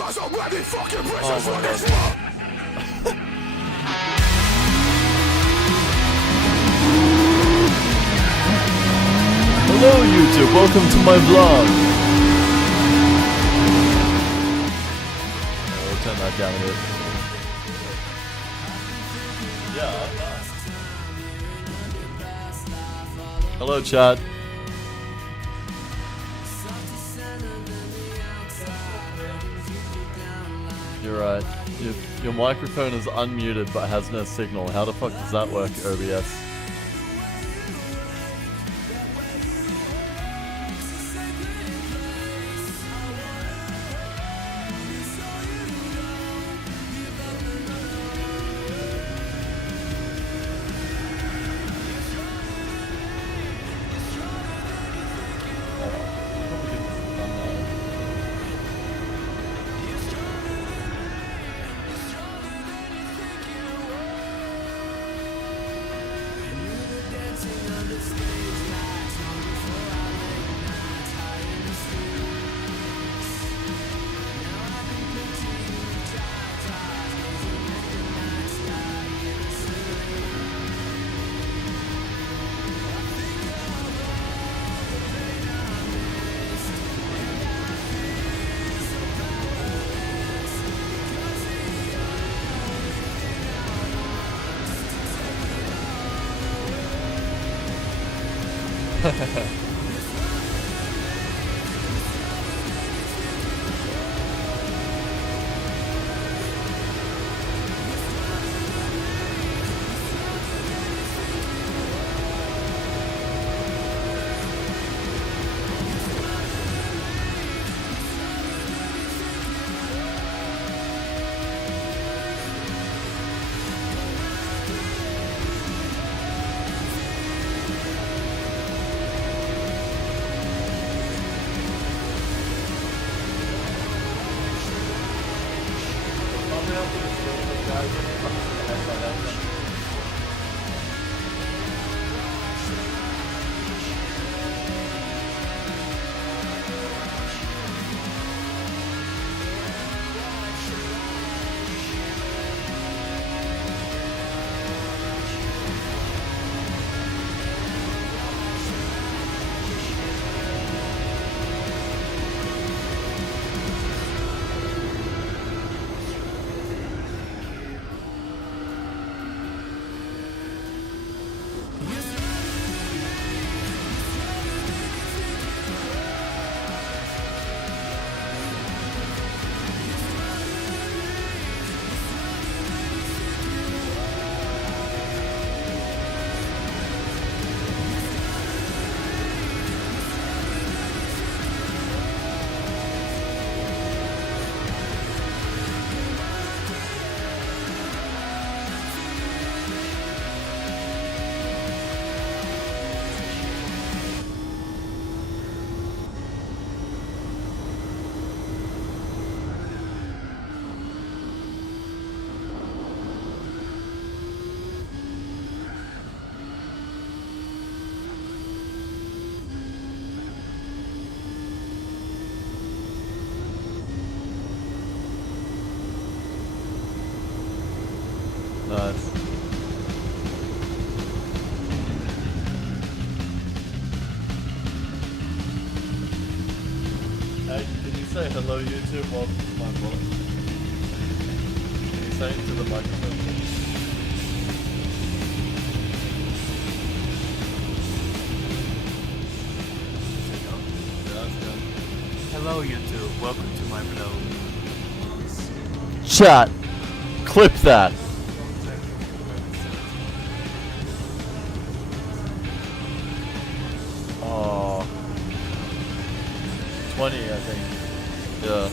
Hello YouTube, welcome to my vlog. I'll turn that down a bit. Yeah. Hello chat. You're right. Your microphone is unmuted but has no signal. How the fuck does that work, OBS? Nice. Hey, can you say hello YouTube while my vlog? Can you say it to the microphone? Hello YouTube, welcome to my vlog. Chat! Clip that! Oh, 20 I think. Yeah.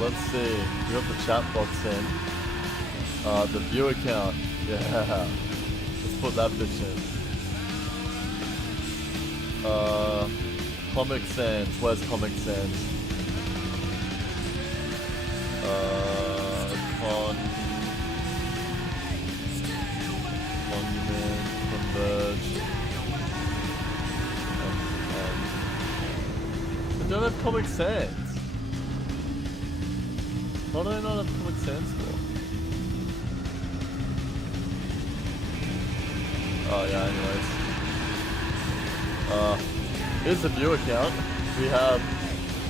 Let's see. We got the chat box in. The view account. Yeah. Let's put that bitch in. Comic Sans. Where's Comic Sans? Monument, Converge. I don't have Comic Sans. What do I not have Comic Sans for? Oh yeah, anyways. Here's the view account. We have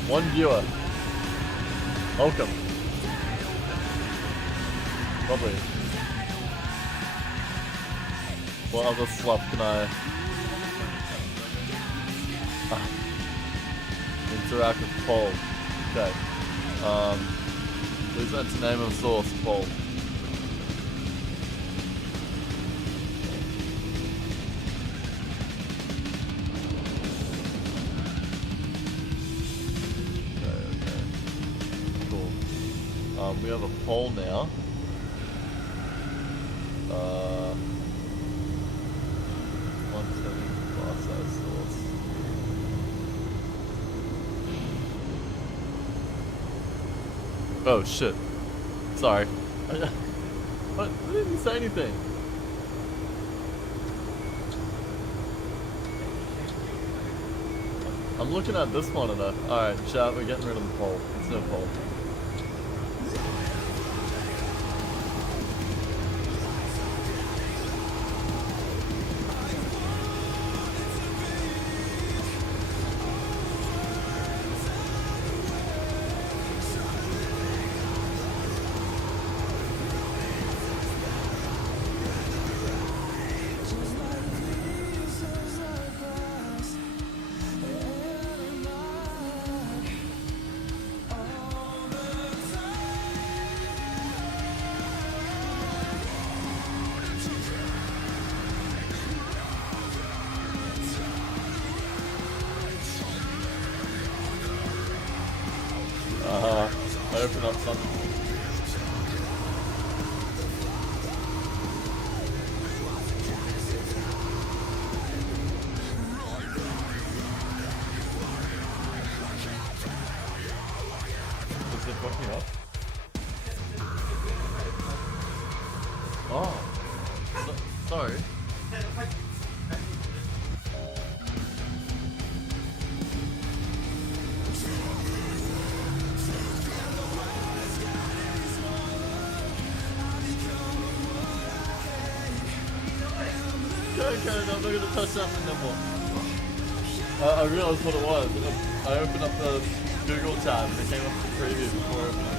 one viewer. Welcome. Lovely. What other slop can I... Interact with Paul. Okay. Please enter name and source, Paul. Okay. Cool. We have a poll now. One setting, class size source. Oh shit. Sorry. What? I didn't say anything. I'm looking at this monitor. Alright, chat, we're getting rid of the poll. It's no poll. I open up something. Is it fucking up? Oh. Sorry. Okay, no, I'm not gonna touch that no more. I realized what it was. I opened up the Google tab and it came up with the preview before opening it.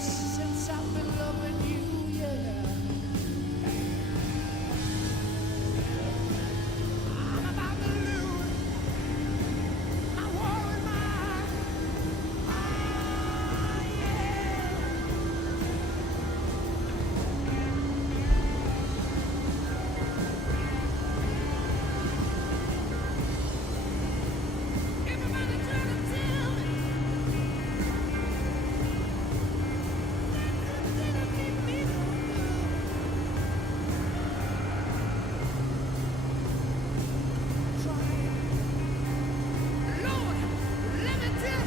since I've been loving you, yeah. I'm about to lose my war and my everybody trying to tell me that'll keep me from you. Trying, Lord, let me tell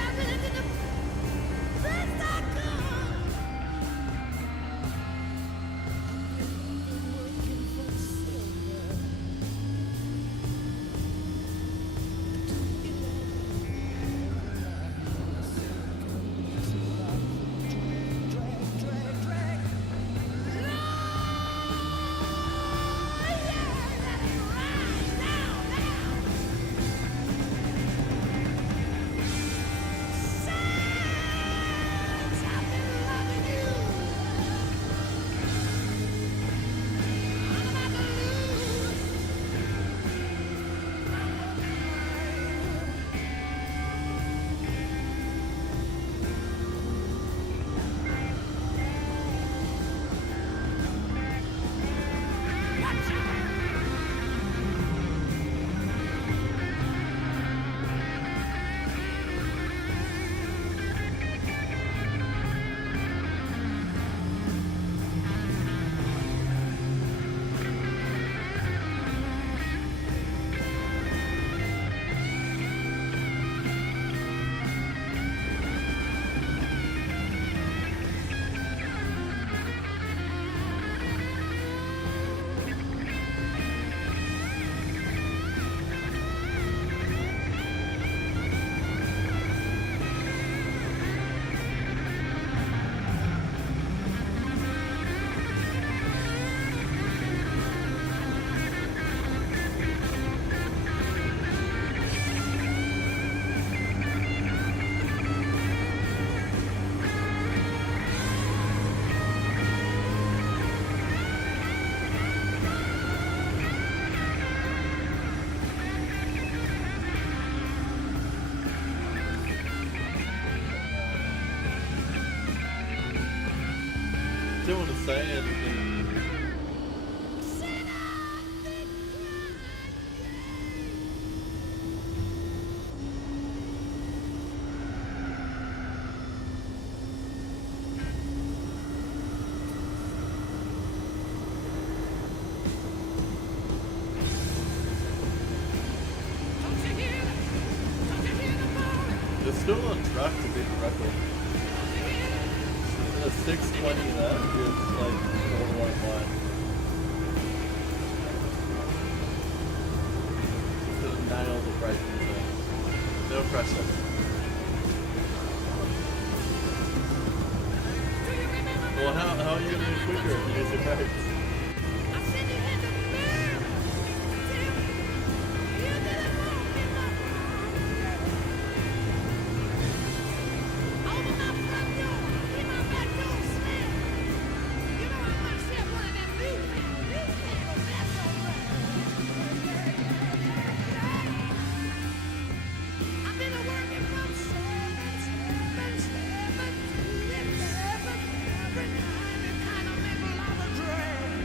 I really did the best I could. Working for silver. Didn't want to say anything. They're still on track to beat the record. The 620 there is like all one line. Just gonna nail the braking there. No pressure. Well, how are you gonna be quicker if you use your brakes? Every night it kinda make a lot of dread.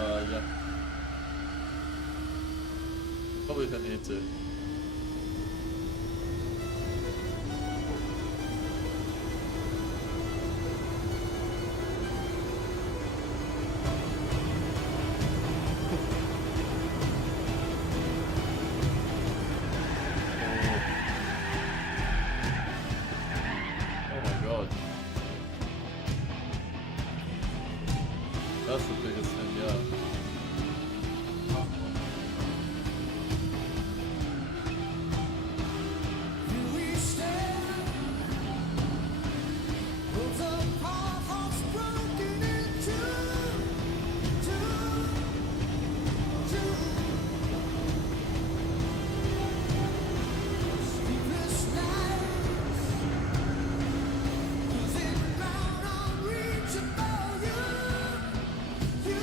Yeah. Probably didn't need to. Oh my god. That's the biggest thing, yeah. We stand, worlds apart, hearts broken in two. Sleepless nights, losing ground unreachable. You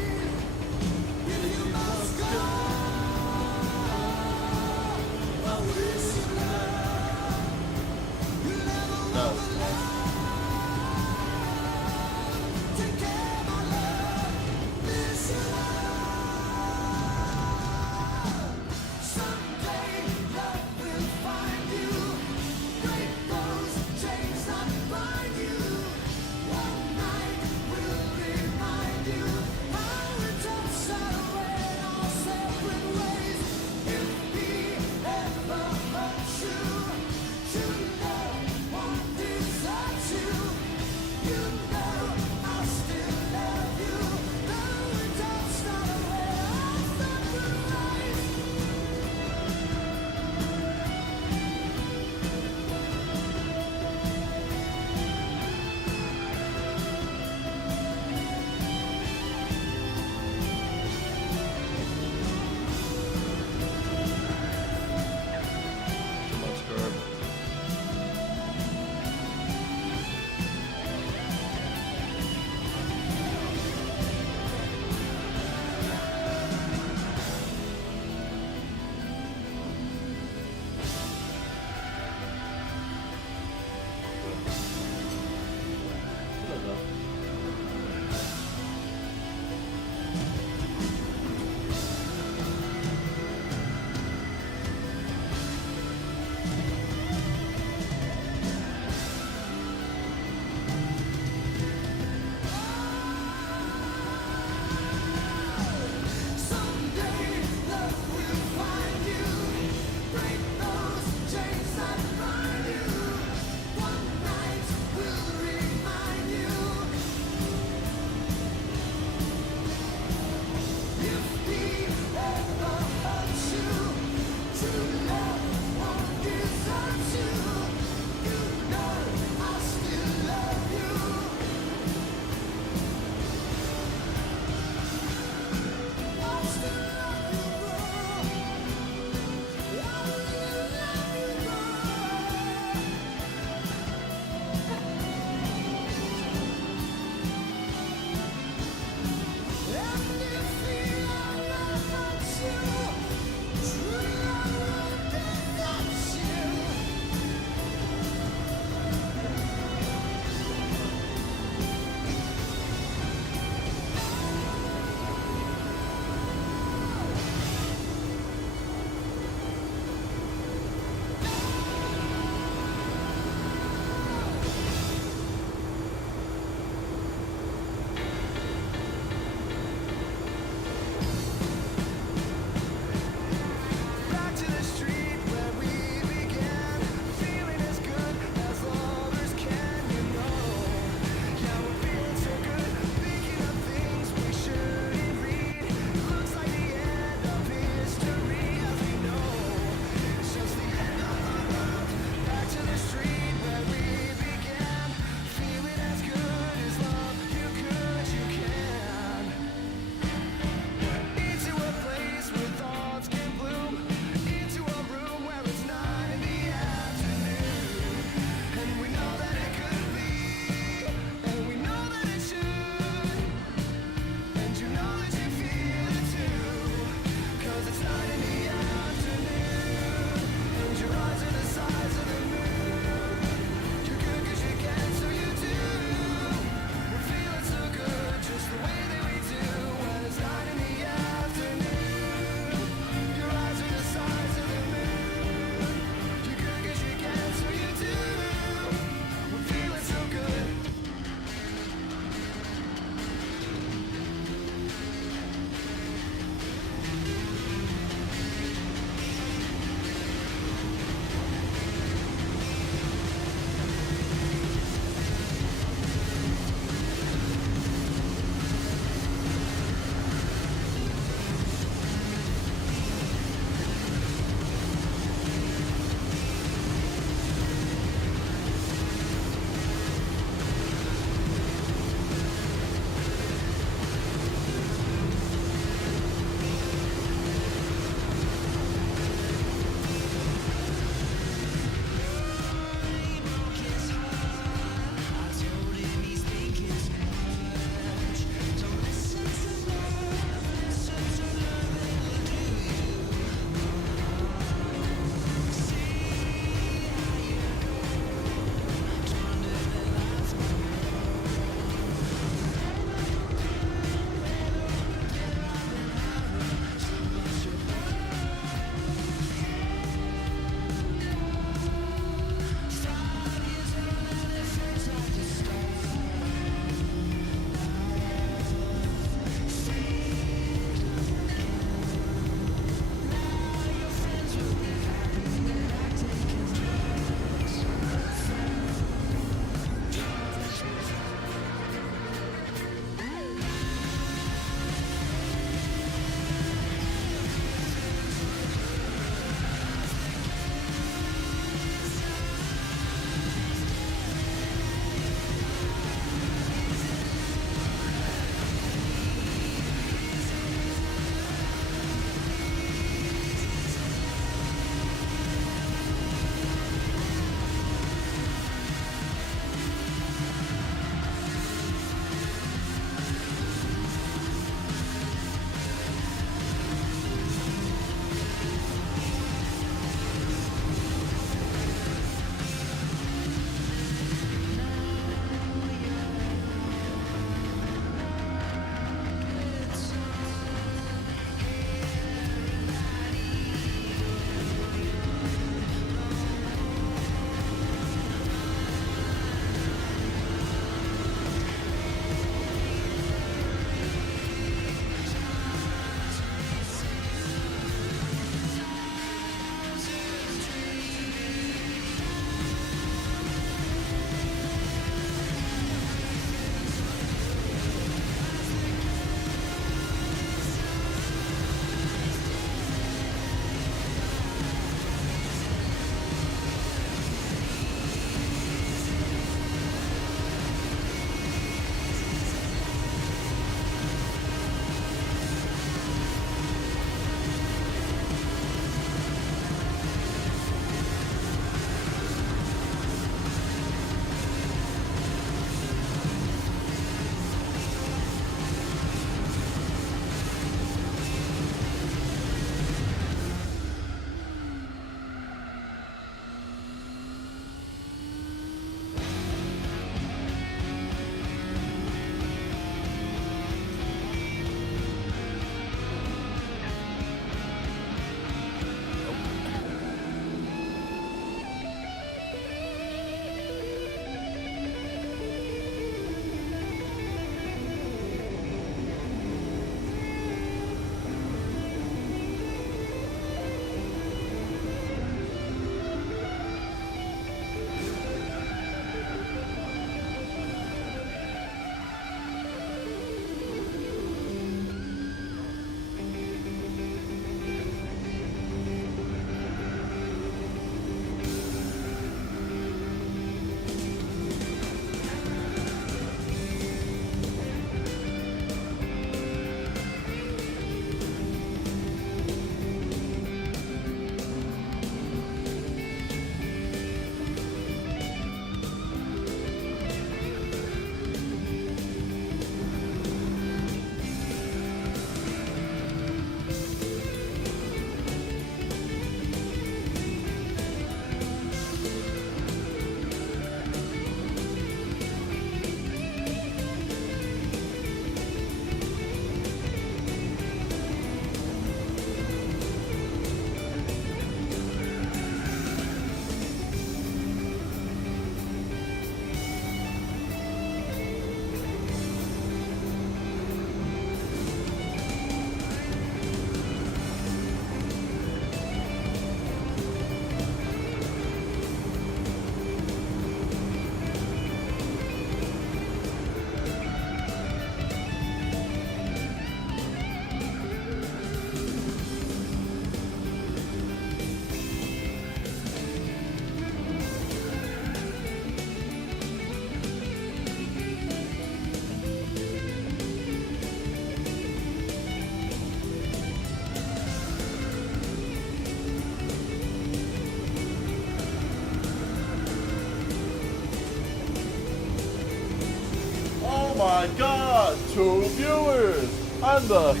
my god! 2 viewers! I'm the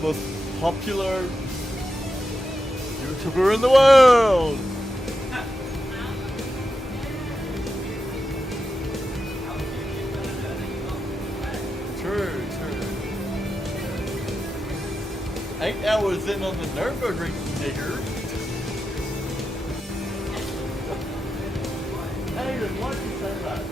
most popular YouTuber in the world! True. 8 hours in on the Nürburgring, nigger. Aiden, why'd you say that?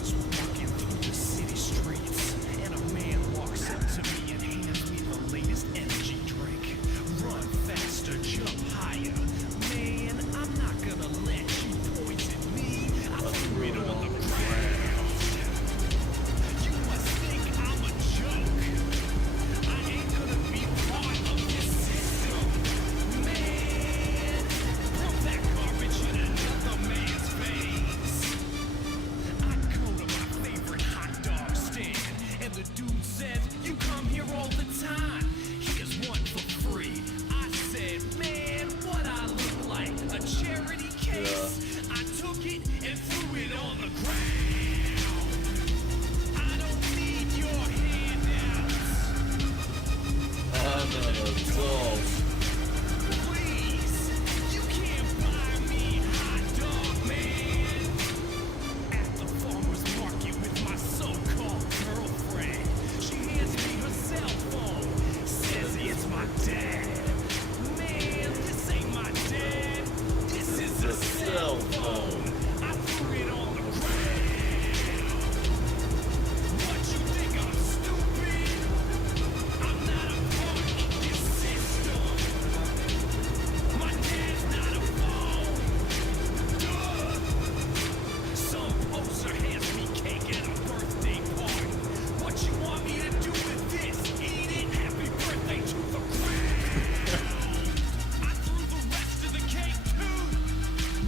was walking through the city streets, and a man walks up to me and hands me the latest energy drink. Run faster, jump higher. Man, I'm not gonna let you poison me. I threw it on the ground. You must think I'm a joke. I ain't gonna be part of this system. Man, throw that garbage in another man's face. I go to my favorite hot dog stand, and the dude says, you come here all the time. Here's one for free. I said, man, what I look like? A charity case? I took it and threw it on the ground. I don't need your handouts. Please, you can't buy me hot dog, man. At the farmer's market with my so-called girlfriend. She hands me her cell phone, says it's my dad. Man, this ain't my dad. This is a cell phone. I threw it on the ground. What, you think I'm stupid? I'm not a part of this system. My dad's not a phone. Duh. Some poser hands me cake at a birthday party. What you want me to do with this? Eat it? Happy birthday to the ground. I threw the rest of the cake too.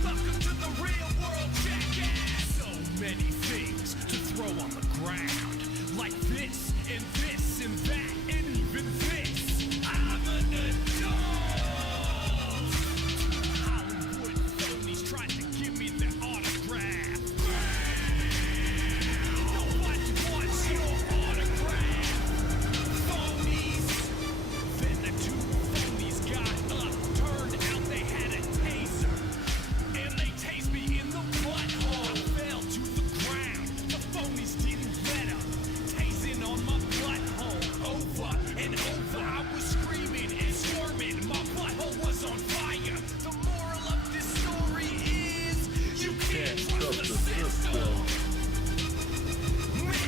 Welcome to the real world, jackass. So many things to throw on the ground. Like this, and this, and that, and even this. I'm an adult. Hollywood phonies tried to give me their autograph. Nobody wants your autograph. Phonies. Then the two phonies got up. Turned out they had a taser. And they tased me in the butthole. I fell to the ground. The phonies didn't let up. Tasing on my butthole. Over and over. I was screaming and squirming. My butthole was on fire. The moral of this story is you can't trust the system. Man.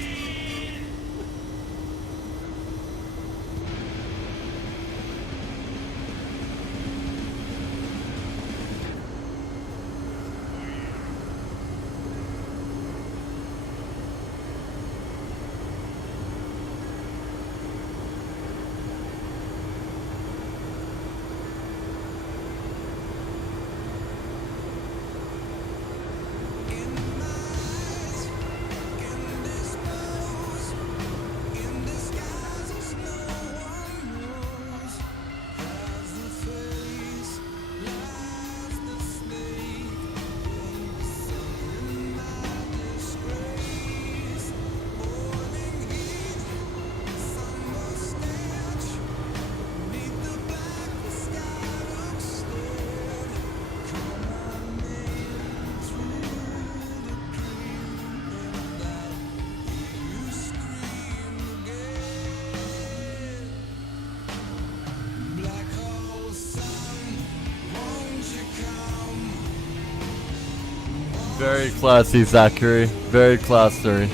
Very classy, Zachary. Very classy.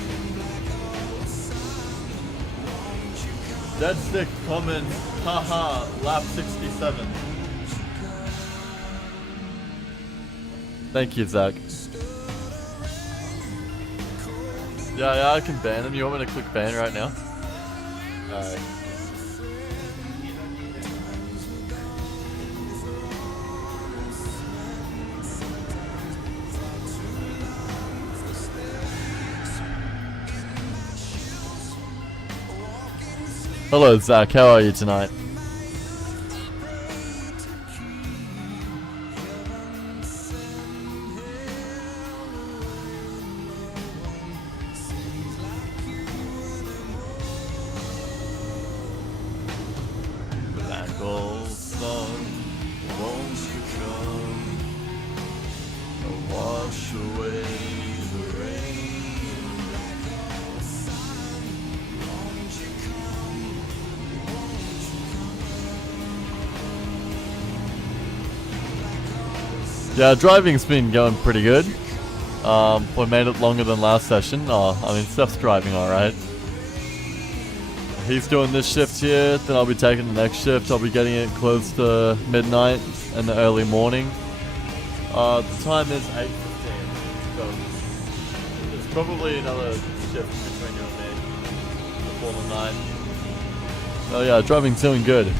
Dead Stick comments, haha, lap 67. Thank you, Zach. Yeah, I can ban him. You want me to click ban right now? Alright. Hello, Zach. How are you tonight? Black hole sun, won't you come and wash away the rain? Yeah, driving's been going pretty good. We made it longer than last session. I mean, Steph's driving alright. He's doing this shift here, then I'll be taking the next shift. I'll be getting it close to midnight in the early morning. The time is 8:15, so there's probably another shift between you and me before the night. Oh yeah, driving's doing good.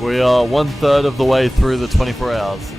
We are 1/3 of the way through the 24 hours.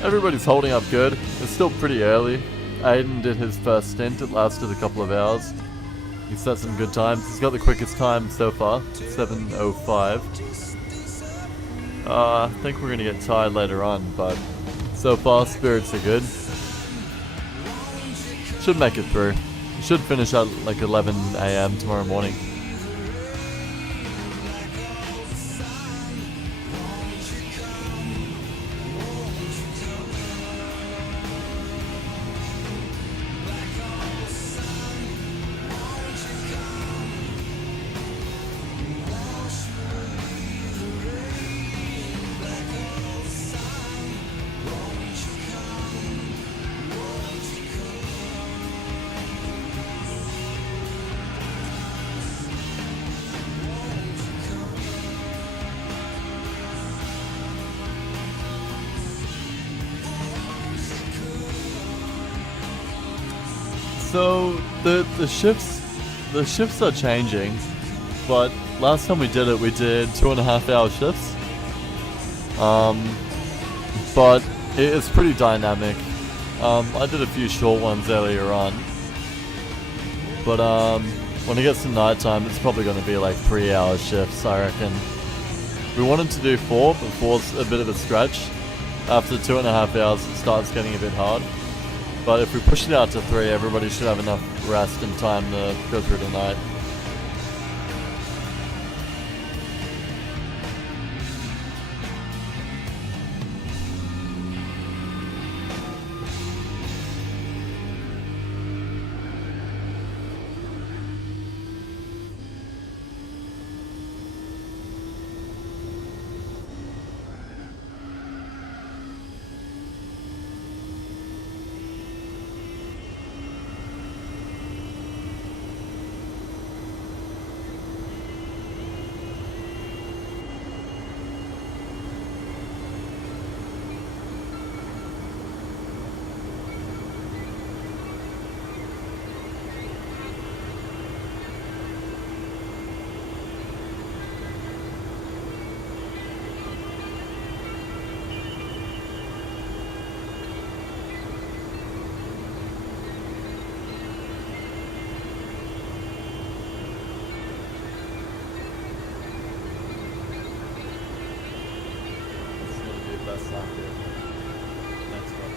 Everybody's holding up good. It's still pretty early. Aiden did his first stint. It lasted a couple of hours. He set some good times. He's got the quickest time so far, 7:05. I think we're gonna get tired later on, but so far spirits are good. Should make it through. Should finish at like 11 AM tomorrow morning. So the shifts are changing, but last time we did 2.5 hour shifts. But it's pretty dynamic. I did a few short ones earlier on, but when it gets to night time, it's probably going to be like 3-hour shifts, I reckon. We wanted to do 4, but 4's a bit of a stretch. After 2.5 hours, it starts getting a bit hard. But if we push it out to 3, everybody should have enough rest and time to go through the night. Best lap here. Next one.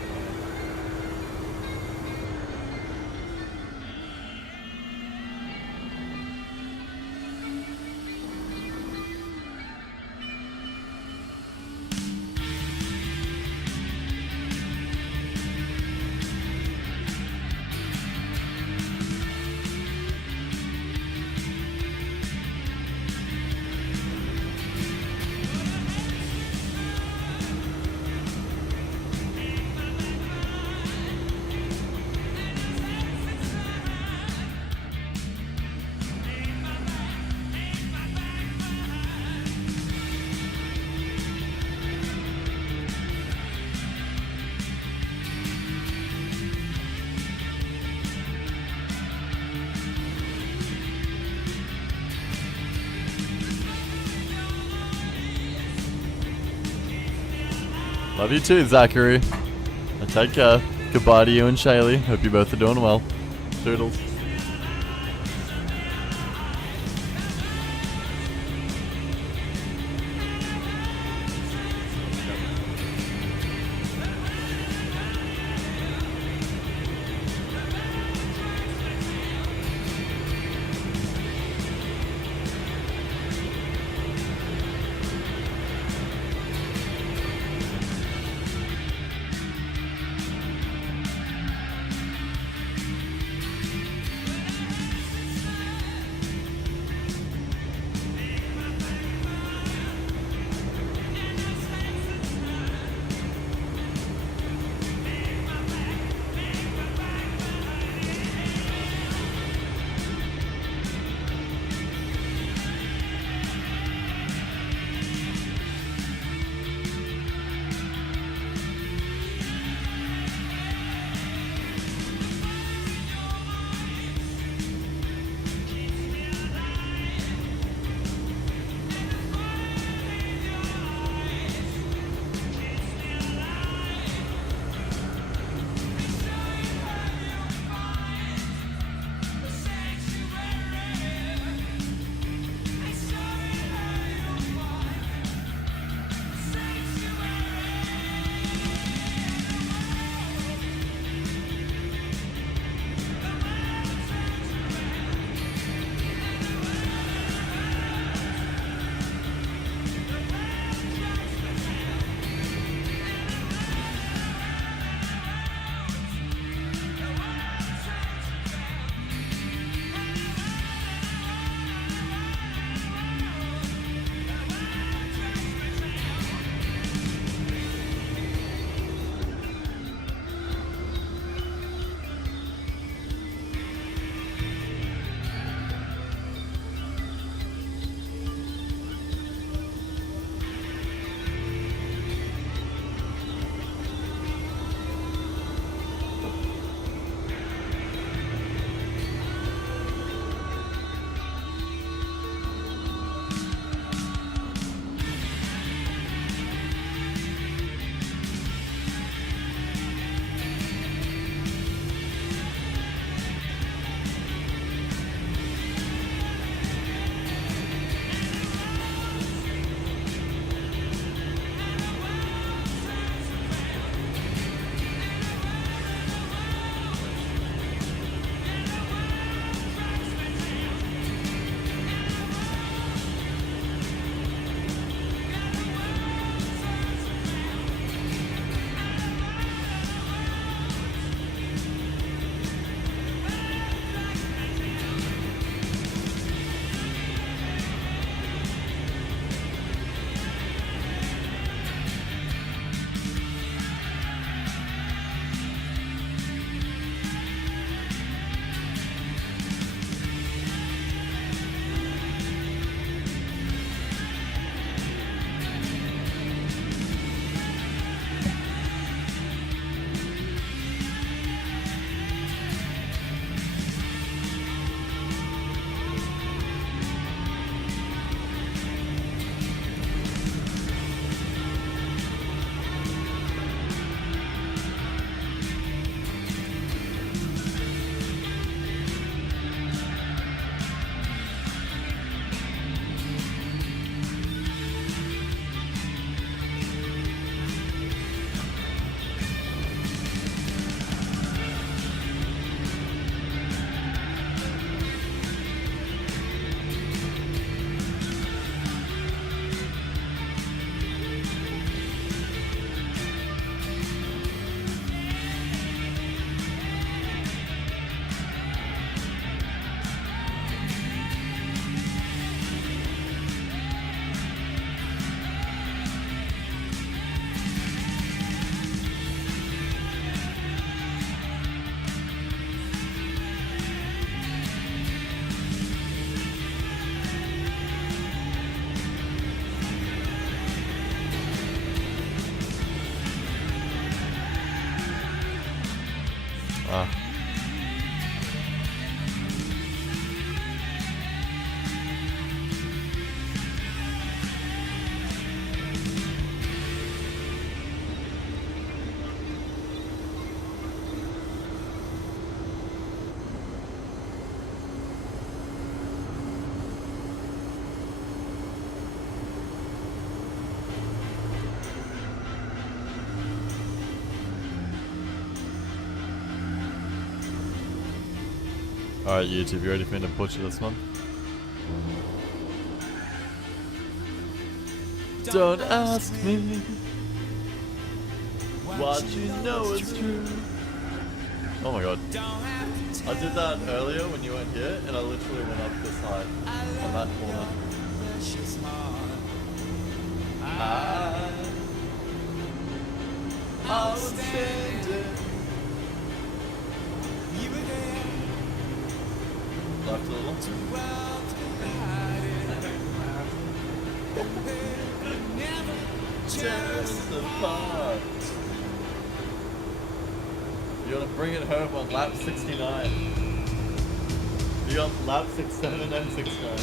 Love you too, Zachary. Take care. Goodbye to you and Shaylee. Hope you both are doing well. Toodles. Ah. Alright, YouTube, you ready for me to butcher this one? Don't ask me what you know is true. Oh my god. I did that earlier when you went here, and I literally went up this high on that corner. I was standing. Left a little. Tear us apart. You gotta bring it home on lap 69. You got lap 67 and 69.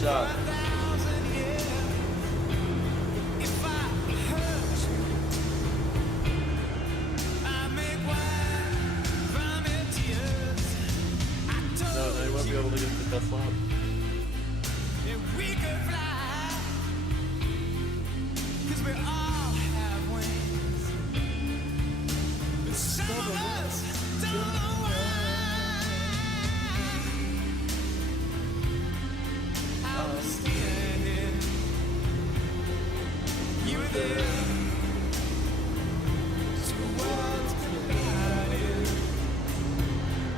Shot. No, you won't be able to get the best lap. We could fly, 'cause we all have wings. But some of us don't know why. I was standing, you were there. Two worlds collided,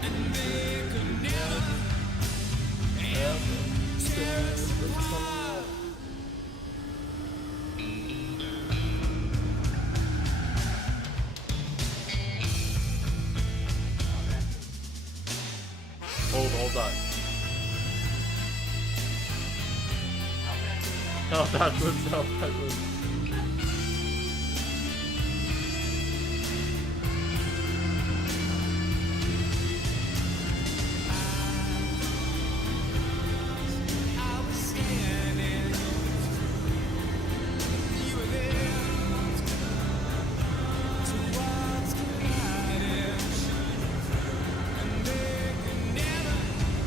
and they could never tear us apart. Hold that. Oh, backwards, no, backwards. I was standing, you were there. Two worlds collided, and they could never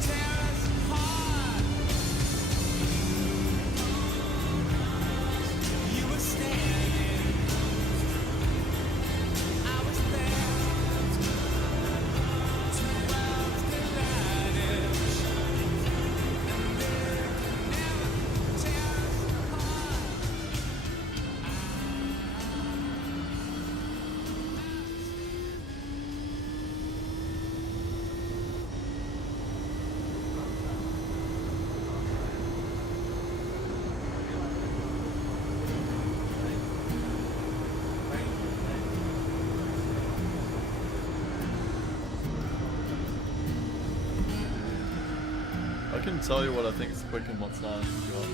tear us apart. You were standing, I was there. Two worlds collided, and they could never tear us apart. I can tell you what I think is quick and what's not. If you want.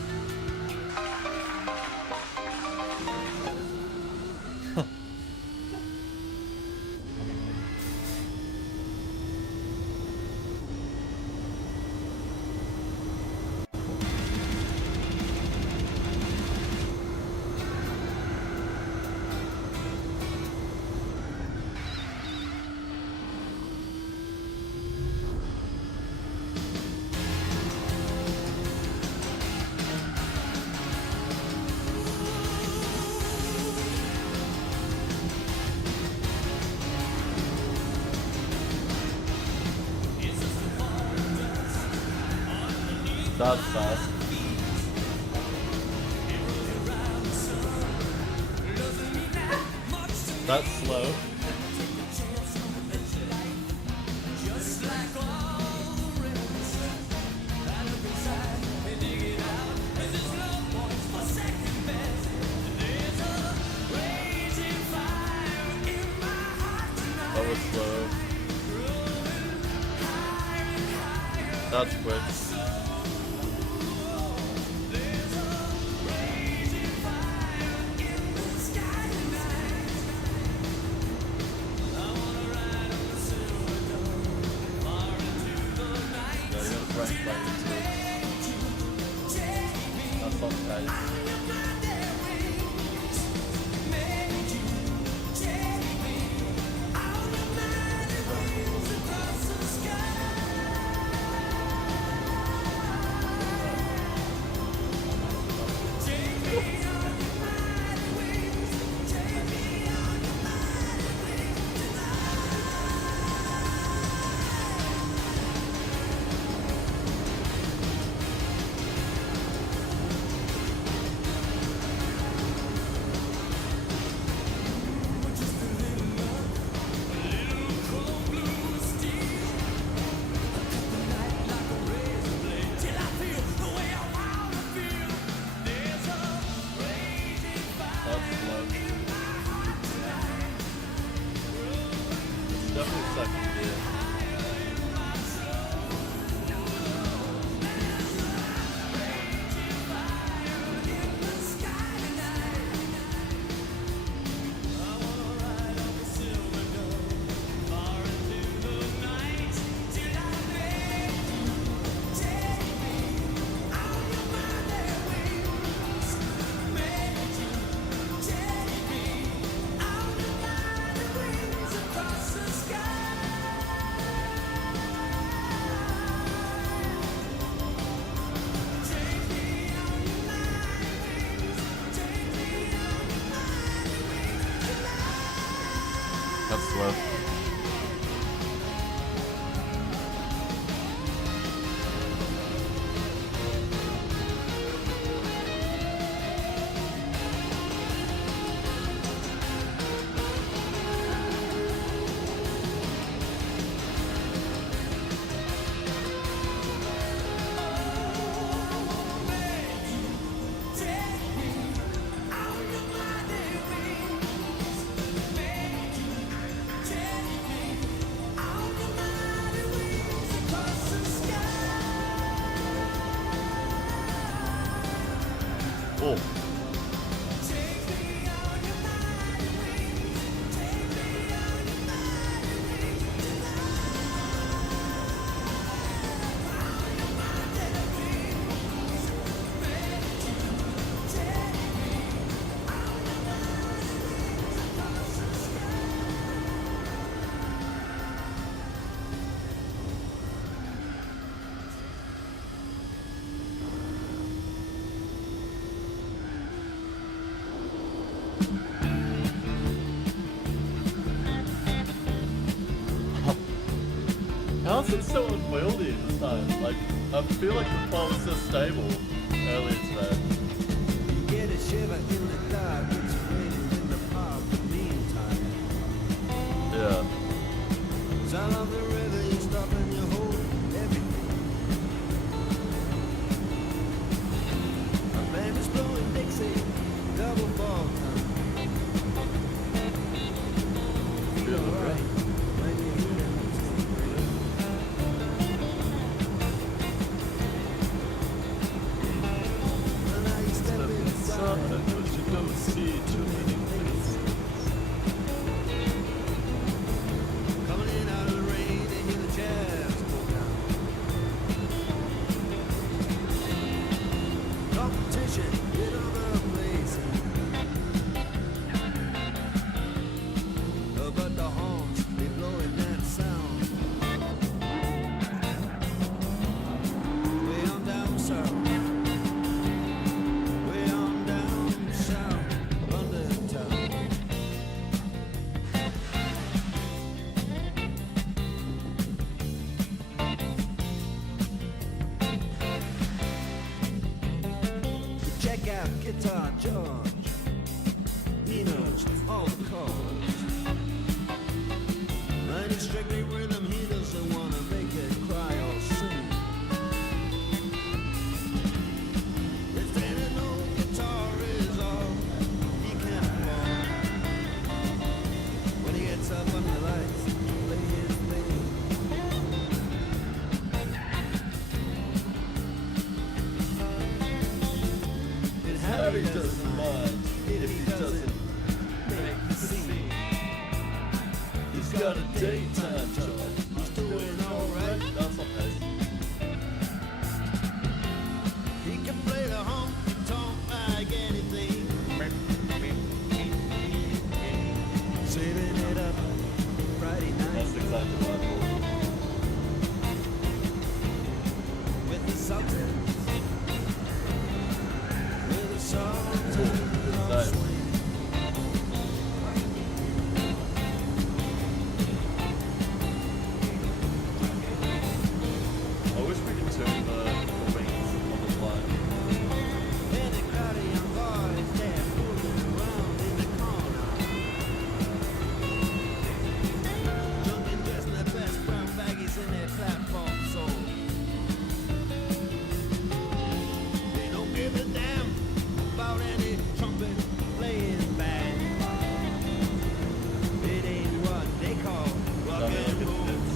That's fast. That's slow. That was slow. That's quick. Trains by YouTube. That's on taste. Definitely second gear. That's slow. Oh. How's it so unwieldy this time? Like, I feel like the car was so stable earlier today. You get a shiver in the dark, it's raining in the park in the meantime. Yeah. Sound of the river, you stop and you hold everything. A band is blowing Dixie, double ball time. Feel alright when you hear them. But you don't see too many faces. Coming in out of the rain, they hear the jazz go down. Competition in other places. But the horns, they blowing that sound. Way on down south. Check out Guitar George. He knows all the chords. Mine is strictly rhythm. He doesn't wanna make it cry or sing. If there ain't no guitar is all he can afford. When he gets up under the lights, play his thing. Harry doesn't mind if he doesn't make the scene. He's got a daytime job. He's doing alright. That's not nice. With a song to Nice. swing. I wish we could turn the wings on the fly. And a crowd of young boys there fooling around in the corner. Drunken dressed in their best brown baggies in their platform soul. They don't give a damn about any trumpet playing band. It ain't what they call rock I mean, and look roll. at this.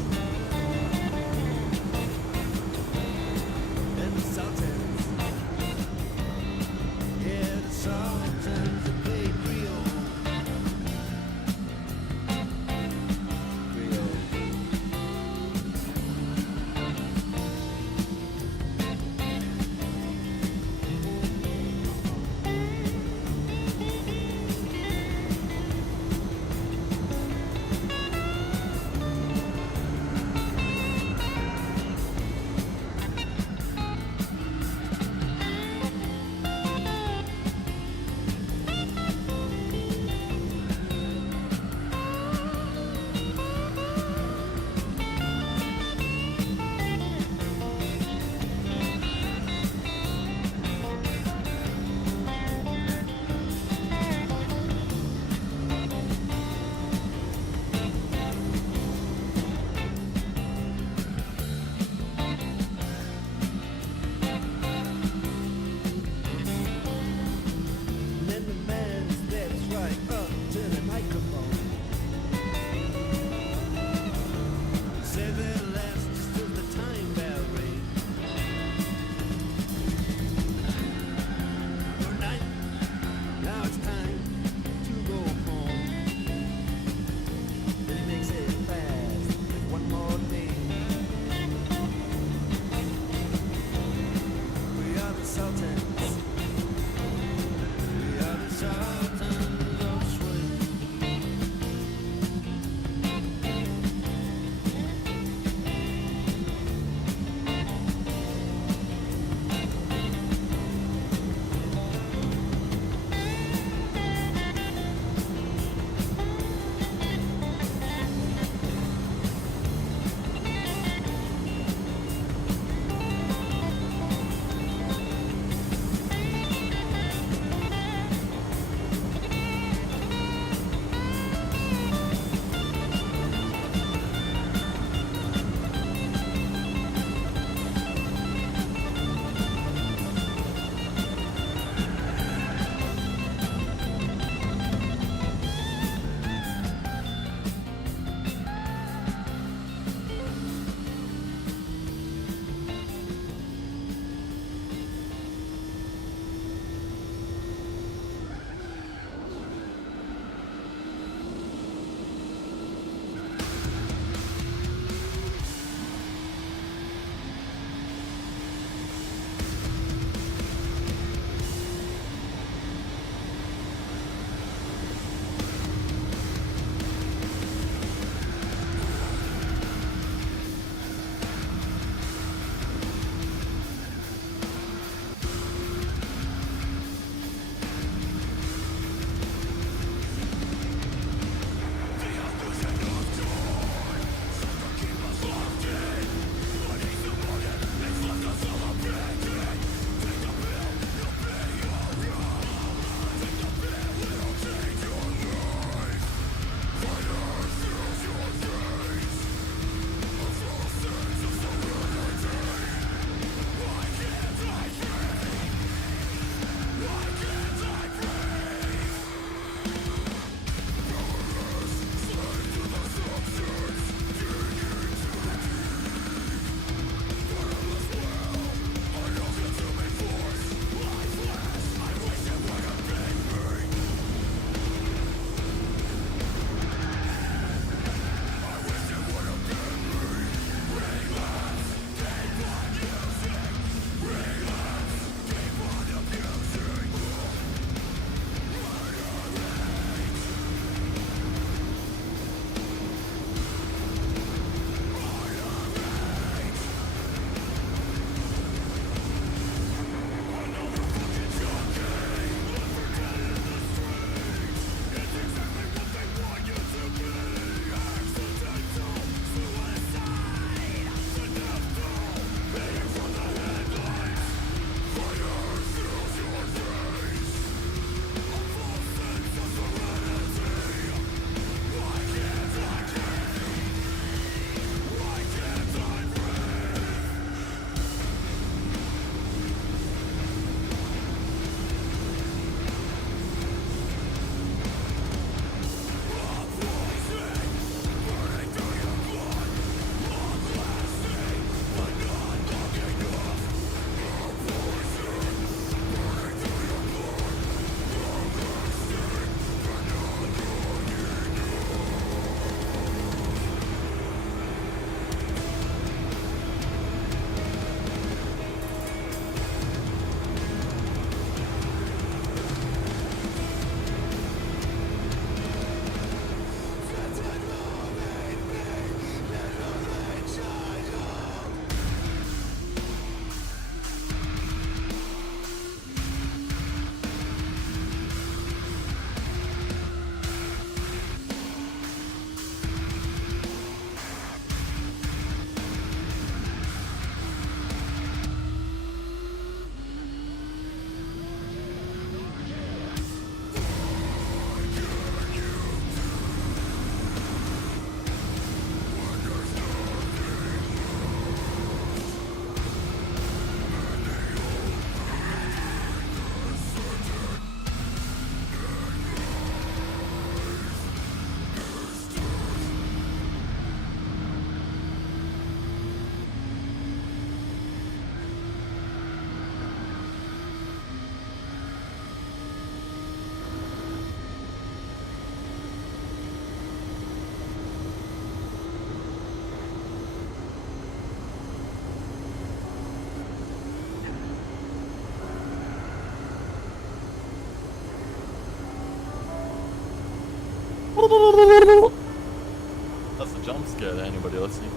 That's a jump scare to anybody listening.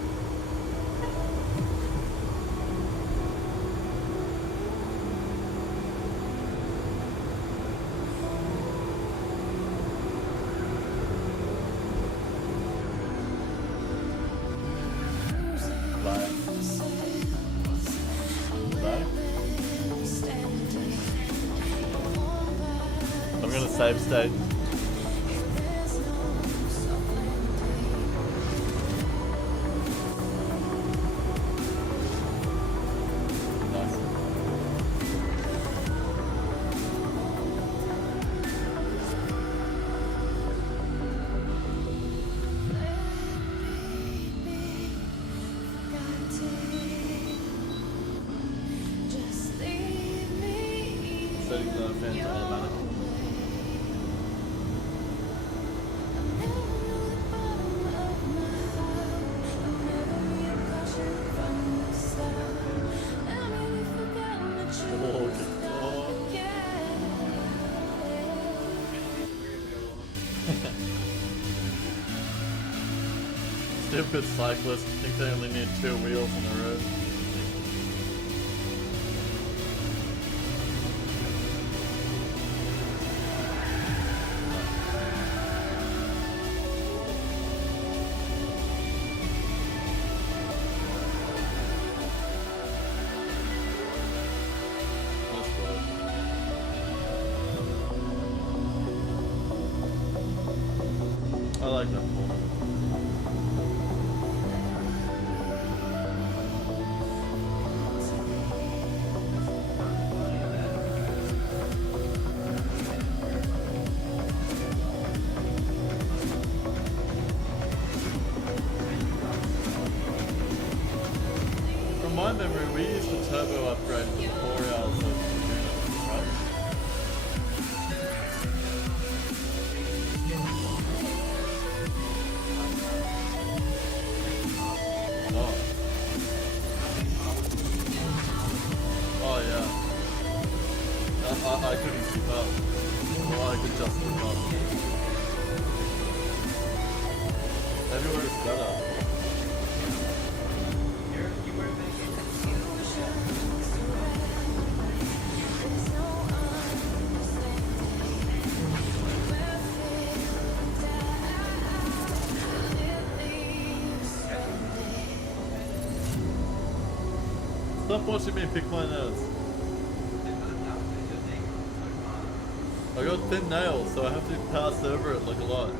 Bye. Bye. I'm gonna save state. Nice. Setting the fan to automatic. Oh, okay. Stupid cyclists think they only need 2 wheels on the road. That's good. I like that corner. From my memory, we used the turbo upgrade for the 4 hours of unit, right? Oh. Oh yeah. I couldn't keep up. Well, I could just keep up. Everywhere is better. Stop watching me pick my nails. I got thin nails, so I have to pass over it like a lot.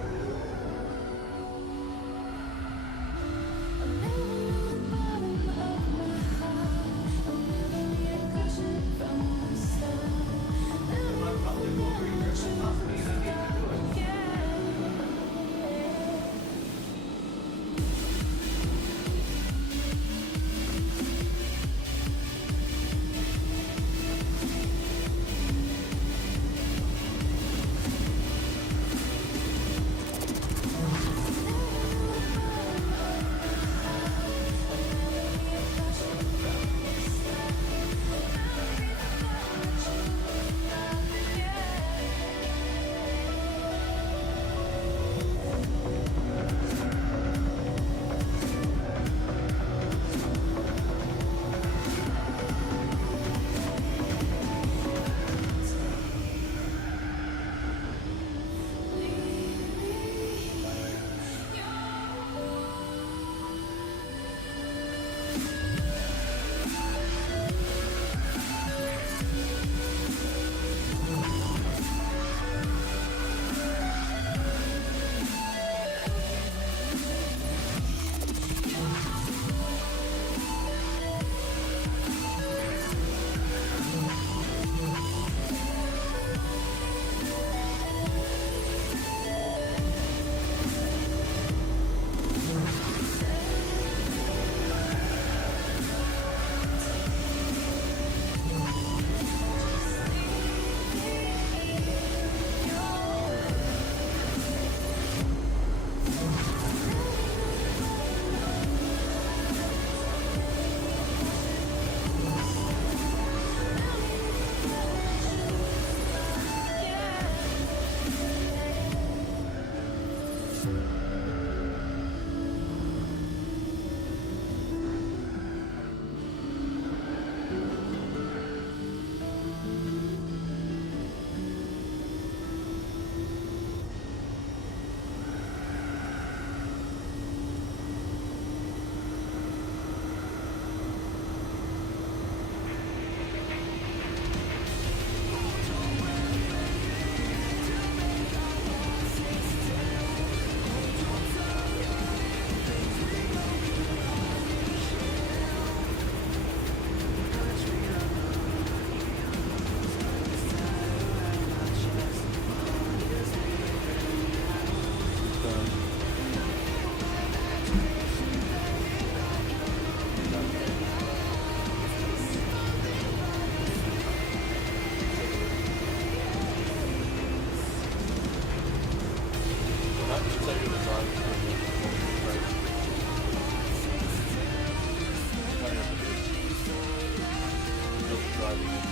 driving it.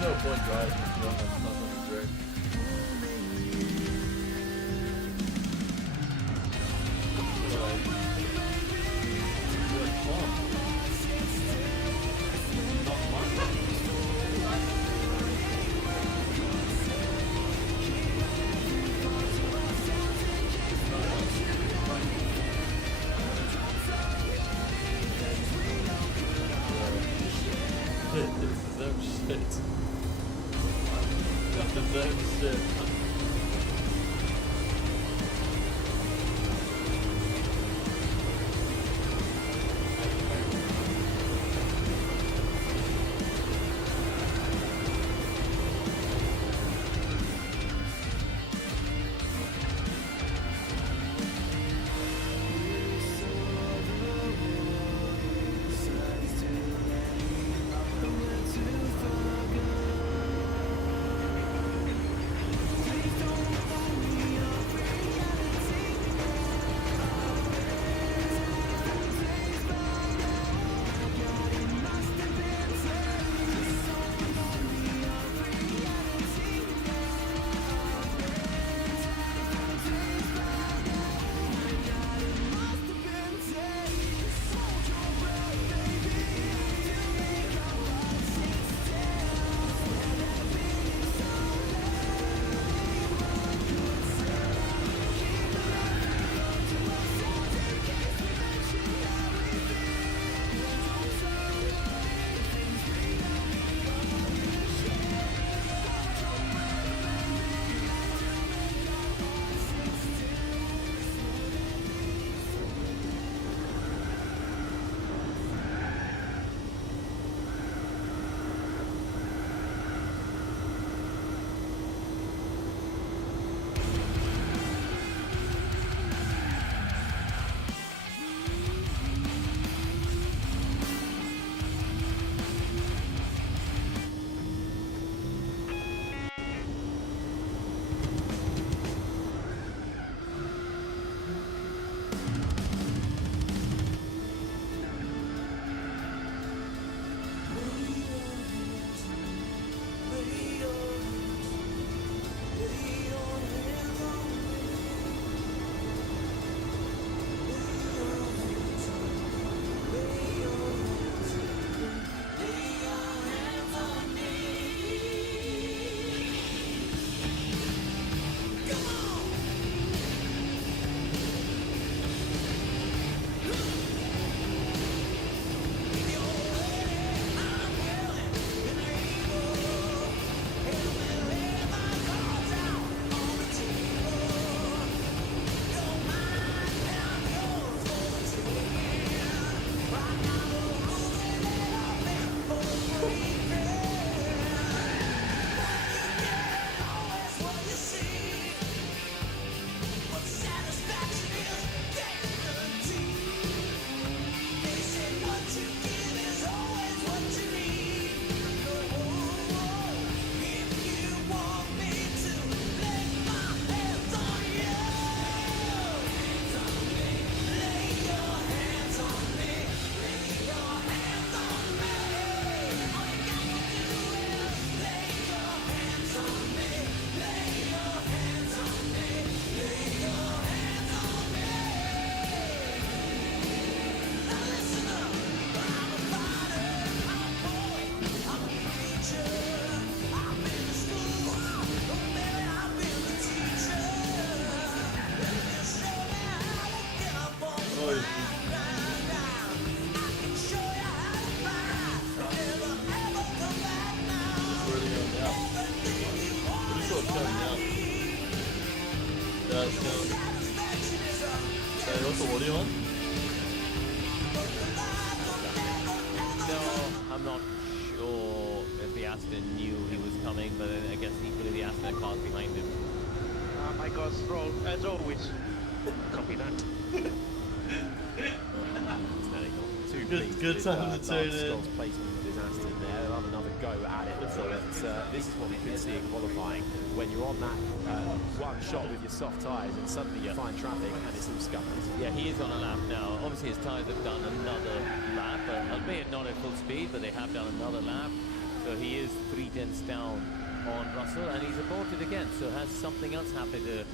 No point driving if you don't have nothing to drink. This is them shit. Was the audio on? No, I'm not sure if the Aston knew he was coming, but I guess equally the Aston cars behind him. My God, roll as always. Copy that. Too Good- pleased good with, time to tune in. Stroll's placement of his Aston there. They'll have another go at it. But this is what we could see in qualifying. When you're on that one shot with your soft tyres and suddenly you find traffic and it's all scuppered. Yeah, he is on a lap now. Obviously his tyres have done another lap, albeit not at full speed, but they have done another lap. So he is 3 tenths down on Russell, and he's aborted again. So has something else happened to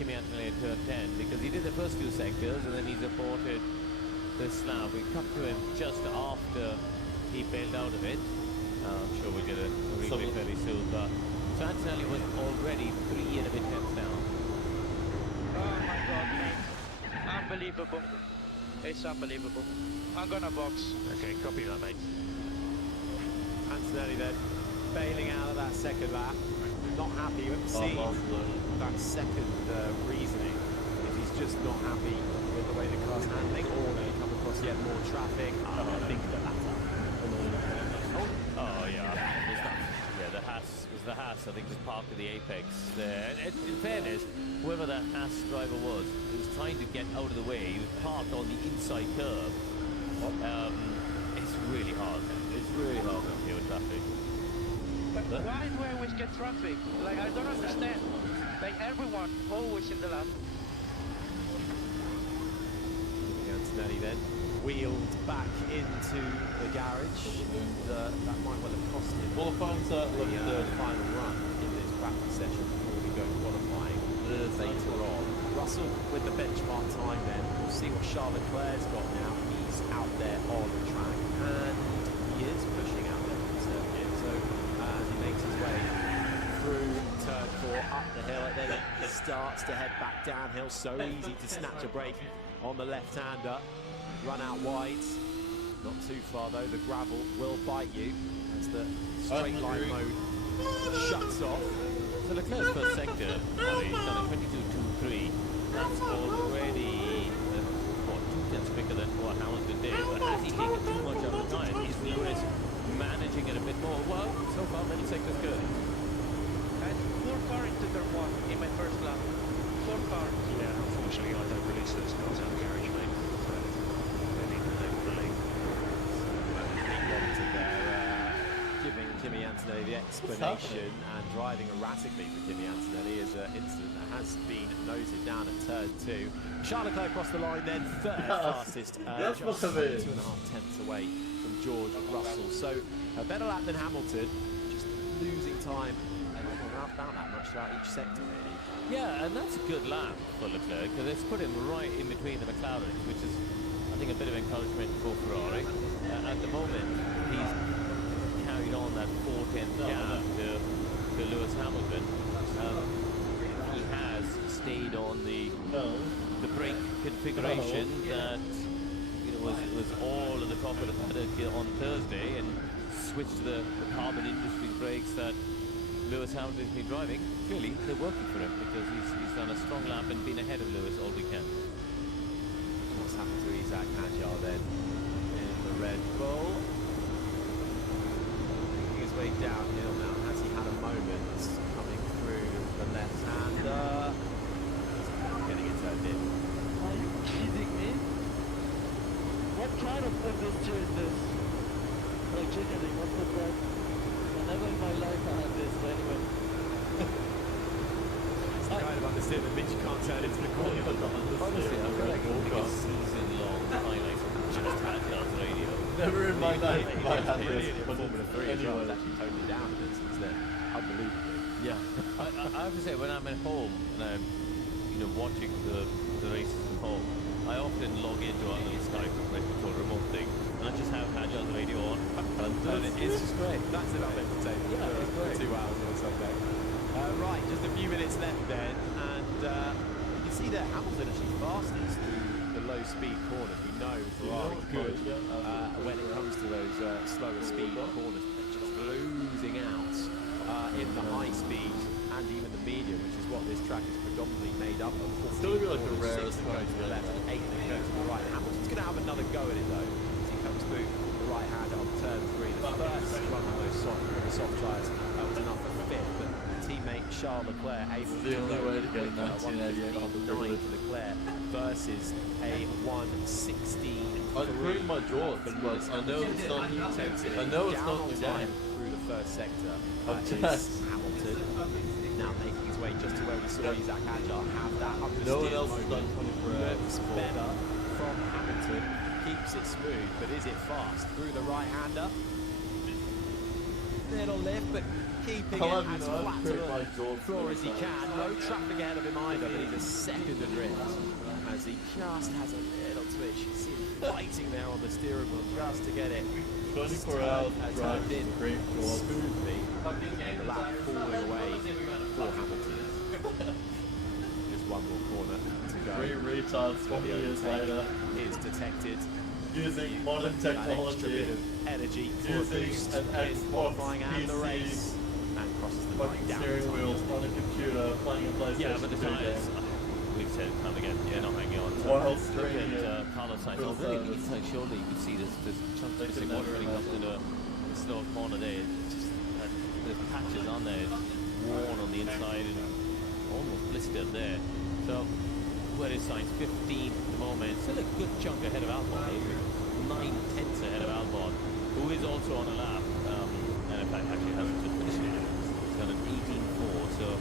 Kimi Antonelli at turn 10? Because he did the first 2 sectors, and then he's aborted this lap. We come to him just after he bailed out of it. I'm sure we'll get a replay fairly soon, but so Antonelli was already 3 and a bit tenths down. Oh my God, mate. Unbelievable. It's unbelievable. I'm gonna box. Okay, copy that, mate. Antonelli then bailing out of that second lap. Not happy. You haven't seen that second reasoning. If he's just not happy with the way the car's handling, or they come across yet more traffic. I think the latter. Oh yeah, the Haas was the Haas. I think just parked at the apex there. And in fairness, whoever that Haas driver was, he was trying to get out of the way. He was parked on the inside curb. It's really hard. It's really hard to deal with traffic. But why do I always get traffic? Like, I don't understand. Like, everyone always in the lap. Antonelli then wheeled back into the garage, and that might well have cost him Qualifying's at the 11:30. final run in this practice session before we go qualifying later on. Russell with the benchmark time then. We'll see what Charles Leclerc's got now. He's out there on the track, and he is pushing out there from circuit. So as he makes his way through turn 4, up the hill, and then it starts to head back downhill. So easy to snatch a break on the left-hander. Run out wide. Not too far though. The gravel will bite you as the straight line mode shuts off. So Leclerc's first sector, he's done a 22.23. That's already 2 tenths quicker than what Hamilton did. But has he taken too much out of the tyres? Is Lewis managing it a bit more? Well, so far many sectors good. I had 4 car into turn 1 in my first lap. 4 cars. Yeah, unfortunately I don't release those cars out of the garage, mate. So maybe hopefully. Giving Kimi Antonelli the explanation and driving erratically for Kimi Antonelli is an incident that has been noted down at turn 2. Charles Leclerc across the line then, third fastest, that's just what I mean. 2.5 tenths away from George Russell. So a better lap than Hamilton, just losing time about that much throughout each sector really. Yeah, and that's a good lap for Leclerc because it's put him right in between the McLarens, which is, I think, a bit of encouragement for Ferrari. At the moment, he's carried on that 4-10 gap to Lewis Hamilton. He has stayed on the brake configuration that was all at the top of the paddock on Thursday, and switched to the Carbon Industries brakes that Lewis Hamilton's been driving. Clearly, they're working for him because he's done a strong lap and been ahead of Lewis all weekend. What's happened to Isaac Hadjar then in the Red Bull? Making his way downhill now. Has he had a moment coming through the left-hander? Getting it turned in. Are you kidding me? What kind of adventure is this? Like, genuinely, what was that? Never in my life I had this, but anyway. It's the kind of understand that Mitch can't turn into the corner. Honestly, I feel like a season-long highlight of just Hadjar's radio. Never in my life have I had Period this. in But Formula 3 as well. It's actually toned down a bit since then. Unbelievable. Yeah, I have to say, when I'm at home and I'm, watching the races at home, I often log into our little Skype right before remote thing, and I just have Hadjar's radio on, and it's just great. That's enough entertainment Yeah, it's for great. 2 hours on a Sunday. Right, just a few minutes left then, and you can see there Hamilton actually fastest through the low-speed corners. We know Ferrari good when it comes to those slower speed corners. They're just losing out in the high speed and even the medium, which is what this track is predominantly made up of. Still be like the 14 corners, rarest 6 that go to the left, and 8 that another go at it though, as he comes through the right hand on turn 3. The first run on those soft tyres, that was enough for fifth, but teammate Charles Leclerc able the only way to get a 1988 on the 1:59 privilege. to Leclerc versus a 1:16. I'd bring my jaws, but I know it's not. I know it's not the time game. through the first sector. I'm Is just- Hamilton now making his way just to where we saw Isaac Hadjar have that understeer No one else has moment. done 24 hours Looks before. better from Hamilton, keeps it smooth, but is it fast through the right-hander? Little lift, but keeping I'll it have as you know, flat I've to created my the jaws floor as he many can. times. No traffic ahead of him either, but he's a second adrift as he just has a little twitch. You see him fighting there on the steering wheel just to get it 24 hours has drive turned in great jaws. smoothly. The lap falling away for Hamilton. Just one more corner to go. Three retards 20 years later, Is detected. using modern That extra bit technology, of energy for a using boost an in Xbox qualifying and the PC, race, and crosses the fucking line down. steering wheel on a computer, playing a PlayStation Yeah, but the 2 tyres, game. we've said it time again, they're not hanging on. While Look straining it. at Carlos Sainz, Full although service. it's like surely you can see this chunk They missing could one never when he comes imagine. into the slow corner there. It's just, there's patches on there, it's worn on the inside and almost blistered there. So, where is Sainz? 15 at the moment, still a good chunk ahead of Albon, 9/10 ahead of Albon, who is also on a lap, and in fact actually hasn't just finished it. He's got an 18.4, so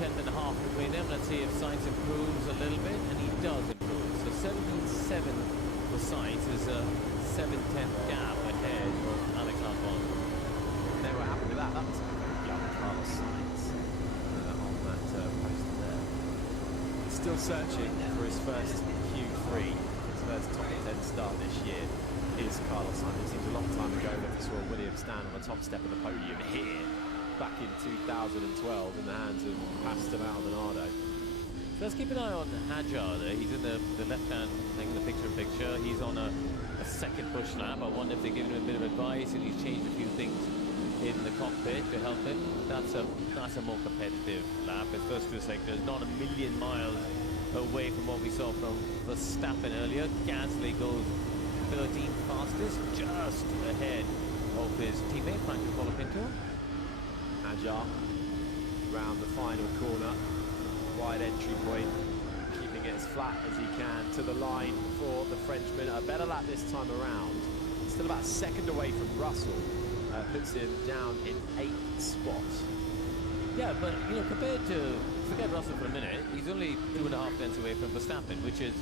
10th and a half between them. Let's see if Sainz improves a little bit, and he does improve. So 17.7 for Sainz is a 7/10 gap ahead of Alex Albon. They were happy with that. That was a very young Carlos Sainz on that poster there. He's still searching for his first Q3, his first top 10 start this year is Carlos Sainz. It seems a long time ago that we saw Williams stand on the top step of the podium here back in 2012 in the hands of Pastor Maldonado. Let's keep an eye on Hadjar there. He's in the left-hand thing, the picture-in-picture. He's on a second push lap. I wonder if they're giving him a bit of advice and he's changed a few things in the cockpit to help him. That's a more competitive lap. His first two sectors, not a million miles away from what we saw from Verstappen earlier. Gasly goes 13th fastest, just ahead of his teammate Franco Colapinto. Hadjar round the final corner, wide entry point, keeping it as flat as he can to the line for the Frenchman. A better lap this time around, still about a second away from Russell, puts him down in 8th spot. Yeah, but you know, compared to forget Russell for a minute, he's only 2.5 tenths away from Verstappen, which is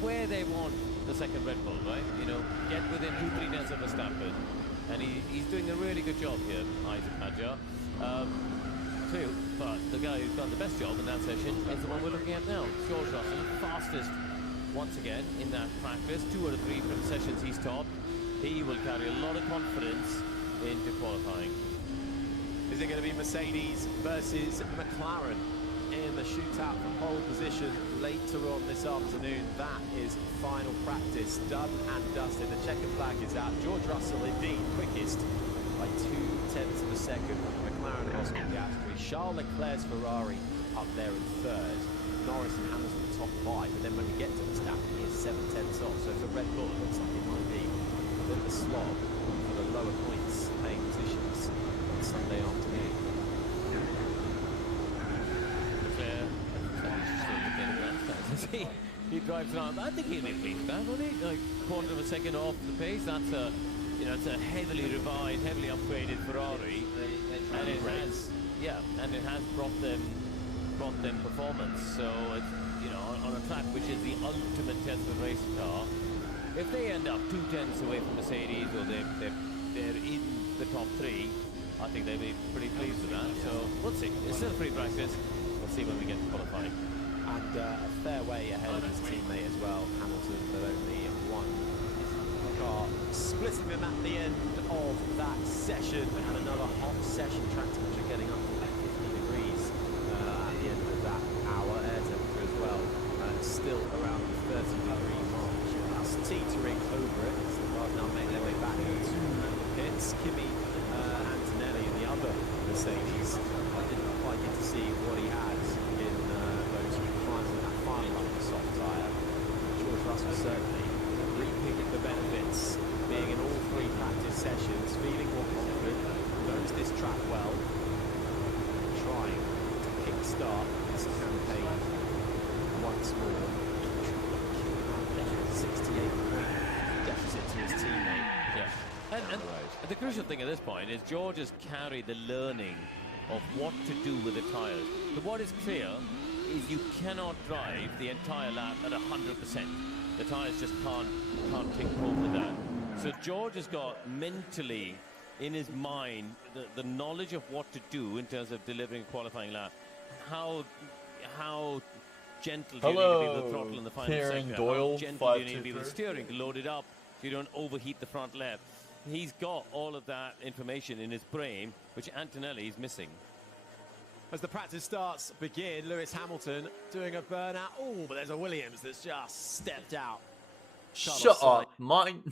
where they want the second Red Bull, right? You know, get within 2-3 tenths of Verstappen, and he's doing a really good job here, Isaac Hadjar. But the guy who's done the best job in that session is the one we're looking at now, George Russell, fastest once again in that practice. 2 out of 3 sessions he's topped. He will carry a lot of confidence into qualifying. Is it going to be Mercedes versus McLaren in the shootout for pole position later on this afternoon? That is final practice, done and dusted. The checkered flag is out. George Russell indeed quickest by 2/10 of a second. McLaren and Oscar Piastri. Charles Leclerc's Ferrari up there in third. Norris and Hamilton top 5, but then when we get to Verstappen, he is 7/10 off. So for Red Bull, it looks like it might be a bit of a slog for the lower points paying positions on Sunday afternoon. He drives around. I think he'll be pleased with that, won't he? Like quarter of a second off the pace. That's a, you know, it's a heavily revised, heavily upgraded Ferrari, and it has, yeah, and it has brought them performance. So it's, you know, on a track which is the ultimate test of a race car. If they end up 2 tenths away from Mercedes, or they're in the top 3, I think they'll be pretty pleased with that. So we'll see. It's still free practice. We'll see when we get to qualifying. And a fair way ahead of his teammate as well, Hamilton, but only one car splitting them at the end of that session. And another hot session, track temperature getting up to 50 degrees at the end of that hour. Air temperature as well, still around the 30-degree mark. That's teetering over it as the cars now make their way back to the pits. Kimi Antonelli and the other Mercedes, I didn't quite get to see what he had in those climbs in that final lap of the soft tyre. George Russell certainly The crucial thing at this point is George has carried the learning of what to do with the tyres. But what is clear is you cannot drive the entire lap at 100%. The tyres just can't take over that. So George has got mentally in his mind the knowledge of what to do in terms of delivering a qualifying lap. How gentle do you need to be with the throttle in the final Kieran sector? Doyle, How gentle do you need to be with 523. steering to load it up so you don't overheat the front left? He's got all of that information in his brain, which Antonelli is missing. As the practice starts begin, Lewis Hamilton doing a burnout. Oh, but there's a Williams that's just stepped out. Shut up, mine.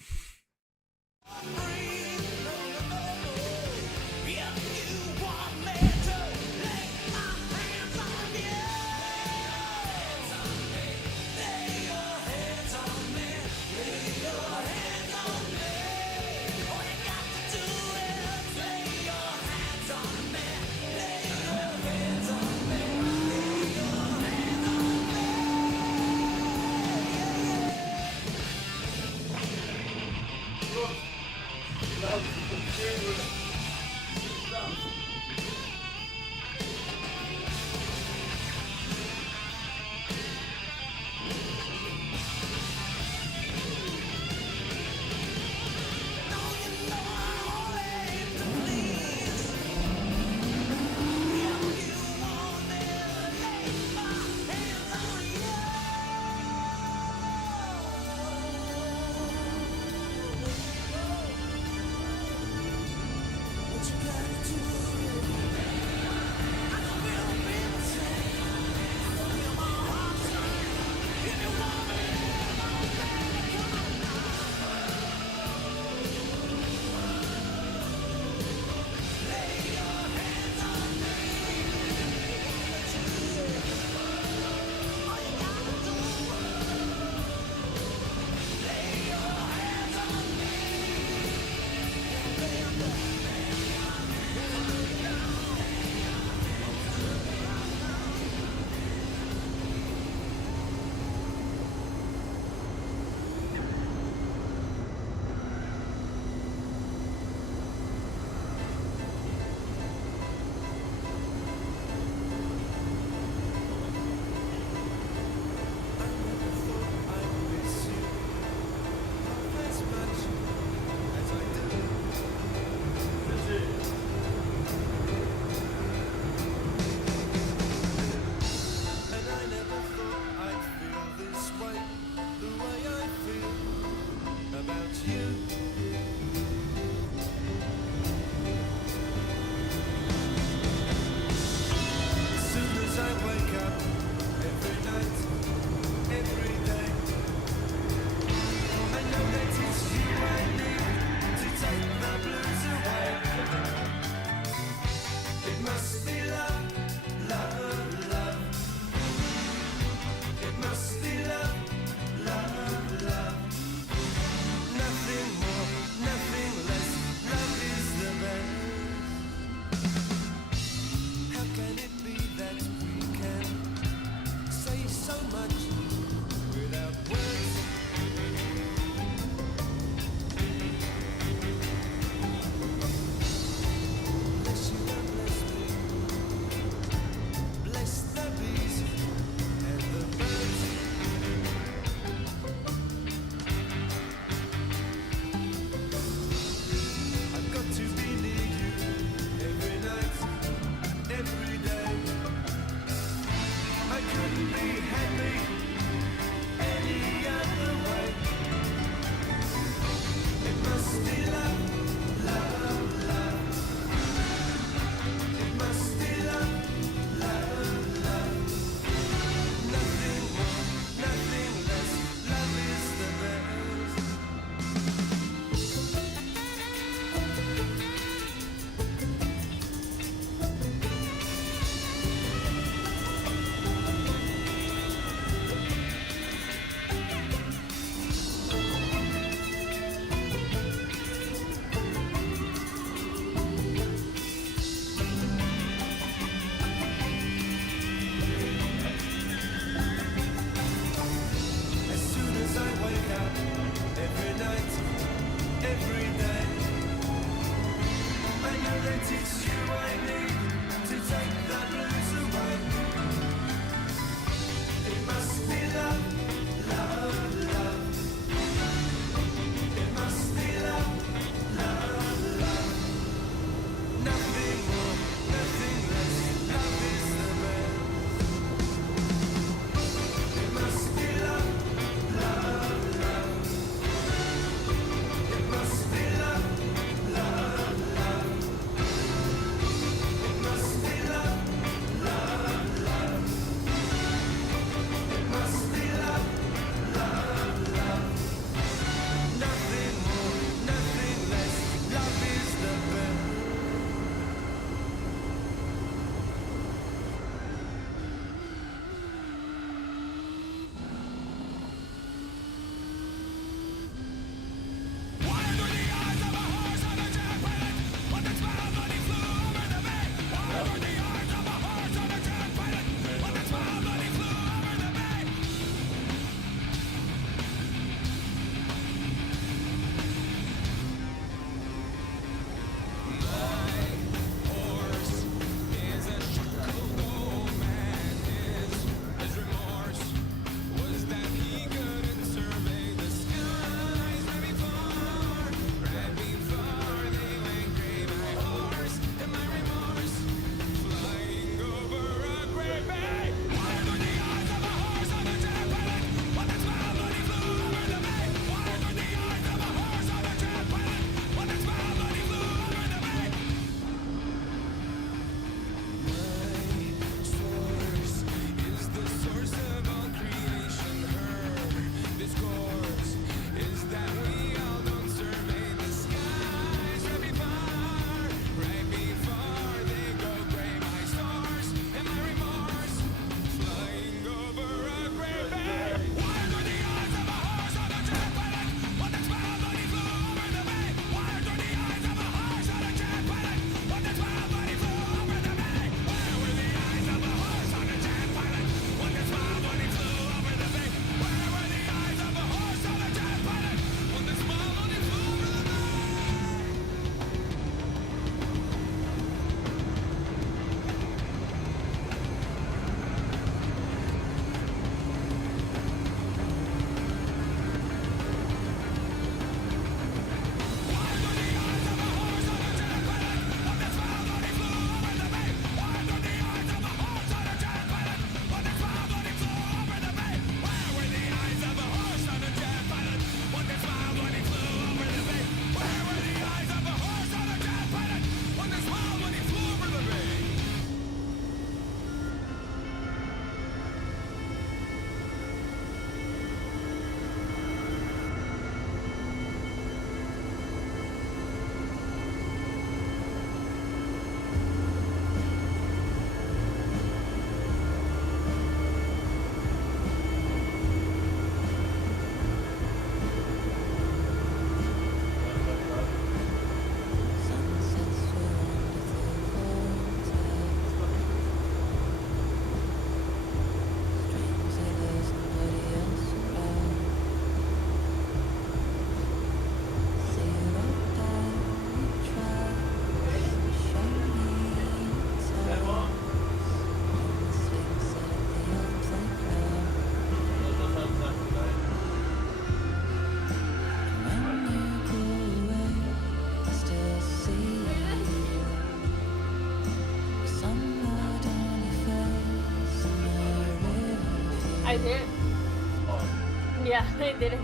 Yeah, they did it.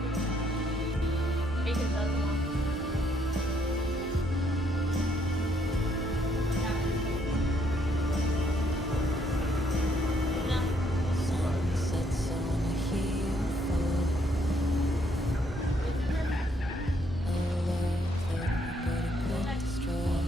Make it does one. Sunsets on a hill full. A love that nobody could destroy.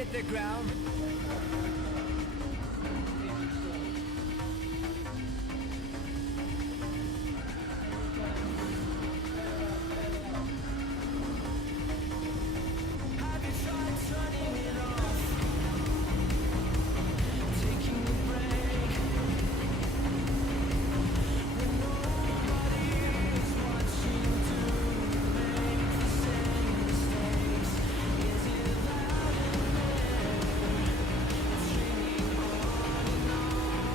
hit the ground. Have you tried turning it off? Taking a break when nobody is watching. Do you make the same mistakes? Is it loud in there? It's ringing on and on.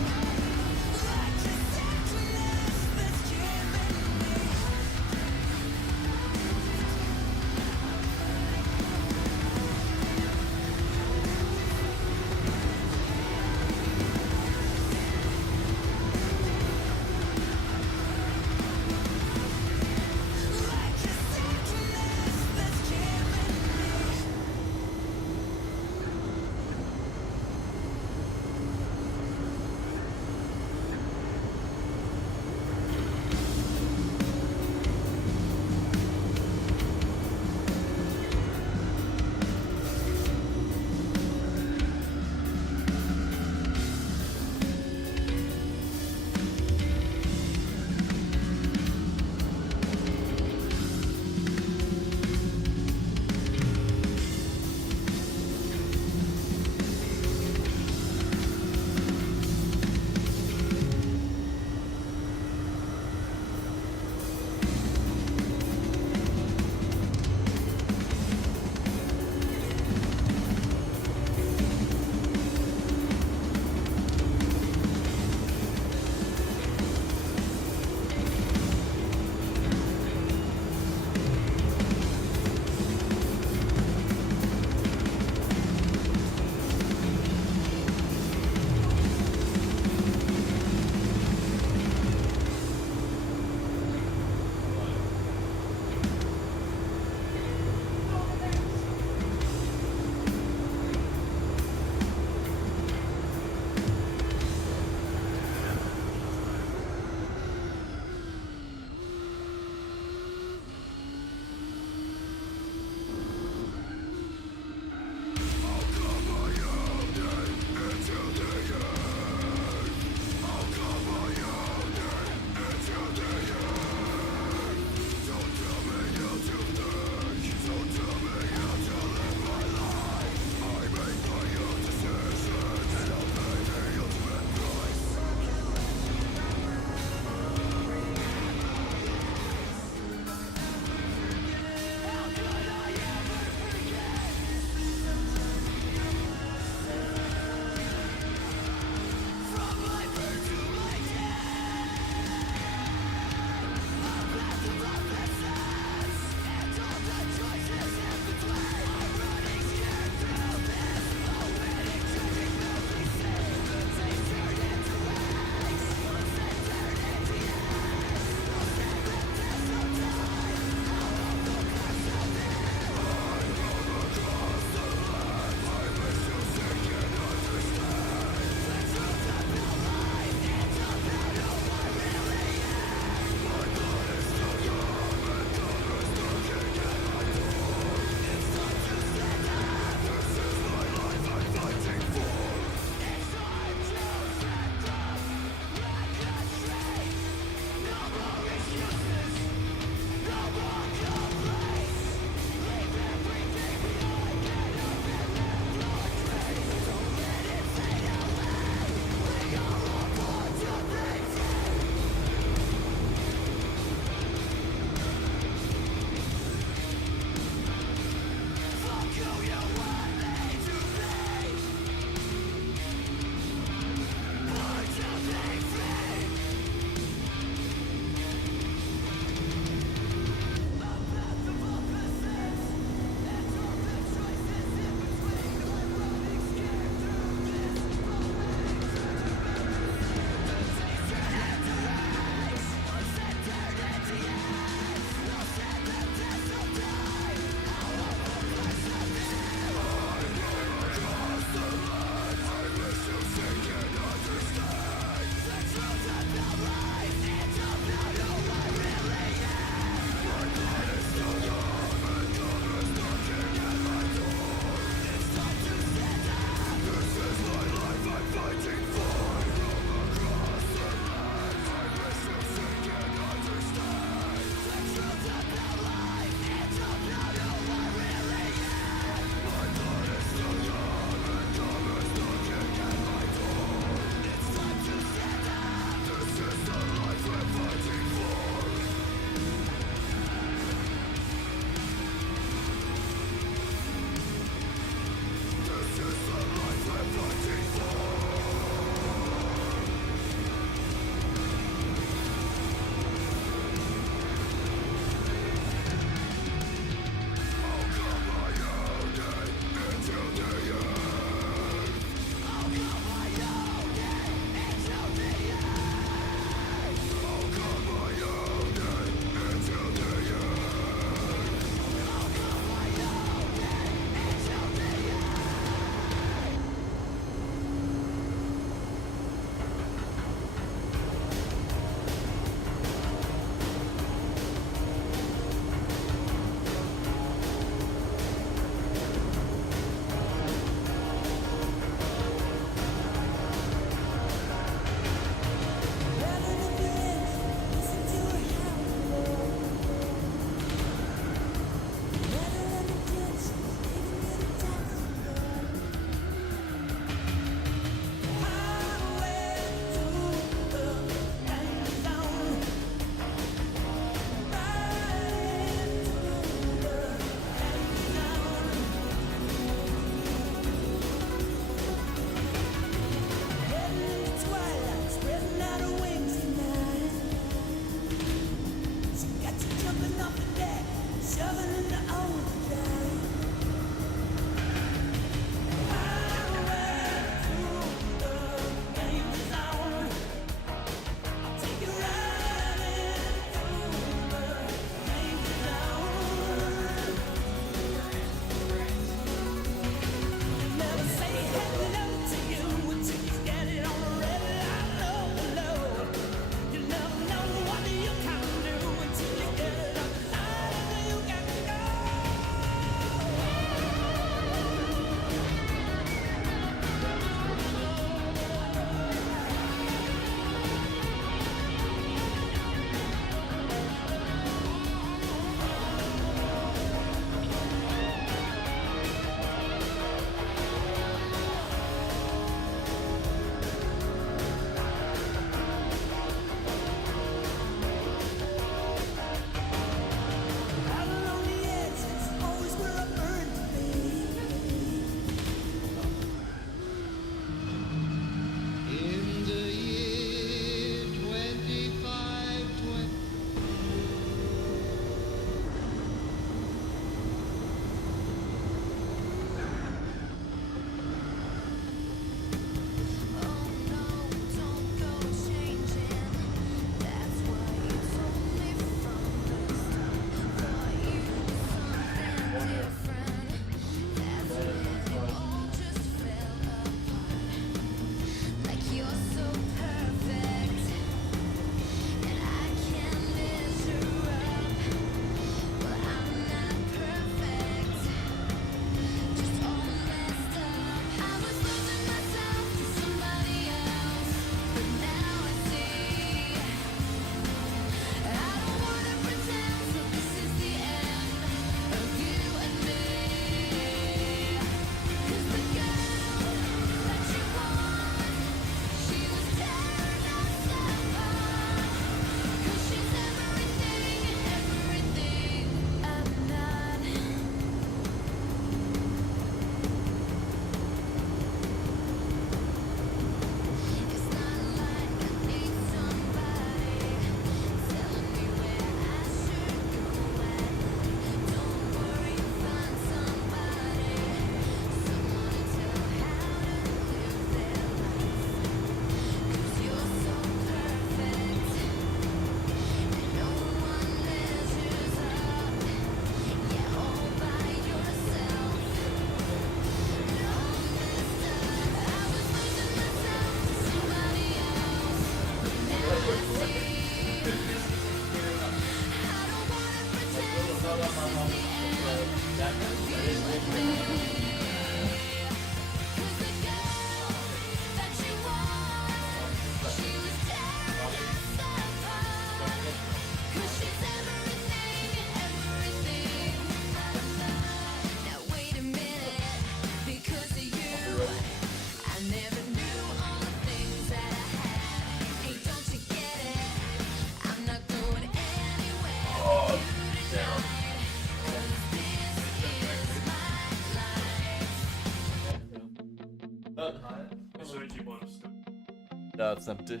Yeah, it's empty.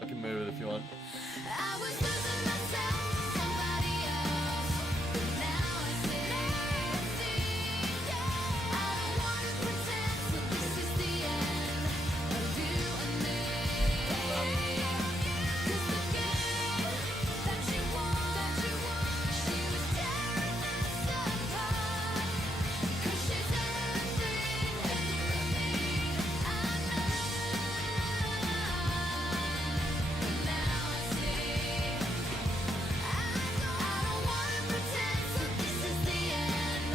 I can move it if you want. I was losing myself for somebody else, but now I see. I don't wanna pretend, so this is the end of you and me. 'Cause the game that you won, she was tearing us apart. 'Cause she's everything that you need. I know. Now I see. I don't wanna pretend, so this is the end.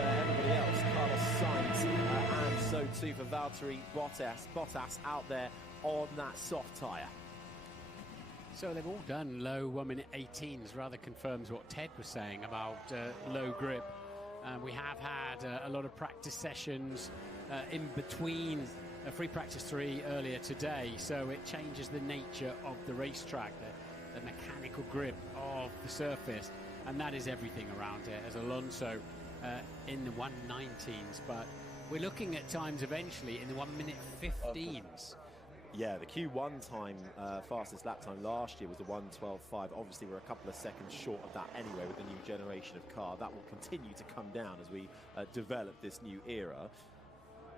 everybody else. Carlos Sainz and so too for Valtteri Bottas out there on that soft tyre. So they've all done low 1 minute 18s, rather confirms what Ted was saying about low grip. We have had a lot of practice sessions in between free practice 3 earlier today, so it changes the nature of the racetrack, the mechanical grip of the surface, and that is everything around it, as Alonso in the 119s, but we're looking at times eventually in the 1 minute 15s. Yeah, the Q1 time, fastest lap time last year was the 1:12.5. Obviously, we're a couple of seconds short of that anyway with the new generation of car. That will continue to come down as we develop this new era.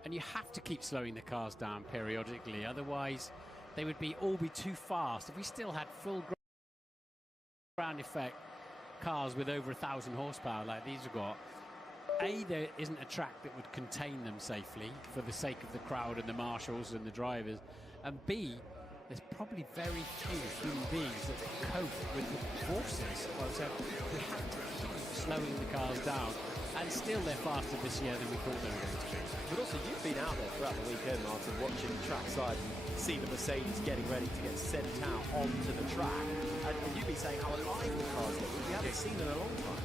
And you have to keep slowing the cars down periodically, otherwise they would all be too fast. If we still had full ground effect cars with over 1,000 horsepower like these have got, A, there isn't a track that would contain them safely for the sake of the crowd and the marshals and the drivers, and B, there's probably very few human beings that can cope with the forces. So we have to keep slowing the cars down, and still they're faster this year than we thought they were going to be. But also, you've been out there throughout the weekend, Martin, watching trackside and see the Mercedes getting ready to get sent out onto the track, and you've been saying how alive the cars look. We haven't seen them in a long time.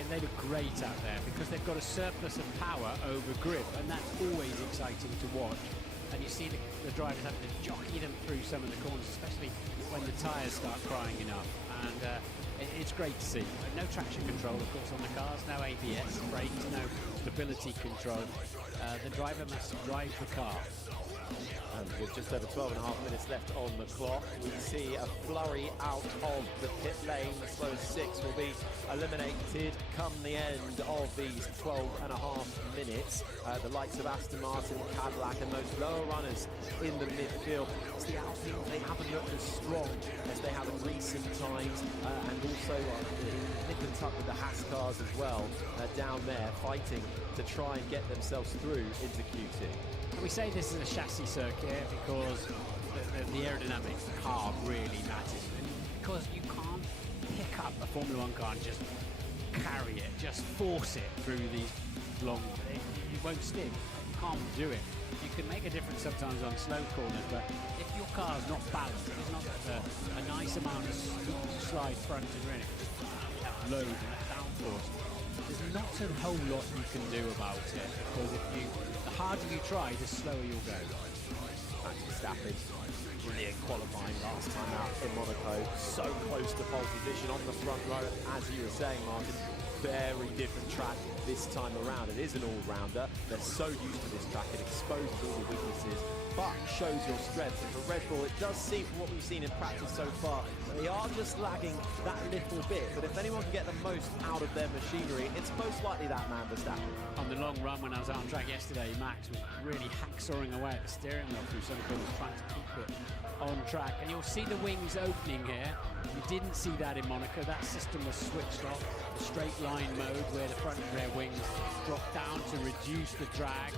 And they look great out there because they've got a surplus of power over grip, and that's always exciting to watch. And you see the drivers having to jockey them through some of the corners, especially when the tyres start crying enough. And it's great to see. No traction control, of course, on the cars, no ABS brakes, no stability control. The driver must drive the car. And with just over 12.5 minutes left on the clock, we see a flurry out of the pit lane. The slowest 6 will be eliminated come the end of these 12.5 minutes. The likes of Aston Martin, Cadillac and those lower runners in the midfield. It's the Alpine, they haven't looked as strong as they have in recent times, and also nip and tuck with the Haas cars as well, down there fighting to try and get themselves through into Q2. We say this is a chassis circuit because the aerodynamics of the car really matters, because you can't pick up a Formula 1 car and just carry it, just force it through these long, it won't stick. You can't do it. You can make a difference sometimes on slow corners, but if your car's not balanced, there's not a nice amount of slide front and rear, that load and that downforce, there's not a whole lot you can do about it, because the harder you try, the slower you'll go. Max Verstappen, brilliant qualifying last time out in Monaco, so close to pole position on the front row, as you were saying, Martin. Very different track this time around. It is an all-rounder. They're so used to this track, it exposes all the weaknesses, but shows your strength. And for Red Bull, it does seem, from what we've seen in practice so far, that they are just lagging that little bit. But if anyone can get the most out of their machinery, it's most likely that man, Verstappen. On the long run, when I was out on track yesterday, Max was really hacksawing away at the steering wheel through some corners, trying to keep it on track. And you'll see the wings opening here. You didn't see that in Monaco. That system was switched off. The straight line mode, where the front and rear wings drop down to reduce the drag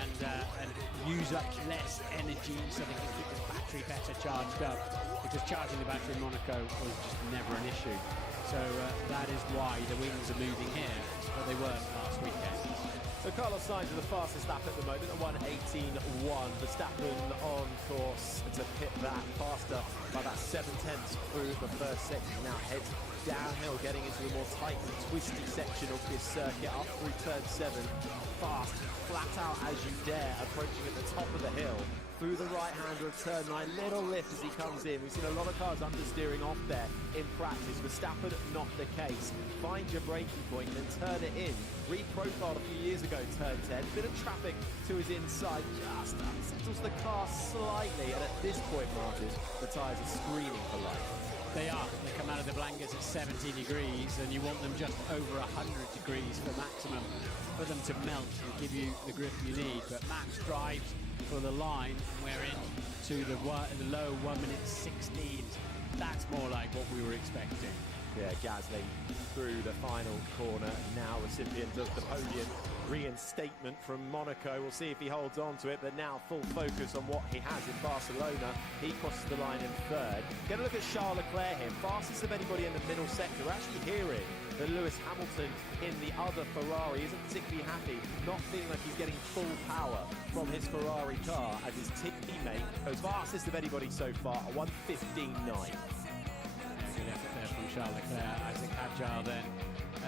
and use up less energy, so they can keep the battery better charged up, because charging the battery in Monaco was just never an issue. So that is why the wings are moving here, but they weren't last weekend. So Carlos Sainz is the fastest lap at the moment, at 1:18.1. Verstappen on course to pit that faster by about 7/10 through the first section. Now heads downhill, getting into the more tight and twisty section of this circuit, up through turn 7. Fast, flat out as you dare, approaching at the top of the hill. Through the right-hander of turn 9, little lift as he comes in. We've seen a lot of cars understeering off there in practice. Verstappen, not the case. Find your braking point, then turn it in. Reprofiled a few years ago, turn 10. Bit of traffic to his inside, just unsettles the car slightly. And at this point, Martin, the tyres are screaming for life. They are. They come out of the blankets at 70 degrees, and you want them just over 100 degrees for maximum, for them to melt and give you the grip you need. But Max drives for the line, and we're into the low 1 minute 16s. That's more like what we were expecting. Yeah, Gasly through the final corner, now recipient of the podium reinstatement from Monaco. We'll see if he holds on to it, but now full focus on what he has in Barcelona. He crosses the line in third. Get a look at Charles Leclerc here, fastest of anybody in the middle sector. We're actually hearing that Lewis Hamilton in the other Ferrari isn't particularly happy, not feeling like he's getting full power from his Ferrari car as his teammate goes fastest of anybody so far, a 1:15.9. Good effort there from Charles Leclerc. Isaac Agile then.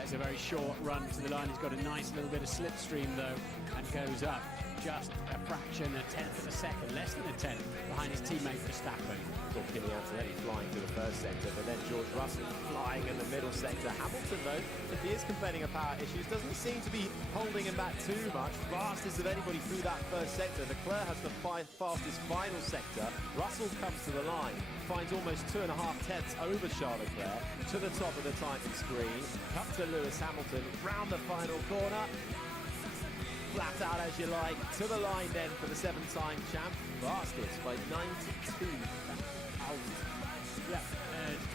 It's a very short run to the line. He's got a nice little bit of slipstream though and goes up just a fraction, a tenth of a second, less than a tenth behind his teammate Verstappen. Got Kimi Antonelli flying through the first sector, but then George Russell flying in the middle sector. Hamilton, though, if he is complaining of power issues, doesn't seem to be holding him back too much. Fastest of anybody through that first sector. Leclerc has the fastest final sector. Russell comes to the line, finds almost 2.5 tenths over Charles Leclerc to the top of the timing screen. Up to Lewis Hamilton, round the final corner. Flat out as you like, to the line then for the 7-time champ. Fastest by 92 thousandths. Yeah,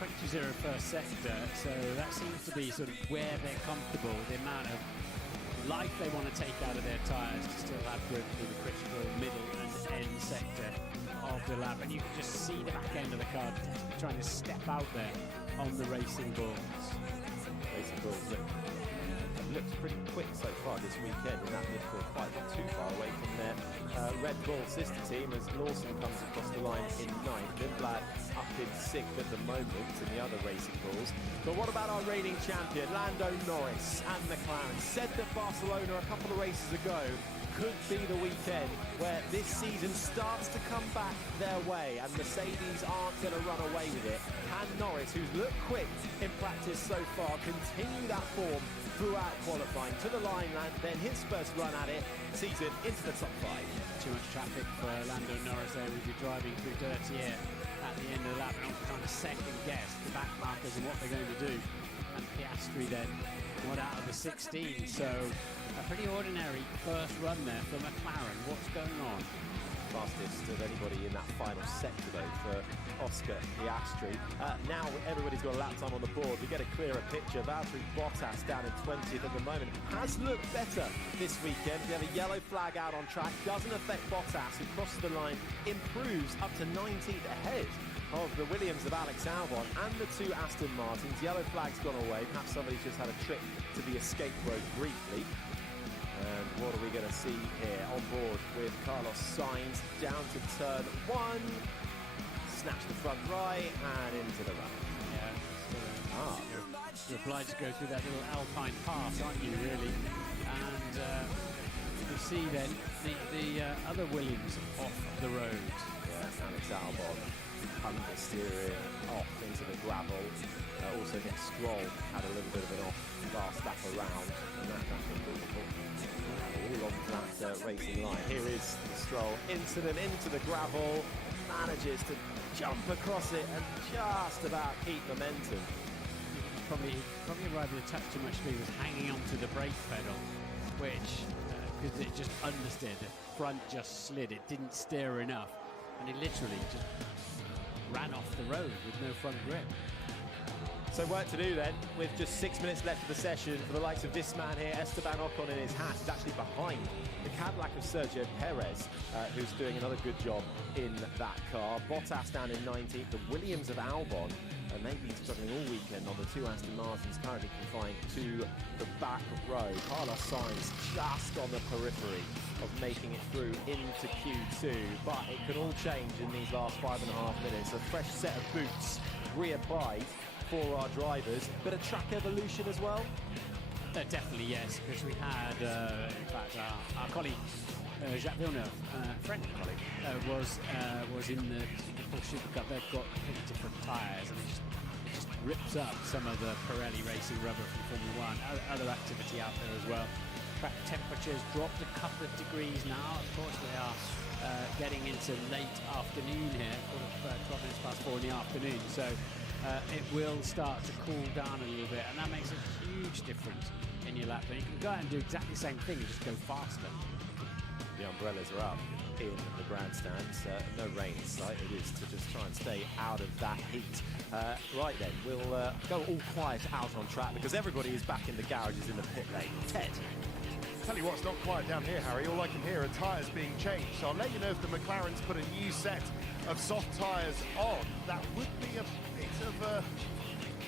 20-0 first sector, so that seems to be sort of where they're comfortable, the amount of life they want to take out of their tyres to still have grip through the critical middle and end sector of the lap. And you can just see the back end of the car trying to step out there on the Racing Bulls. Racing Bulls looks pretty quick so far this weekend in that midfield fight, not too far away from their Red Bull sister team as Lawson comes across the line in 9th. Lindblad up in 6th at the moment in the other Racing Bulls. But what about our reigning champion, Lando Norris and McLaren? Said that Barcelona a couple of races ago could be the weekend where this season starts to come back their way and Mercedes aren't going to run away with it. Can Norris, who's looked quick in practice so far, continue that form throughout qualifying to the line, and then his first run at it sees him into the top 5. Too much traffic for Lando Norris there. We'll be driving through dirty air at the end of the lap and trying to second guess the back markers and what they're going to do. And Piastri then not out of the 16, so a pretty ordinary first run there for McLaren. What's going on? Fastest of anybody in that final sector though for Oscar Piastri. Now everybody's got a lap time on the board. We get a clearer picture. Valtteri Bottas down in 20th at the moment. Has looked better this weekend. We have a yellow flag out on track. Doesn't affect Bottas, who crosses the line, improves up to 19th ahead of the Williams of Alex Albon and the 2 Aston Martins. Yellow flag's gone away. Perhaps somebody's just had a trip to the escape road briefly. And what are we going to see here on board with Carlos Sainz down to turn 1, snatch the front right and into the run. Yeah, you're obliged to go through that little alpine pass, aren't you, really? And you see then the other Williams off the road. Yes, Alex Albon understeering off into the gravel. Also Nick Stroll had a little bit of an off last lap around, and that's unbelievable. All on that racing line. Here is Stroll into the gravel, manages to jump across it and just about keep momentum. Probably arrived at a touch too much speed, was hanging onto the brake pedal, which, because it just understeered, the front just slid, it didn't steer enough, and it literally just ran off the road with no front grip. So work to do then, with just 6 minutes left of the session for the likes of this man here, Esteban Ocon in his hat. He's actually behind the Cadillac of Sergio Perez, who's doing another good job in that car. Bottas down in 19th, the Williams of Albon, and they've been struggling all weekend on the 2 Aston Martins, currently confined to the back row. Carlos Sainz just on the periphery of making it through into Q2, but it can all change in these last 5.5 minutes. A fresh set of boots reapplied for our drivers. Bit of track evolution as well? Definitely yes, because we had, in fact, our colleague Jacques Villeneuve, French colleague, was in the Full Super Cup. They've got different tyres, and it just rips up some of the Pirelli racing rubber from Formula One. Other activity out there as well. Track temperatures dropped a couple of degrees now. Of course, we are getting into late afternoon here, 12 minutes past 4 in the afternoon. So it will start to cool down a little bit, and that makes a huge difference in your lap. And you can go out and do exactly the same thing and just go faster. The umbrellas are up in the grandstands. No rain in sight. It is to just try and stay out of that heat. Right then, we'll go all quiet out on track because everybody is back in the garages in the pit lane. Ted. Tell you what, it's not quiet down here, Harry. All I can hear are tyres being changed. So I'll let you know if the McLaren's put a new set of soft tyres on. That would be a bit of a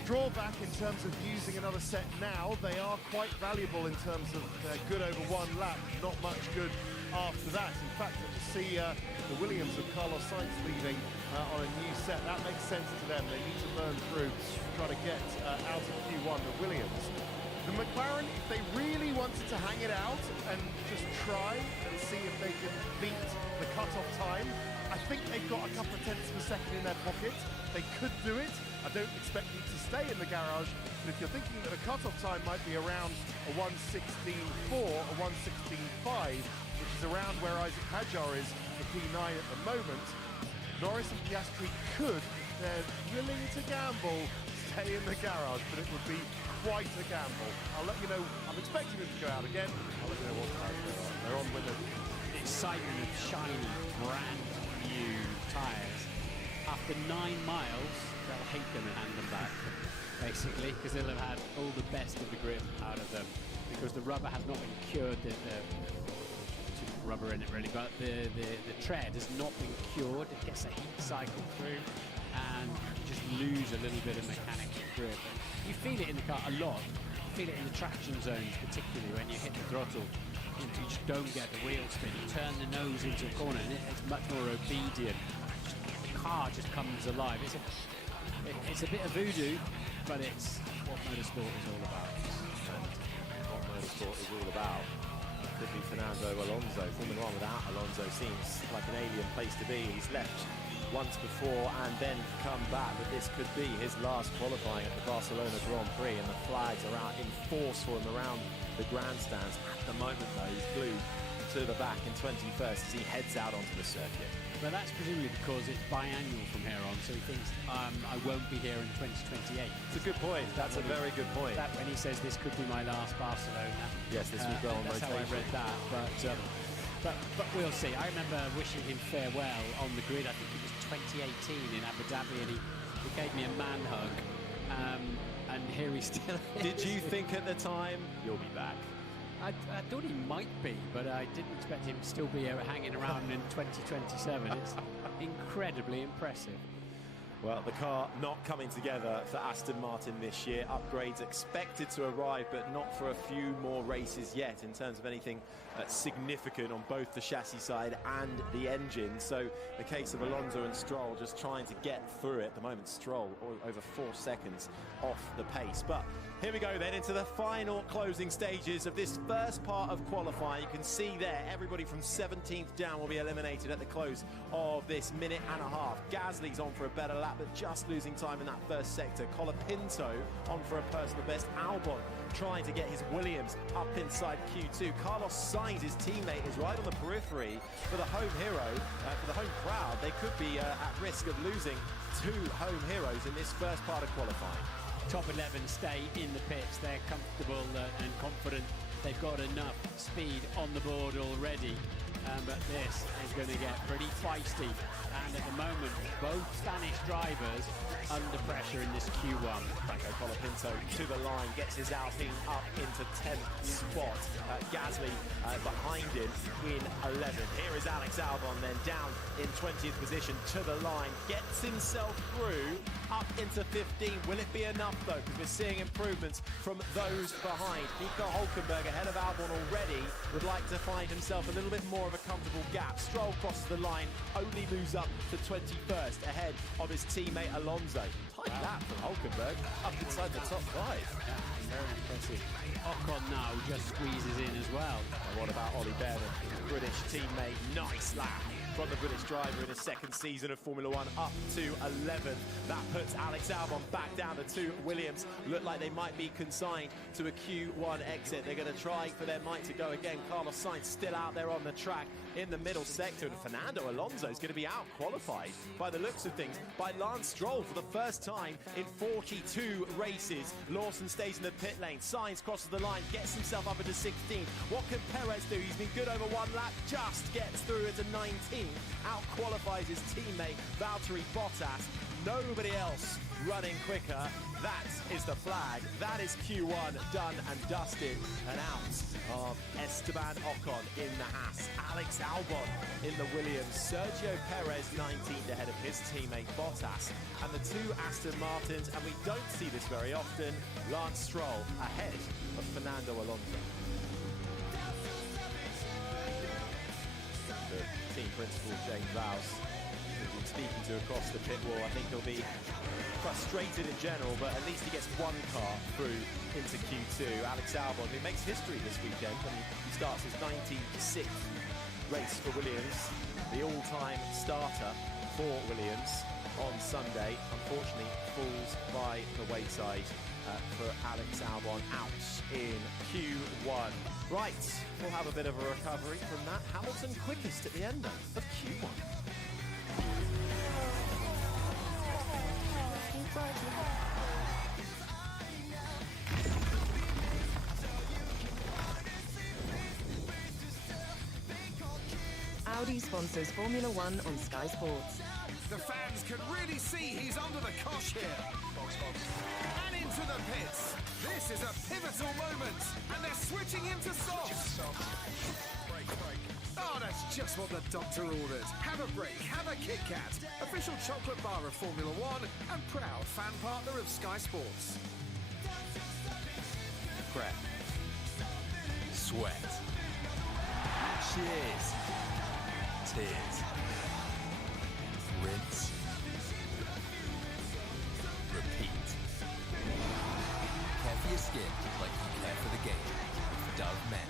drawback in terms of using another set now, they are quite valuable in terms of good over one lap, not much good after that. In fact, to see the Williams of Carlos Sainz leaving on a new set, that makes sense to them. They need to burn through, try to get out of Q1 the Williams. The McLaren, if they really wanted to hang it out and just try and see if they can beat the cut-off time, I think they've got a couple of tenths of a second in their pocket. They could do it. I don't expect them to stay in the garage, but if you're thinking that a cut-off time might be around a 1:16.4 or 1:16.5, which is around where Isaac Hadjar is for P9 at the moment, Norris and Piastri could, they're willing to gamble, stay in the garage, but it would be quite a gamble. I'll let you know, I'm expecting them to go out again. I'll let you know what tires they're on. They're on window. The excitement of shiny, brand new tyres. After 9 miles, they'll hate them and hand them back, basically, because they'll have had all the best of the grip out of them, because the rubber has not been cured. The rubber in it really, but the tread has not been cured. It gets a heat cycle through, and you just lose a little bit of mechanical grip. And you feel it in the car a lot. You feel it in the traction zones, particularly when you hit the throttle. You just don't get the wheel spin. You turn the nose into a corner, and it's much more obedient. The car just comes alive. It's a bit of voodoo, but it's what motorsport is all about. What motorsport is all about. Could be Fernando Alonso. Formula One without Alonso seems like an alien place to be. He's left once before and then come back, but this could be his last qualifying at the Barcelona Grand Prix, and the flags are out in force for him around the grandstands. At the moment though, he's glued to the back in 21st as he heads out onto the circuit. But that's presumably because it's biannual from here on, so he thinks I won't be here in 2028. It's a good point. That's a very good point. That when he says this could be my last Barcelona. Yes, this will go on That's rotation. how I read that. But we'll see. I remember wishing him farewell on the grid. I think it was 2018 in Abu Dhabi, and he gave me a man hug. And here he still is. Did you think at the time you'll be back? I thought he might be, but I didn't expect him to still be hanging around in 2027. It's incredibly impressive. Well, the car not coming together for Aston Martin this year. Upgrades expected to arrive, but not for a few more races yet in terms of anything significant on both the chassis side and the engine. So the case of Alonso and Stroll just trying to get through it. At the moment, Stroll over 4 seconds off the pace. But here we go then into the final closing stages of this first part of qualifying. You can see there everybody from 17th down will be eliminated at the close of this minute and a half. Gasly's on for a better lap, but just losing time in that first sector. Colapinto on for a personal best. Albon trying to get his Williams up inside Q2. Carlos Sainz, his teammate, is right on the periphery for the home hero, for the home crowd. They could be at risk of losing 2 home heroes in this first part of qualifying. Top 11 stay in the pits. They're comfortable and confident. They've got enough speed on the board already. But this is going to get pretty feisty. And at the moment, both Spanish drivers under pressure in this Q1. Franco Colapinto to the line, gets his Alpine up into 10th spot. Gasly behind him in 11th. Here is Alex Albon then down in 20th position to the line. Gets himself through up into 15. Will it be enough though? Because we're seeing improvements from those behind. Nico Hülkenberg ahead of Albon already. Would like to find himself a little bit more of a comfortable gap. Stroll crosses the line, only moves up to 21st ahead of his teammate Alonso. Tight lap from Hülkenberg up inside the top 5. Yeah, very impressive. Ocon now just squeezes in as well. And what about Ollie Behrman, his British teammate? Nice lap from the British driver in his second season of Formula One, up to 11th. That puts Alex Albon back down to 2 Williams. Look like they might be consigned to a Q1 exit. They're going to try for their might to go again. Carlos Sainz still out there on the track in the middle sector, and Fernando Alonso is going to be out qualified by the looks of things by Lance Stroll for the first time in 42 races. Lawson stays in the pit lane. Sainz crosses the line, gets himself up into 16th. What can Perez do? He's been good over 1 lap, just gets through into 19th. Out qualifies his teammate Valtteri Bottas. nobody else running quicker. That is the flag. That is Q1 done and dusted and out of Esteban Ocon in the Haas, Alex Albon in the Williams, Sergio Perez 19th ahead of his teammate Bottas, and the two Aston Martins, and we don't see this very often, Lance Stroll ahead of Fernando Alonso. The team principal, James Vowles, who've been speaking to across the pit wall, I think he'll be frustrated in general, but at least he gets one car through into Q2. Alex Albon, who makes history this weekend when he starts his 96th race for Williams, the all-time starter for Williams on Sunday, unfortunately falls by the wayside for Alex Albon out in Q1. Right, we'll have a bit of a recovery from that. Hamilton quickest at the end of Q1. Audi sponsors Formula One on Sky Sports. The fans can really see he's under the cosh here. And into the pits. This is a pivotal moment, and they're switching him to softs. Oh, that's just what the doctor ordered. Have a break, have a Kit Kat. Official chocolate bar of Formula One and proud fan partner of Sky Sports. Prep. Sweat. Cheers. Tears. Rinse. Repeat. Care for your skin like you care for the game. Dove Men.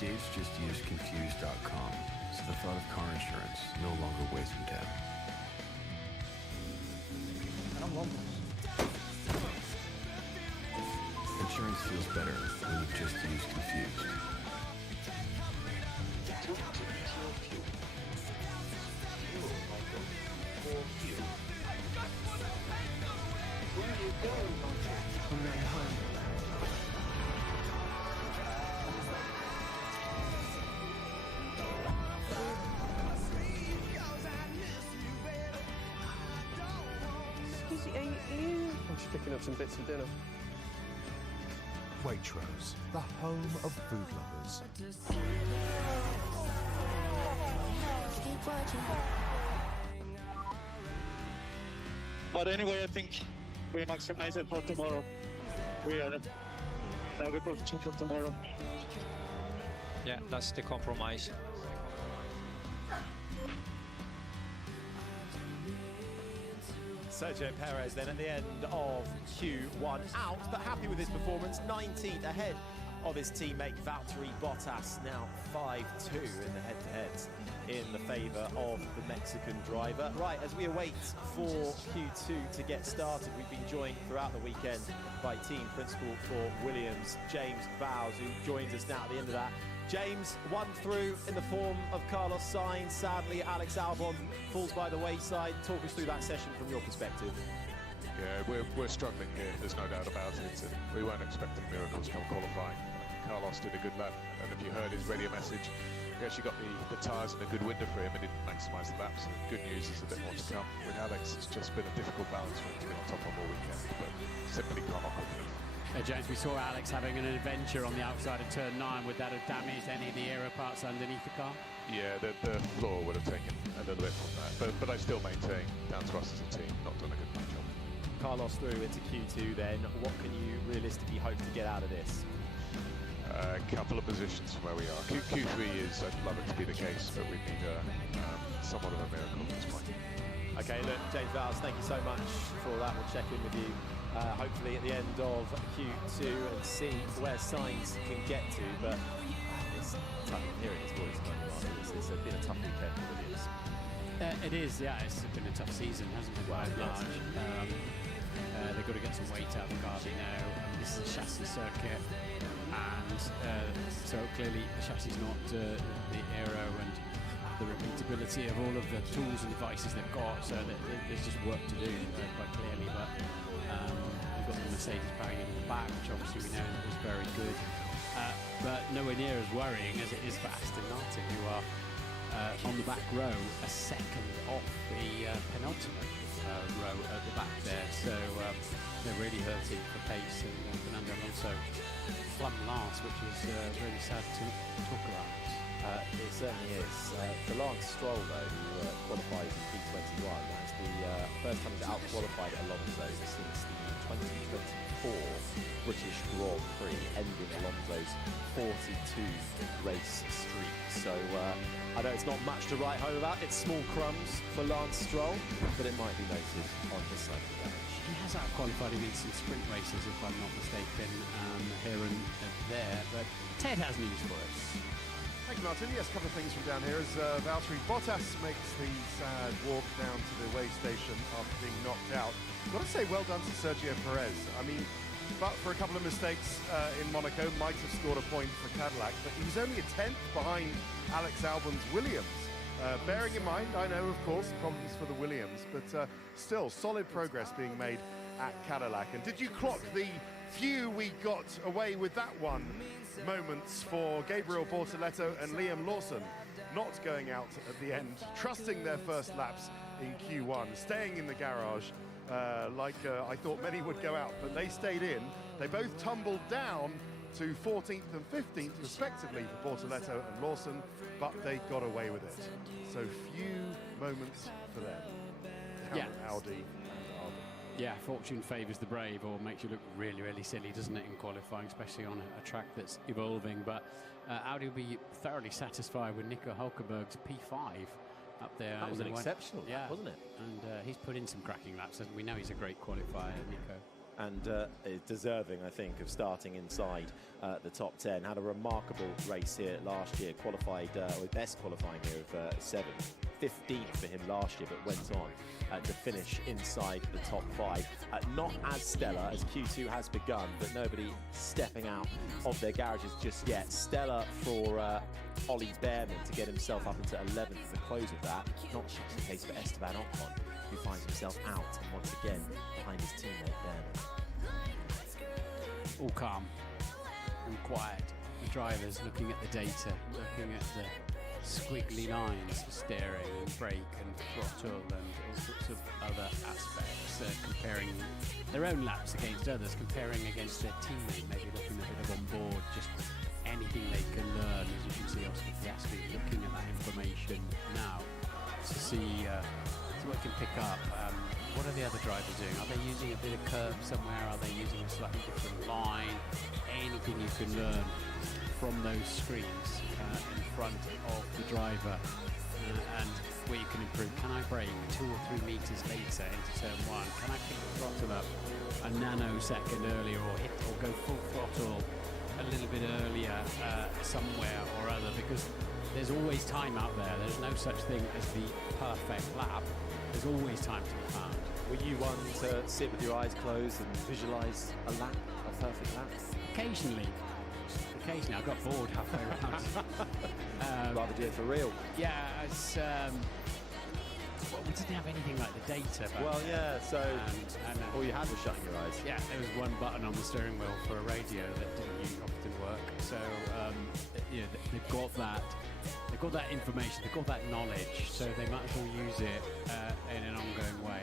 Dave's just used Confused.com, so the thought of car insurance no longer weighs him down. Insurance feels better when you've just used Confused. Where are you going, Monty? I'm going home. I'm just picking up some bits of dinner. Waitrose, the home of food lovers. But anyway, I think we maximize it for tomorrow. We are now we put for tomorrow. Yeah, that's the compromise. Sergio Perez then at the end of Q1 out, but happy with his performance, 19th ahead of his teammate Valtteri Bottas, now 5-2 in the head-to-heads in the favour of the Mexican driver. Right, as we await for Q2 to get started, we've been joined throughout the weekend by team principal for Williams, James Vowles, who joins us now at the end of that. James, one through in the form of Carlos Sainz. Sadly, Alex Albon falls by the wayside. Talk us through that session from your perspective. Yeah, we're struggling here, there's no doubt about it. And we weren't expecting miracles come qualifying. Carlos did a good lap, and if you heard his radio message, he actually got the tyres in a good window for him and didn't maximise the laps. And good news, there's a bit more to come. With Alex, it's just been a difficult balance for him to be on top of all weekend, but simply can't off quickly. James, we saw Alex having an adventure on the outside of turn 9. Would that have damaged any of the aero parts underneath the car? Yeah, the floor would have taken a little bit from that, but I still maintain, down to us as a team, not done a good enough job. Carlos through into Q2 then. What can you realistically hope to get out of this? A couple of positions from where we are. Q3 is, I'd love it to be the case, but we need somewhat of a miracle at this point. Okay, look, James Vowles, thank you so much for that. We'll check in with you hopefully at the end of Q2 and see where Sainz can get to, but it's this time of period as well, it's been a tough weekend for Williams. It is, yeah. It's been a tough season, hasn't it? By and large. They've got to get some weight out of the car now. This is a chassis circuit, and so clearly the chassis is not the aero and the repeatability of all of the tools and devices they've got. So there's just work to do quite clearly. But we've got the Mercedes banging in the back, which obviously we know is very good, but nowhere near as worrying as it is for Aston Martin, who are on the back row, a second off the penultimate row at the back there. So they're really hurting for pace, and Fernando Alonso plumb last, which is really sad to talk about. It certainly is. For Lance Stroll, though, who qualified in P21, that's the first time he's out-qualified Alonso since the 2024 British Grand Prix, ending Alonso's 42-race streak. So I know it's not much to write home about. It's small crumbs for Lance Stroll, but it might be noted on his side of the bench. He has out-qualified him in some sprint races, if I'm not mistaken, here and there. But Ted has news for us. Thank you, Martin. Yes, a couple of things from down here as Valtteri Bottas makes the sad walk down to the way station after being knocked out. Got to say well done to Sergio Perez. I mean, but for a couple of mistakes in Monaco, might have scored a point for Cadillac, but he was only a 10th behind Alex Albon's Williams. Bearing in mind, I know, of course, problems for the Williams, but still solid progress being made at Cadillac. And did you clock the few we got away with that one moments for Gabriel Bortoleto and Liam Lawson not going out at the end, trusting their first laps in Q1, staying in the garage like I thought many would go out, but they stayed in. They both tumbled down to 14th and 15th respectively for Bortoleto and Lawson, but they got away with it. So few moments for them. Yeah. Audi and Albon. Yeah, fortune favours the brave, or makes you look really, really silly, doesn't it, in qualifying, especially on a track that's evolving. But Audi will be thoroughly satisfied with Nico Hulkenberg's P5 up there. That was an exceptional lap, wasn't it? And he's put in some cracking laps, and we know he's a great qualifier, Nico. And deserving, I think, of starting inside the top 10. Had a remarkable race here last year, qualified, with best qualifying here of 7th. 15th for him last year, but went on to finish inside the top 5. Not as stellar as Q2 has begun, but nobody stepping out of their garages just yet. Stellar for Ollie Behrman to get himself up into 11th at the close of that. Not the case for Esteban Ocon, who finds himself out and once again behind his teammate Behrman. All calm and quiet. The drivers looking at the data, looking at the squiggly lines, steering and brake and throttle and all sorts of other aspects, comparing their own laps against others, comparing against their teammate, maybe looking a bit of on board, just anything they can learn. As you can see, Oscar Piastri looking at that information now to see what he can pick up. What are the other drivers doing? Are they using a bit of curve somewhere? Are they using a slightly different line? Anything you can learn from those screens in front of the driver, and where you can improve. Can I brake 2 or 3 meters later into turn 1? Can I pick the throttle up a nanosecond earlier, or hit or go full throttle a little bit earlier somewhere or other? Because there's always time out there. There's no such thing as the perfect lap. There's always time to be found. Were you one to sit with your eyes closed and visualise a lap, a perfect lap? Occasionally I got bored halfway around. Rather do it for real. Yeah, it's, well, we didn't have anything like the data. But, well, yeah, so all you had was shutting your eyes. Yeah, there was one button on the steering wheel for a radio that didn't often work. So yeah, they've got that information, they've got that knowledge, so they might as well use it in an ongoing way.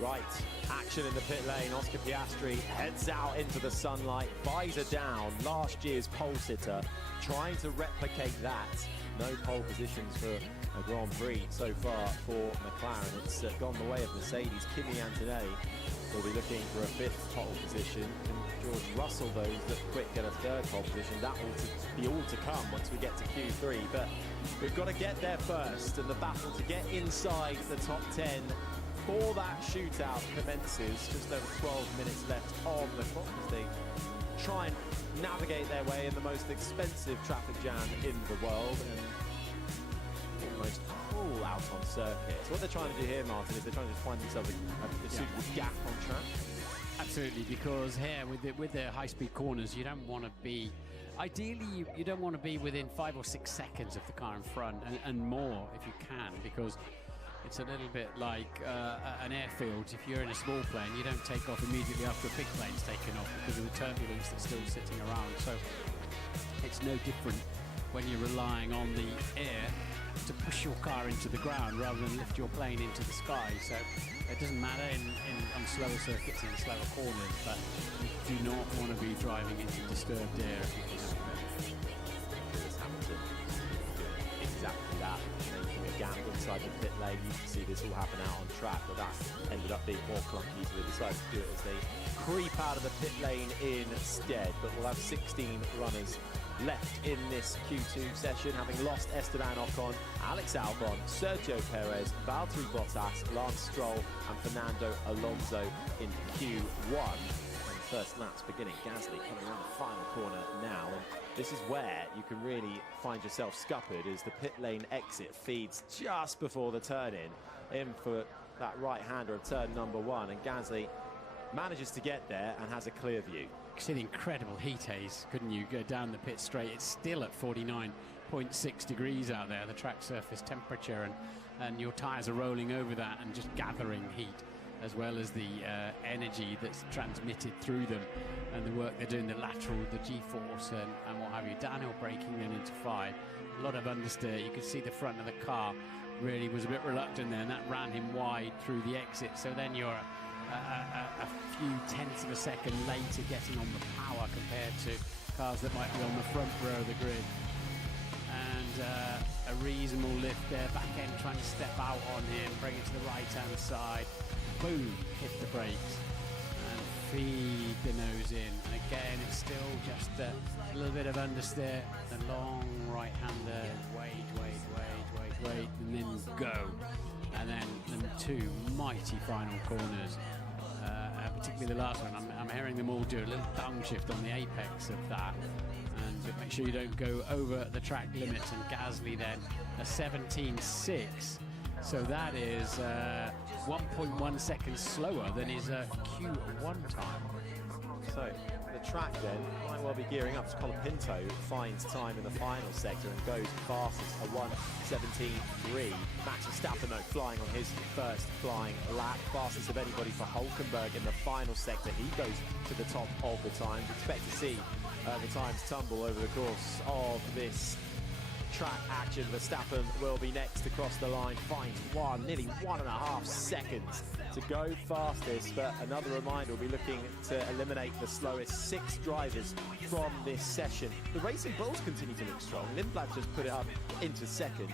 Right, action in the pit lane. Oscar Piastri heads out into the sunlight, visor down, last year's pole sitter, trying to replicate that. No pole positions for a Grand Prix so far for McLaren. It's gone the way of Mercedes. Kimi Antonelli will be looking for a 5th pole position. And George Russell, those that quick get a 3rd pole position. That will be all to come once we get to Q3. But we've got to get there first, and the battle to get inside the top 10 for that shootout commences. Just over 12 minutes left on the clock as they try and navigate their way in the most expensive traffic jam in the world and almost crawl out on circuit. So what they're trying to do here, Martin, is they're trying to just find themselves a suitable gap on track. Absolutely, because here with the high-speed corners, you don't want to be. Ideally, you don't want to be within 5 or 6 seconds of the car in front, and more if you can, because it's a little bit like an airfield. If you're in a small plane, you don't take off immediately after a big plane's taken off because of the turbulence that's still sitting around. So it's no different when you're relying on the air to push your car into the ground rather than lift your plane into the sky. So it doesn't matter on slower circuits and slower corners, but you do not want to be driving into disturbed air if you can help it. Lewis Hamilton doing exactly that, making a gap inside the pit lane. You can see this all happen out on track, but that ended up being more clunky, so they decided to do it as they creep out of the pit lane instead. But we'll have 16 runners left in this Q2 session, having lost Esteban Ocon, Alex Albon, Sergio Perez, Valtteri Bottas, Lance Stroll and Fernando Alonso in Q1. And the first laps beginning. Gasly coming around the final corner now, and this is where you can really find yourself scuppered, as the pit lane exit feeds just before the turn in for that right-hander of turn number 1, and Gasly manages to get there and has a clear view. You see the incredible heat haze, couldn't you? Go down the pit straight. It's still at 49.6 degrees out there, the track surface temperature, and your tyres are rolling over that and just gathering heat, as well as the energy that's transmitted through them and the work they're doing, the lateral, the G-force and what have you. Downhill braking then into 5. A lot of understeer. You could see the front of the car really was a bit reluctant there, and that ran him wide through the exit. So then you're a few tenths of a second later getting on the power compared to cars that might be on the front row of the grid. And a reasonable lift there, back end trying to step out on him, bring it to the right-hand side. Boom, hit the brakes and feed the nose in. And again, it's still just a little bit of understeer. The long right-hander, wait, and then go. And then 2 mighty final corners. Particularly the last one, I'm hearing them all do a little downshift on the apex of that, and make sure you don't go over the track limits. And Gasly then a 17.6, so that is 1.1 seconds slower than his Q1 time. So the track then might well be gearing up. Colapinto finds time in the final sector and goes fastest, a 1:17.3. Max Verstappen though flying on his first flying lap, fastest of anybody for Hulkenberg in the final sector. He goes to the top of the times. Expect to see the times tumble over the course of this track action. Verstappen will be next to cross the line, finds nearly 1.5 seconds to go fastest, but another reminder, we'll be looking to eliminate the slowest 6 drivers from this session. The Racing Bulls continue to look strong. Lindblad just put it up into second.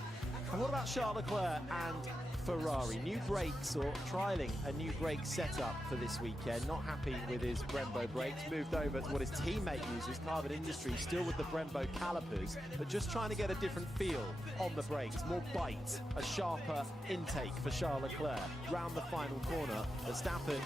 And what about Charles Leclerc and Ferrari? New brakes, or trialling a new brake setup for this weekend. Not happy with his Brembo brakes. Moved over to what his teammate uses, Carbon Industries, still with the Brembo calipers, but just trying to get a different feel on the brakes. More bite, a sharper intake for Charles Leclerc. Round the final corner, Verstappen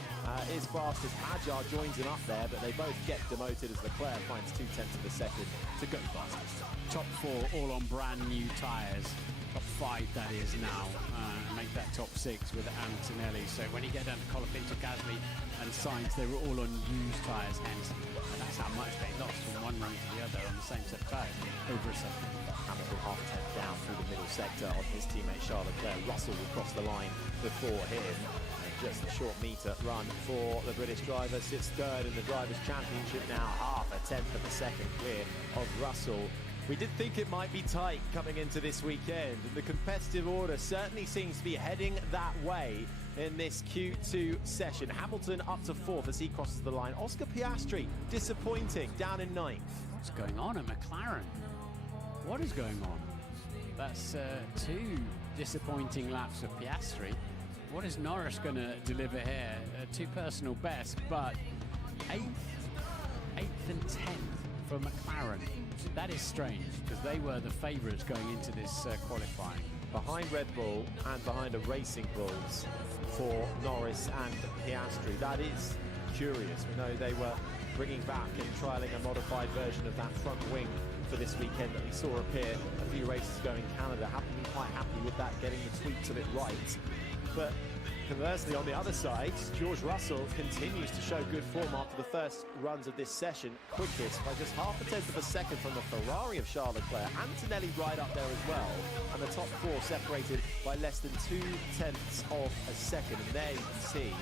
is fastest. Hadjar joins him up there, but they both get demoted as Leclerc finds 0.2 of a second to go fastest. Top 4 all on brand new tyres. Top 5 that is now, and make that top 6 with Antonelli. So when you get down to Colapinto, Gasly and Sainz, they were all on used tyres, hence that's how much they lost from one run to the other on the same set of tyres, over a second. Hamilton half a tenth down through the middle sector on his teammate Charles Leclerc. Russell will cross the line before him. And just a short meter run for the British driver. Sits third in the Drivers' Championship now, half a tenth of a second clear of Russell. We did think it might be tight coming into this weekend, and the competitive order certainly seems to be heading that way in this Q2 session. Hamilton up to 4th as he crosses the line. Oscar Piastri disappointing, down in 9th. What's going on at McLaren? What is going on? That's 2 disappointing laps of Piastri. What is Norris going to deliver here? 2 personal bests, but 8th and 10th for McLaren. That is strange, because they were the favourites going into this qualifying. Behind Red Bull and behind a Racing Bulls for Norris and Piastri. That is curious. We know they were bringing back and trialling a modified version of that front wing for this weekend that we saw appear a few races ago in Canada. Haven't been quite happy with that, getting the tweaks of it right. But conversely, on the other side, George Russell continues to show good form after the first runs of this session. Quickest by just half a tenth of a second from the Ferrari of Charles Leclerc. Antonelli right up there as well. And the top four separated by less than 2/10 of a second. And there you can see,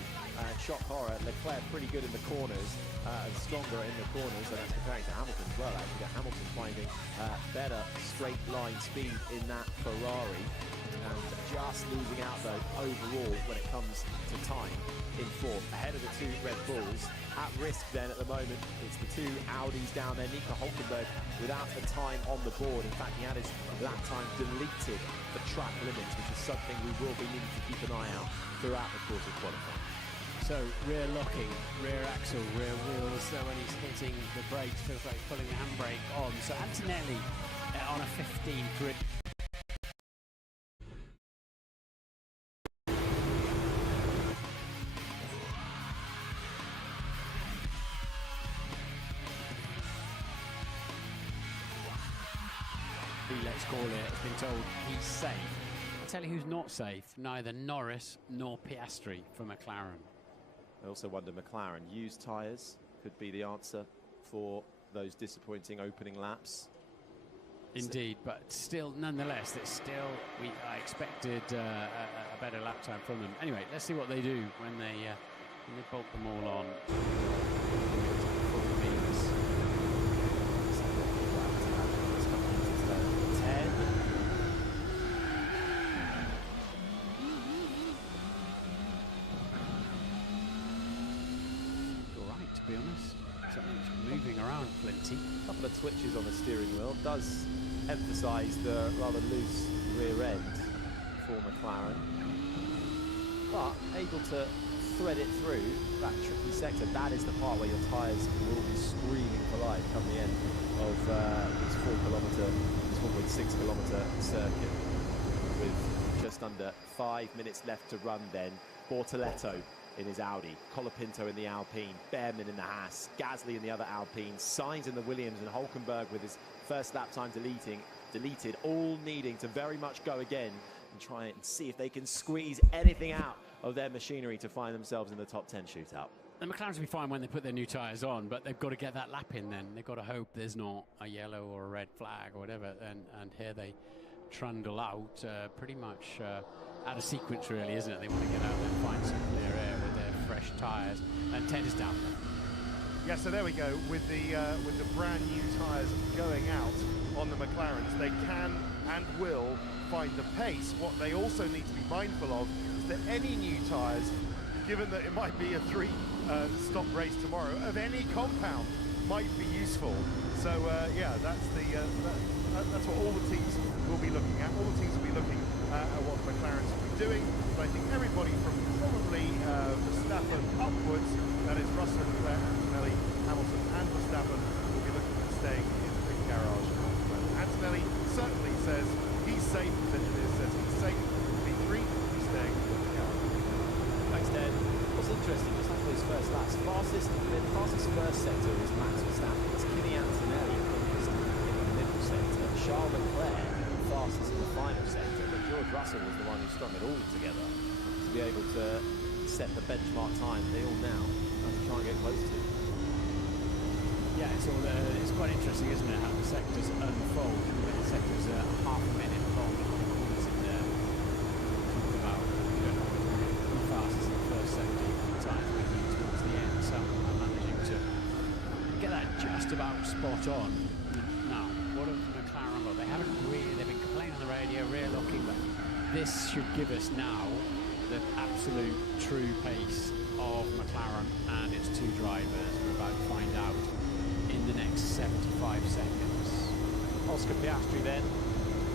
shock horror, Leclerc pretty good in the corners and stronger in the corners. And that's comparing to Hamilton as well, actually. Hamilton finding better straight line speed in that Ferrari. And just losing out though overall when it comes to time in fourth, ahead of the two Red Bulls. At risk then at the moment, it's the two Audis down there. Nico Hulkenberg without the time on the board. In fact, he had his lap time deleted for track limits, which is something we will be needing to keep an eye out throughout the course of qualifying. So rear locking, rear axle, rear wheels. So when he's hitting the brakes, feels like he's pulling the handbrake on. So Antonelli on a 15-3. Let's call it. It's been told he's safe. I'll tell you who's not safe. Neither Norris nor Piastri for McLaren. I also wonder, McLaren, used tyres could be the answer for those disappointing opening laps. Indeed, but still, nonetheless, I expected a better lap time from them. Anyway, let's see what they do when they bolt them all on. To be honest, something's moving around plenty. A couple of twitches on the steering wheel does emphasise the rather loose rear end for McLaren, but able to thread it through that tricky sector. That is the part where your tyres will be screaming for life come the end of this 4.6 kilometre circuit, with just under 5 minutes left to run. Then Bortoletto in his Audi, Colapinto in the Alpine, Behrman in the Haas, Gasly in the other Alpine, Sainz in the Williams, and Hulkenberg with his first lap time deleted, all needing to very much go again and try and see if they can squeeze anything out of their machinery to find themselves in the top 10 shootout. The McLarens will be fine when they put their new tyres on, but they've got to get that lap in then. They've got to hope there's not a yellow or a red flag or whatever, and here they trundle out pretty much out of sequence, really, isn't it? They want to get out there and find some clear air with their fresh tyres, and Ted is down there. Yeah, so there we go, with the brand new tyres going out on the McLarens. They can and will find the pace. What they also need to be mindful of is that any new tyres, given that it might be a three-stop race tomorrow, of any compound might be useful. So yeah, that's what all the teams will be looking at. All the teams will be looking at what the McLarens will be doing. But I think everybody from probably Verstappen upwards, that is Russell, Leclerc, Antonelli, Hamilton and Verstappen, will be looking at staying in the garage. Antonelli certainly says he's safe. His engineer says he's safe. P3, he's staying in the garage. Thanks, Ted. What's interesting is after his first laps, the fastest first sector is Max Verstappen. It's Kimi Antonelli in the middle sector. Charles Leclerc fastest in the final sector, but George Russell was the one who strung it all together to be able to set the benchmark time they all now have to try and get close to. Yeah, it's quite interesting, isn't it, how the sectors unfold. The sectors are half a minute long. Corners in there. Talking about who fastest in the first sector, times moving towards the end. Some are managing to get that just about spot on. Now, what have McLaren got? They've been complaining on the radio, rear locking, but this should give us now the absolute true pace of McLaren and its two drivers. We're about to find out in the next 75 seconds. Oscar Piastri then.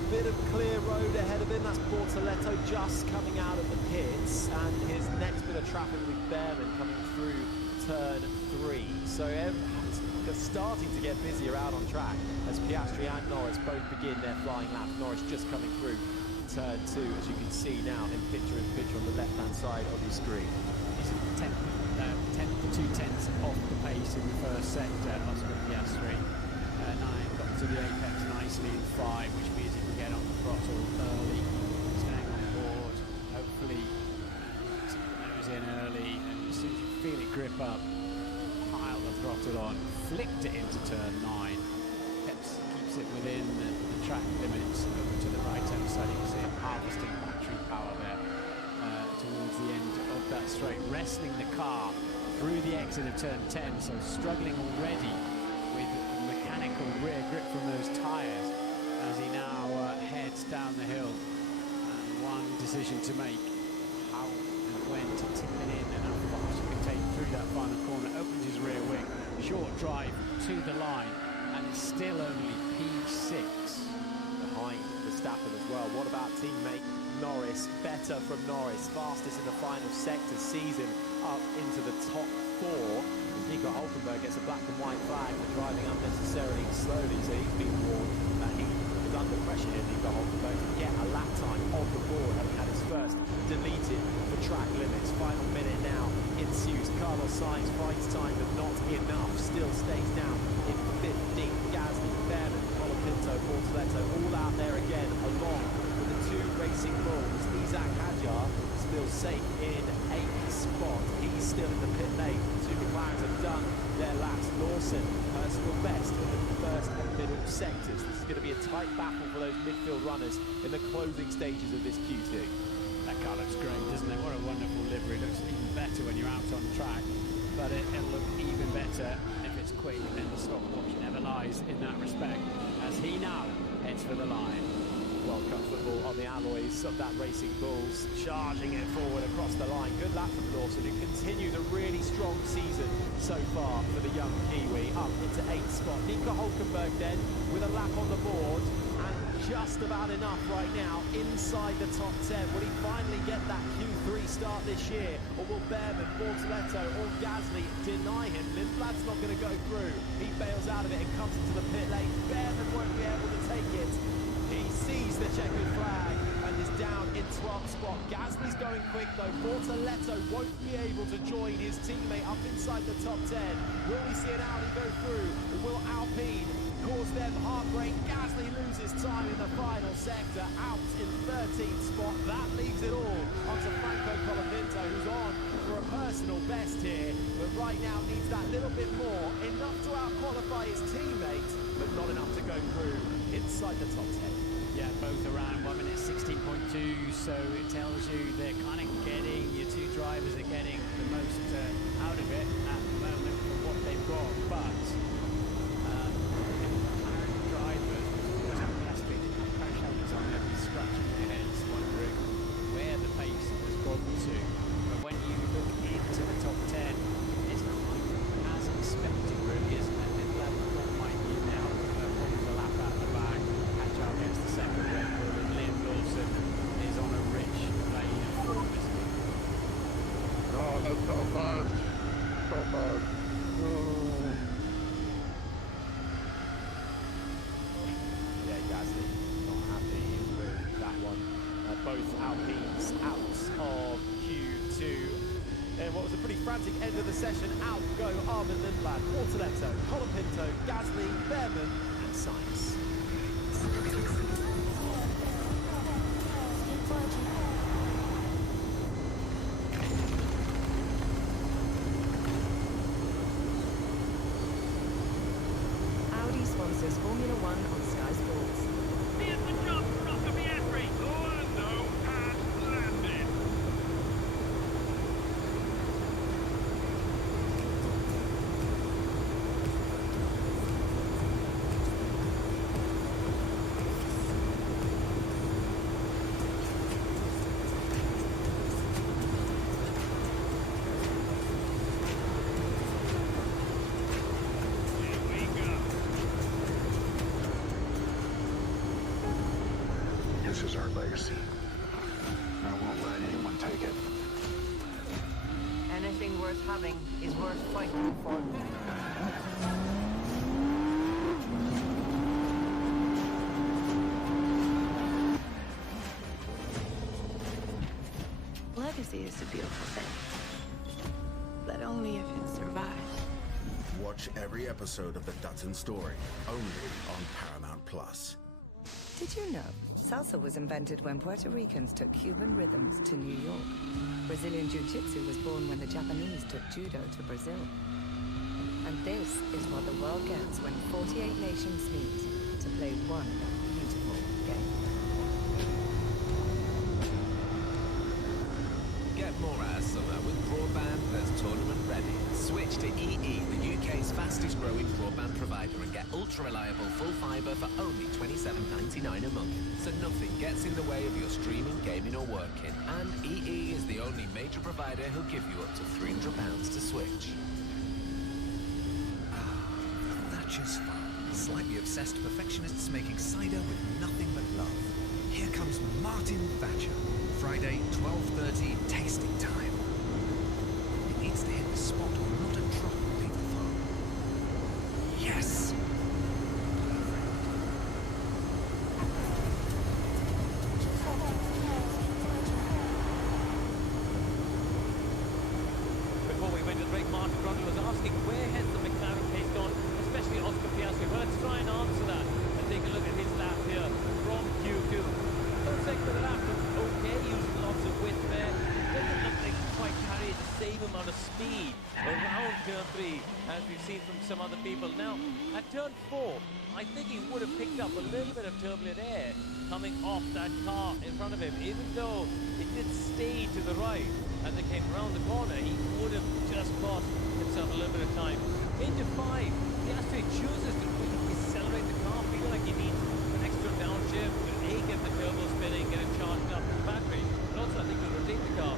Bit of clear road ahead of him. That's Bortoletto just coming out of the pits, and his next bit of traffic with Behrman coming through turn 3. So it's starting to get busier out on track as Piastri and Norris both begin their flying lap. Norris just coming through turn 2, as you can see now in picture on the left-hand side of your screen. He's a tenth to 2 tenths off the pace pace in the first sector. Oscar Piastri. 9 got to the apex nicely in 5, which means he can get on the throttle early, staying on board. Hopefully, nose in early, and as soon as you feel it grip up, pile the throttle on, flicked it into turn 9. Keeps it within the track limits over to the right-hand side. You can see him harvesting battery power there towards the end of that straight, wrestling the car through the exit of turn 10, so struggling already with mechanical rear grip from those tyres as he now heads down the hill. And one decision to make, how and when to tip it in and how fast you can take through that final corner. Opens his rear wing, short drive to the line, and it's still only P6. Behind Verstappen as well. What about teammate Norris? Better from Norris. Fastest in the final sector. Sees him up into the top 4. Nico Hulkenberg gets a black and white flag for driving unnecessarily slowly, so he's been warned that he is under pressure here, Nico Hulkenberg, to get a lap time on the board, having had his first deleted for track limits. Final minute now ensues. Carlos Sainz finds time, but not enough. Still stays down in 15th. Gasly, Behrman, Colapinto, Bortoletto, all out there again, along with the 2 Racing Bulls. Isaac Hadjar still safe in 8th spot. He's still in the pit lane. The 2 McLarens have done their laps. Lawson, personal best in the first and middle sectors. This is going to be a tight battle for those midfield runners in the closing stages of this Q2. That car looks great, doesn't it? What a wonderful livery. Looks even better when you're out on track, but it'll look even better if it's quick, and the stopwatch never lies in that respect, as he now heads for the line. World Cup football on the alloys of that Racing Bulls, charging it forward across the line. Good lap from Lawson, who continued a really strong season so far for the young Kiwi, up into 8th spot. Nico Hulkenberg then with a lap on the board, and just about enough right now inside the top 10. Will he finally get that Q3 start this year, or will Behrman, Bortoletto or Gasly deny him? Lindblad's not going to go through. He bails out of it and comes into the pit lane. Behrman won't be able to take it. He sees the checkered flag and is down in 12th spot. Gasly's going quick though. Bortoletto won't be able to join his teammate up inside the top 10. Will we see an Audi go through, or will Alpine cause them heartbreak? Gasly loses time in the final sector, out in 13th spot. That leaves it all onto Franco Colapinto, who's on for a personal best here, but right now needs that little bit more. Enough to out-qualify his teammate, but not enough to go through inside the top 10. Yeah, both around 1 minute 16.2, so it tells you they're kind of getting, your 2 drivers are getting the most out of it at the moment for what they've got, but drivers, Piastri didn't have crash helmets on, they'll be scratching their heads wondering where the pace has gone to. But when you look into the top 10, it's not as expected really, isn't it? The level might be now, pulling the lap out the back. Hadjar gets the second Red Bull, and Liam Lawson is on a rich vein of form, isn't he? Oh, that's so bad. So bad. Yeah, Gasly not happy with that one. Both Alpines out of Q2. And what was a pretty frantic end of the session, out go Armin Lindblad, Bortoletto, Colapinto, Gasly, Behrman and Sainz. Audi sponsors Formula One on Sky Sports. Here's the jump for Oscar Piastri. Orlando has landed. This is our legacy. I won't let anyone take it. Anything worth having is worth fighting for. Legacy is a beautiful thing, but only if it survives. Watch every episode of The Dutton Story, only on Paramount Plus. Did you know salsa was invented when Puerto Ricans took Cuban rhythms to New York? Brazilian Jiu-Jitsu was born when the Japanese took judo to Brazil. And this is what the world gets when 48 nations meet to play one beautiful game. Get more out of summer with broadband that's tournament ready. Switch to EE, the UK's fastest growing broadband provider, and get ultra reliable full fibre for only £27.99 a month. So nothing gets in the way of your streaming, gaming or working. And EE is the only major provider who'll give you up to £300 to switch. Thatcher's Farm. Slightly obsessed perfectionists making cider with nothing but love. Here comes Martin Thatcher. Friday, 12:30, tasting time. It needs to hit the spot or not a drop will leave the farm. Yes! Before we went to the break, Martin Brundle was asking where has the McLaren pace gone, especially Oscar Piastri. Well, let's try and answer that and take a look at his lap here from Q2. First second of the lap looks okay, using lots of width there. Doesn't look like he quite carried the same amount of speed around turn 3 as we've seen from some other people. Now, at turn 4, I think he would have picked up a little bit of turbulent air coming off that car in front of him, even though it did stay to the right. As they came around the corner, he would have just cost himself a little bit of time. Into 5, Piastri chooses to really decelerate the car, feeling like he needs an extra downshift to A, get the turbo spinning, get it charged up the battery, but also I think to rotate the car.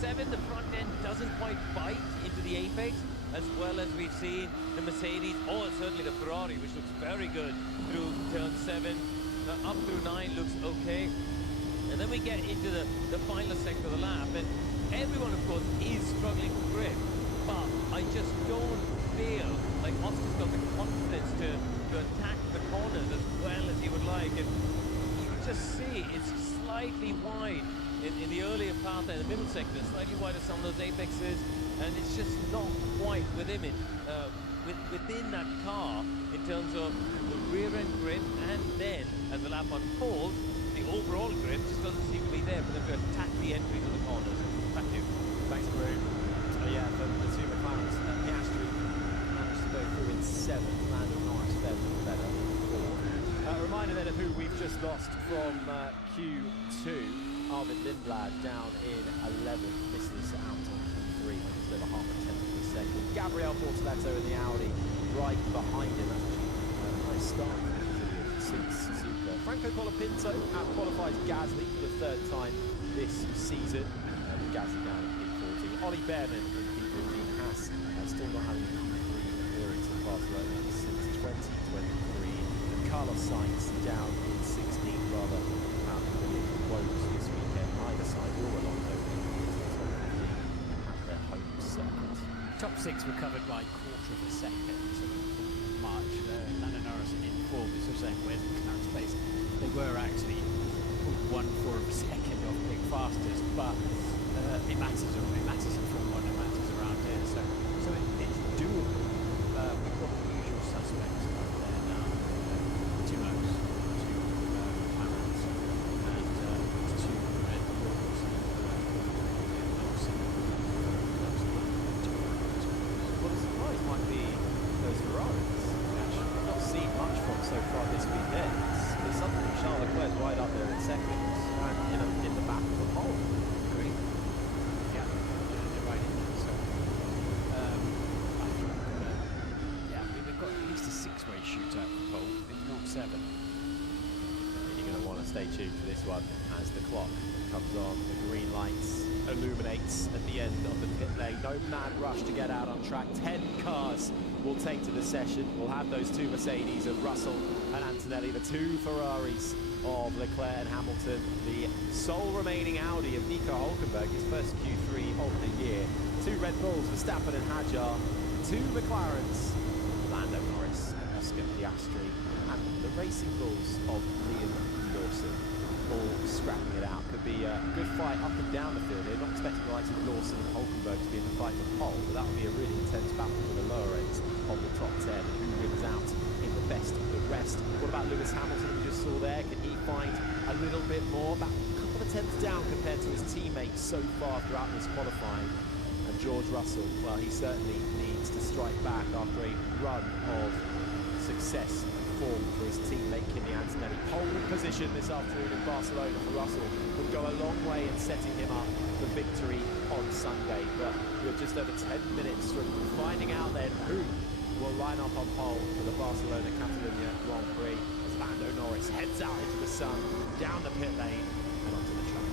7, the front end doesn't quite bite into the apex, as well as we've seen the Mercedes, or certainly the Ferrari, which looks very good through turn 7. Up through 9 looks okay. And then we get into the final sector of the lap, and everyone, of course, is struggling for grip, but I just don't feel like Oscar's got the confidence to attack the corners as well as he would like. And you just see it's slightly wide in the earlier part there, the middle sector, slightly wide of some of those apexes, and it's just not quite within it, within that car in terms of the rear end grip, and then as the lap unfolds, the overall grip just doesn't seem to be there for them to attack the entries of the corners. Back to you. Thanks, Brew. Yeah, for the two McLarens, Piastri managed to go through in 7th, Lando Norris fared a little better in 4th. A reminder then of who we've just lost from Q2. Arvid Lindblad down in 11th, misses out on Q3, just over half a tenth of a second. Gabriel Bortoletto in the Audi right behind him. That's a nice start since Suzuka. Franco Colapinto out-qualifies Gasly for the 3rd time this season. Gasly down in P14. Ollie Behrman in P15 has still not having a P3 appearance in Barcelona since 2023. And Carlos Sainz down in 16th, rather out of the woes this weekend. Either side, all Alonso at their home circuit. Top 6 recovered by quarter of a second. March, Lando Norris in 4th, as I was saying, where's McLaren's place? They were actually 1/4 of a second off being fastest, but it matters in Formula 1, it matters around here, so it's doable. We've got the usual suspects up there now. 2 O's, 2 McLarens, and 2 Red Bulls. Well, the surprise might be those Ferraris. Actually, I've not seen much from so far this weekend. It's something Charles Leclerc's right up there in 2nd, and in the back of the pole. Agree? Yeah, they're right in there. So, I think we've got at least a 6-way shootout for pole, if not 7. And you're going to want to stay tuned for this one as the clock comes on. The green lights illuminates at the end of the pit lane. No mad rush to get out on track. 10 cars will take to the session. We'll have those 2 Mercedes of Russell and Antonelli, the 2 Ferraris of Leclerc and Hamilton, the sole remaining Audi of Nico Hülkenberg, his first Q3 of the year. 2 Red Bulls, Verstappen and Hadjar, 2 McLarens, Lando Norris and Oscar Piastri, and the Racing Bulls of Liam Lawson, all scrapping it out. Could be a good fight up and down the field here. Not expecting the likes of Lawson and Hülkenberg to be in the fight for pole, but that would be a really intense battle for the lower ends of the about Lewis Hamilton, we just saw there? Can he find a little bit more? About a couple of tenths down compared to his teammates so far throughout this qualifying. And George Russell, well, he certainly needs to strike back after a run of success and form for his teammate Kimi Antonelli. Pole position this afternoon in Barcelona for Russell would go a long way in setting him up for victory on Sunday. But we're just over 10 minutes from finding out then who will line up on pole for the Barcelona Catalunya Grand Prix as Lando Norris heads out into the sun, down the pit lane and onto the track.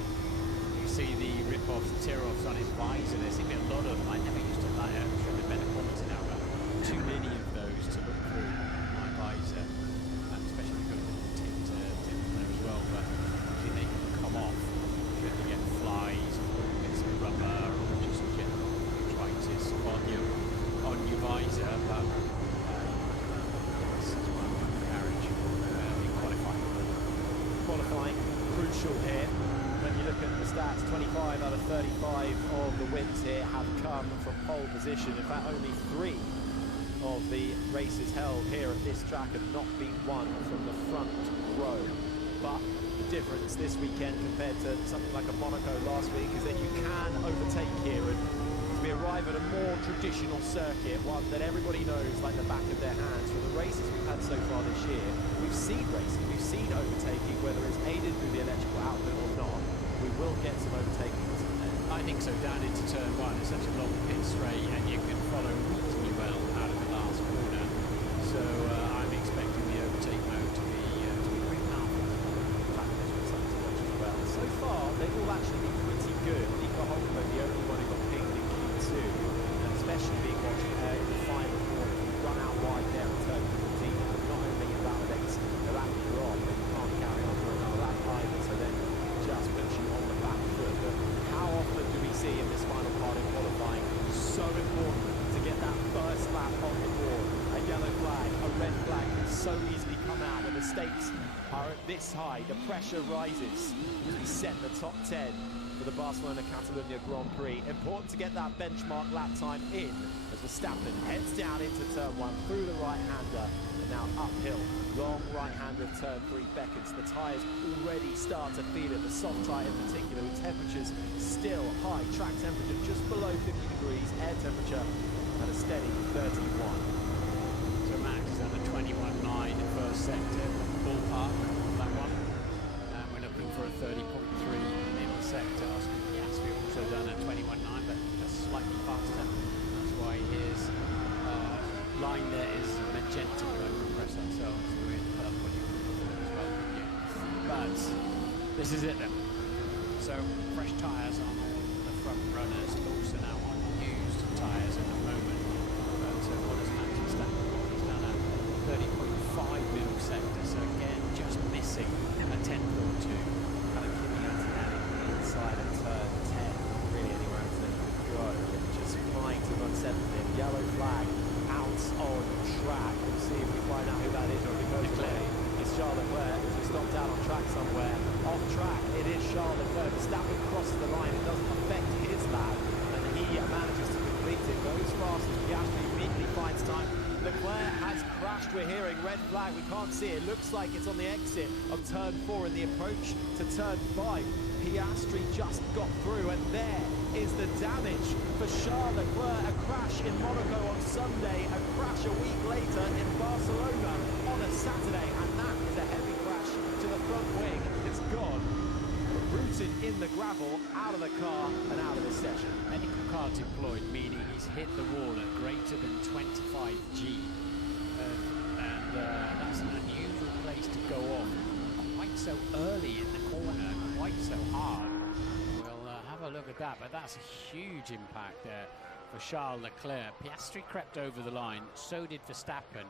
You see the rip-offs, tear-offs on his visor. There seem to be a lot of them. I never used to like it. I'm sure the better quality now, but too many of those to look through my visor, especially because of the tint as well. But usually they can come off should they get flies or bits of rubber or just general detritus on your visor. But this is one carriage in qualifying. Qualifying crucial here. When you look at the stats, 25 out of 35 of the wins here have come from pole position. In fact, only 3 of the races held here at this track have not been won from the front row. But the difference this weekend compared to something like a Monaco last week is that you can overtake here, and as we arrive at a more traditional circuit, one that everybody knows like the back of their hands. From the races we've had so far this year, we've seen racing, we've seen overtaking, whether it's aided through the electrical output or not. We will get some overtaking. I think so. Down into turn 1, it's such a long pit straight, and you can follow reasonably well out of the last corner. So I'm expecting the overtake mode to be pretty powerful. Well, so far they've all actually been pretty good. Nico Hulkenberg, the only one who got pinged in Q2, and especially being watched in the final corner, run out wide there in turn 14. Not only invalidates the lap you're on, but you can't carry on for another lap either. So then just puts you on the back foot. But how often do we see in this final part in qualifying, so important to get that first lap on the board? A yellow flag, a red flag can so easily come out when the stakes are at this high. The pressure rises as we set the top 10 for the Barcelona Catalunya Grand Prix. Important to get that benchmark lap time in as Verstappen heads down into turn 1 through the right-hander and now uphill. Long right-hander of turn 3 beckons. The tyres already start to feel it, the soft tyre in particular, with temperatures still high. Track temperature just below 50 degrees, air temperature at a steady 31. So Max is at a 21.9 first sector ballpark on that one. And we're looking for a 30.3 in the sector. Oscar Piastri also done at 21.9, but just slightly faster. That's why his line there is magenta. We won't compress ourselves. We're in purple as well. But this is it then. So fresh tyres on all the front runners, also now on used tyres at the moment. But what does Max Verstappen do? He's done a 30.5 middle sector, so again just missing a tenth or two. Kind of Kimi Antonelli inside of turn 10, really anywhere Antonelli could go, just flying to run 7th in. Yellow flag out on track. We'll see if we find out who that is or if it goes away. It's Charles Leclerc, who's stopped out on track somewhere. Off track, it is Charles Leclerc. Verstappen crosses the line, it doesn't affect his lap, and he manages to complete it. Goes fast as Piastri immediately finds time. Leclerc has crashed, we're hearing red flag, we can't see it. Looks like it's on the exit of turn 4 in the approach to turn 5. Piastri just got through, and there is the damage for Charles Leclerc. A crash in Monaco on Sunday, a crash a week later in Barcelona on a Saturday, and that is a heavy crash to the front wing. It's gone, rooted in the gravel, out of the car and out of the session. Medical car deployed, meaning he's hit the wall at greater than 25 G. And that's an unusual place to go off. Quite so early in the corner, quite so hard. We'll have a look at that, but that's a huge impact there for Charles Leclerc. Piastri crept over the line, so did Verstappen.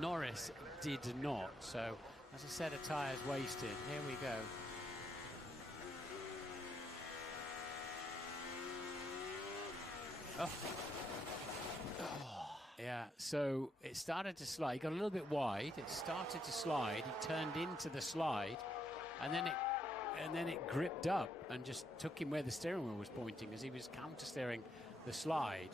Norris did not. So, as a set of tyres wasted, here we go. Oh. Yeah, so it started to slide. He got a little bit wide. It started to slide. He turned into the slide, and then it gripped up and just took him where the steering wheel was pointing as he was counter-steering the slide.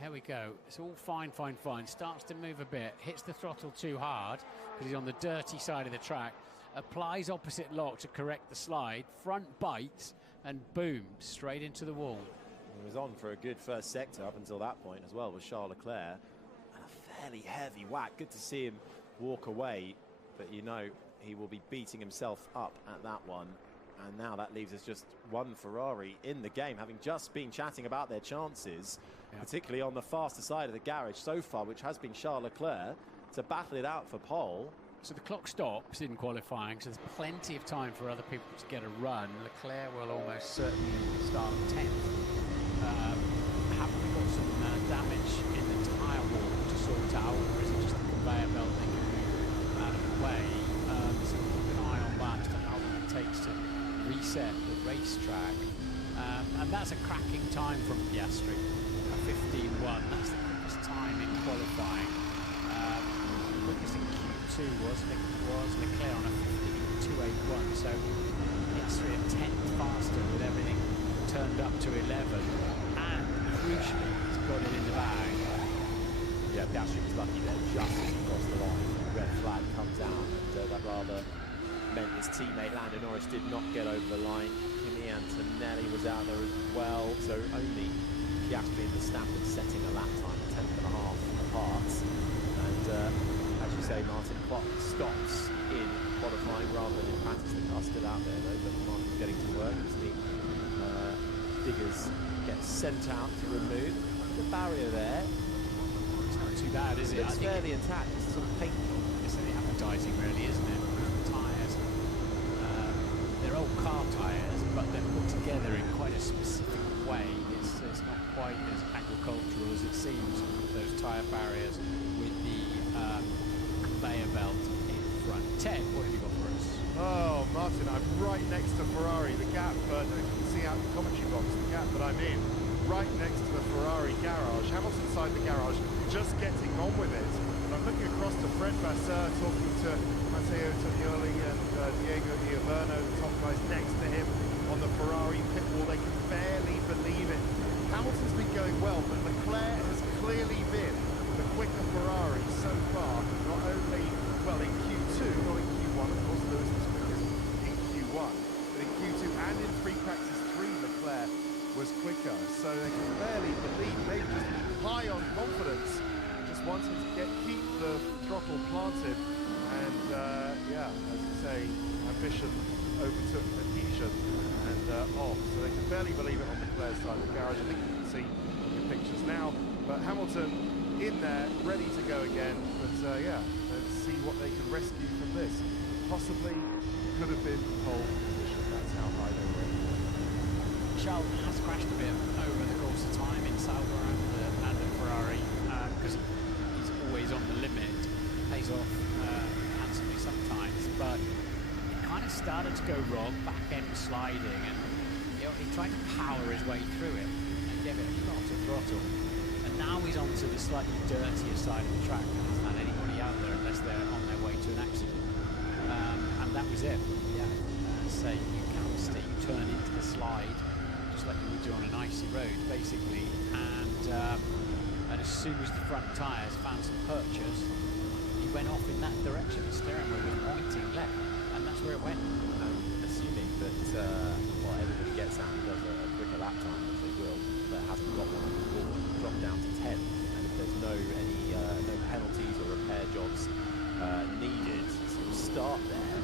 here we go. It's all fine, fine, fine. Starts to move a bit, hits the throttle too hard because he's on the dirty side of the track. Applies opposite lock to correct the slide. Front bites and boom, straight into the wall. He was on for a good first sector up until that point as well with Charles Leclerc. And a fairly heavy whack. Good to see him walk away, but you know he will be beating himself up at that one. And now that leaves us just one Ferrari in the game, having just been chatting about their chances, particularly on the faster side of the garage so far, which has been Charles Leclerc, to battle it out for pole. So the clock stops in qualifying, so there's plenty of time for other people to get a run. Leclerc will almost certainly start 10th. Have we got some damage in the tyre wall to sort out, or is it just the conveyor belt they can move out of the way? So keep an eye on that, just how long it takes to reset the racetrack. And that's a cracking time from Piastri, a 15.1. That's the quickest time in qualifying. Quickest in Q2 was Leclerc on a 15.281. So Piastri a 10th faster with everything turned up to 11. And crucially, he's got it in the bag. Yeah, Piastri was lucky there just as he crossed the line. Red flag comes out, and that rather meant his teammate Lando Norris did not get over the line. Kimi Antonelli was out there as well, so only Piastri and Verstappen setting a lap time, 10.5 apart. And as you say, Martin, clock stops in qualifying rather than in practice. The car's still out there though, but Martin's getting to work as the diggers get sent out to remove the barrier there. It's not too bad, is it? It's fairly intact. It's sort of paint job. It's the advertising, really, isn't it? The tyres, they're old car tyres, but they're put together in quite a specific way. It's not quite as agricultural as it seems. Those tyre barriers with the conveyor belt in front. Ted, what have you got for us? Oh, Martin, I'm right next to Ferrari. The gap, I don't know if you can see out the commentary box, the gap that I'm in, right next to the Ferrari garage. Hamilton inside the garage, just getting on with it. And I'm looking across to Fred Vasseur, talking to Matteo Tognoli and Diego Ioverno, the top guys next to him on the Ferrari pit wall. They can barely believe it. Hamilton's been going well, but Leclerc has clearly been the quicker Ferrari so far, not only, well, in Q2, not in Q1, of course Lewis was quickest in Q1, but in Q2 and in free practice 3, Leclerc was quicker, so they can barely believe, maybe just high on confidence, just wanting to keep the throttle planted, and yeah, as you say, ambition overtook adhesion, and off, so they can barely believe it on Leclerc's side of the garage. I think you can see on your pictures now, but Hamilton in there, ready to go again, but yeah, let's see what they can rescue from this. Possibly could have been pole position, that's how high they were. Charles has crashed a bit over the course of time in Sauber and the Ferrari because he's always on the limit, pays off handsomely sometimes, but it kind of started to go wrong, back end sliding, and you know, he tried to power his way through it and give it a lot of throttle. And now he's onto the slightly dirtier side of the track. There hasn't had anybody out there unless they're on their way to an accident. And that was it. Yeah. Say you can stay, you turn into the slide just like you would do on an icy road, basically. And as soon as the front tyres found some purchase, he went off in that direction. The steering wheel was pointing left, and that's where it went. Assuming that well, everybody gets out and does a quicker lap time, which they will, but hasn't got one, will drop down to 10, and if there's no penalties or repair jobs needed, sort of start there.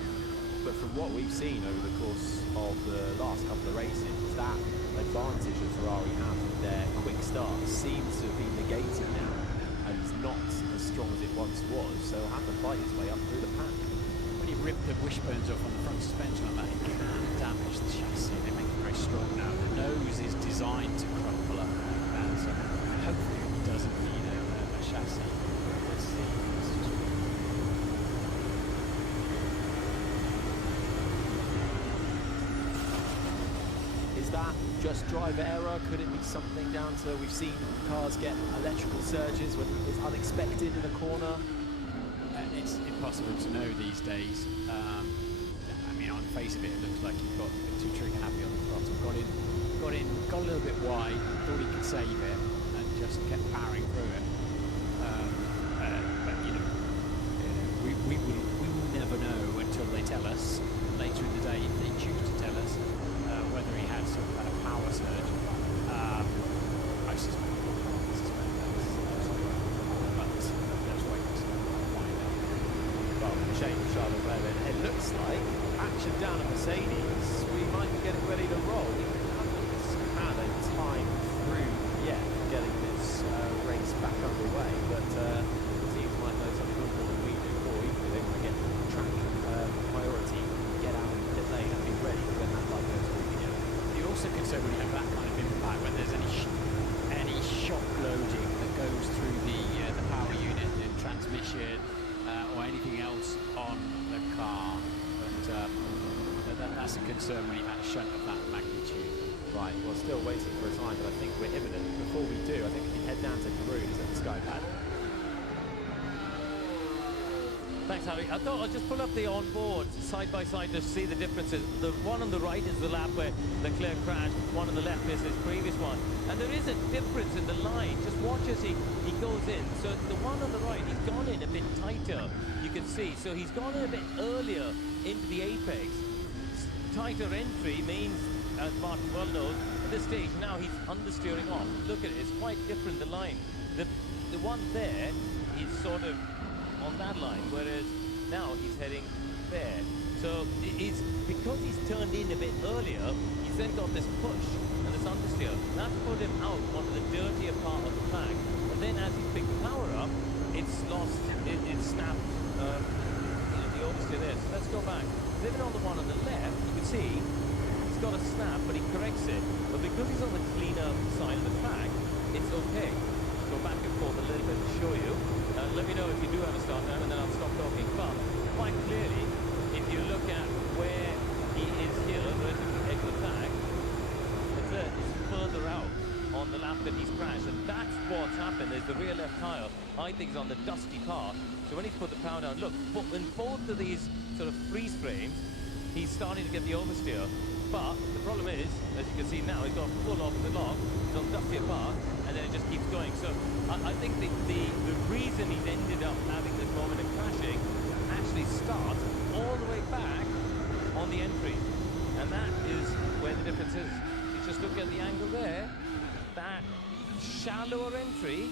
But from what we've seen over the course of the last couple of races, that advantage that Ferrari have with their quick start seems to have been negated now, and it's not as strong as it once was, so he'll have to fight his way up through the pack. When you rip the wishbones off on the front suspension like that, it can damage the chassis. They make it very strong now. The nose is designed to crumple up like that, so hopefully it doesn't need a chassis. Let's see. Is that just driver error? Could it be something down to, we've seen cars get electrical surges when it's unexpected in a corner? It's impossible to know these days. I mean, on the face of it, it looks like he got a bit too trigger happy on the throttle. Got a little bit wide, thought he could save it, and just kept powering through it. But you know, we will never know until they tell us later in the day, if they choose to tell us, whether he had some kind of power surge. I suspect that's but let's wait and find out. Well, shame for Charles Leclerc then. It looks like action down at Mercedes. We might be getting ready to roll. We haven't had a time through yet getting this race back underway, but teams might know something more than we do, or even if they want to get track priority, get out of the pit lane and be ready when that light goes green again. You're also concerned when you have that kind of impact, when there's any shock loading that goes through the power unit, the transmission, or anything else on the car. But that's a concern when you've had a shunt of that magnitude. Right, well, still waiting for a time, but I think we're imminent. Before we do, I think we can head down to Caroons at the Skypad. Thanks, Harry. I thought I'd just pull up the onboard side by side to see the differences. The one on the right is the lap where Leclerc crashed. One on the left is his previous one. And there is a difference in the line. Just watch as he goes in. So the one on the right, he's gone in a bit tighter, you can see. So he's gone in a bit earlier into the apex. Tighter entry means, as Martin well knows, at this stage now he's understeering off. Look at it, it's quite different, the line. The one there is sort of on that line, whereas now he's heading there. So it's because he's turned in a bit earlier, he's then got this push and this understeer. That's put him out onto the dirtier part of the track. And then as he's picked the power up, it's lost, it's snapped the oversteer there. So let's go back. Even on the one on the left, you can see he's got a snap, but he corrects it. But because he's on the cleaner side of the track, it's okay. Go back and forth a little bit to show you. Let me know if you do have a start time, and then I'll stop talking. But quite clearly, if you look at where he is here, relative to the edge of the track, Leclerc is further out on the lap that he's crashed, and that's what's happened. Is the rear left tyre, I think, is on the dusty part. So when he's put the power down, look, in both of these sort of freeze frames, he's starting to get the oversteer. But the problem is, as you can see now, he's got full off the lock, he's on the dustier part, and then it just keeps going. So I think the reason he's ended up having this moment of crashing actually starts all the way back on the entry. And that is where the difference is. You just look at the angle there, that shallower entry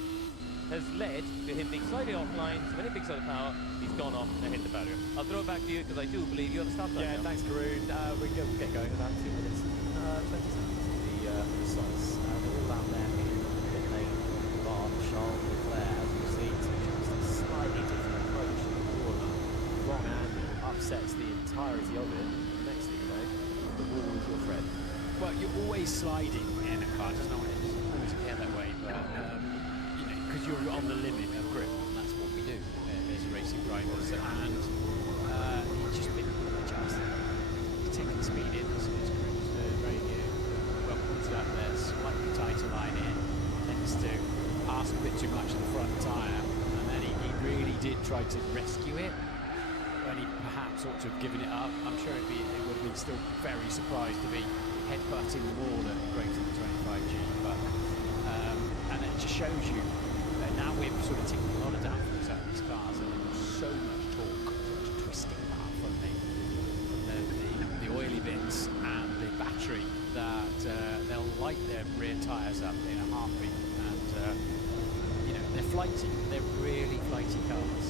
has led to him being slightly offline. So when he picks up the power, he's gone off and hit the barrier. I'll throw it back to you because I do believe you're the start time. Yeah, thanks, Caroon. We'll get going in about 2 minutes. 20 seconds to be precise. They're all out there in the pit lane. Bar Charles Leclerc, as you see, takes a slightly different approach to the corner. Wrong angle upsets the entirety of it. Next thing you know, the wall is your friend. Well, you're always sliding in a car. It doesn't always appear that way, but you know, because you're on the limit of grip, and that's what we do as racing drivers. And he's just been just taking the speed in. As Chris very well pointed out there, slightly tighter line in, tends to ask a bit too much of the front tyre, and then he really did try to rescue it. When he perhaps ought to have given it up, I'm sure it would have been still very surprised to be headbutting the wall at greater than 25G. But and it just shows you that now we're sort of taking a lot of downforce out of these cars, and there's so much torque, such twisting power from the oily bits and the battery that they'll light their rear tyres up in a heartbeat. And you know, they're flighty. They're really flighty cars.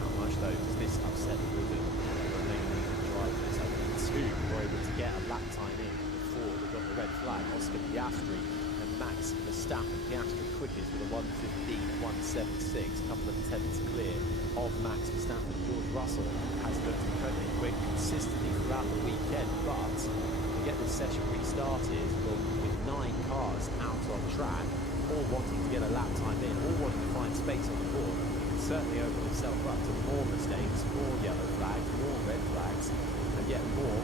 How much though does this upset the rhythm of the remaining drivers? I think two were able to get a lap time in before we got the red flag. Oscar Piastri and Max Verstappen. Piastri quickest with a 1:15.176, a couple of tenths clear of Max Verstappen. George Russell has looked incredibly quick consistently throughout the weekend, but to get this session restarted, well, with 9 cars out on track, all wanting to get a lap time in, all wanting to find space on the board, you can certainly open himself up to more mistakes, more yellow flags, more red flags, and yet more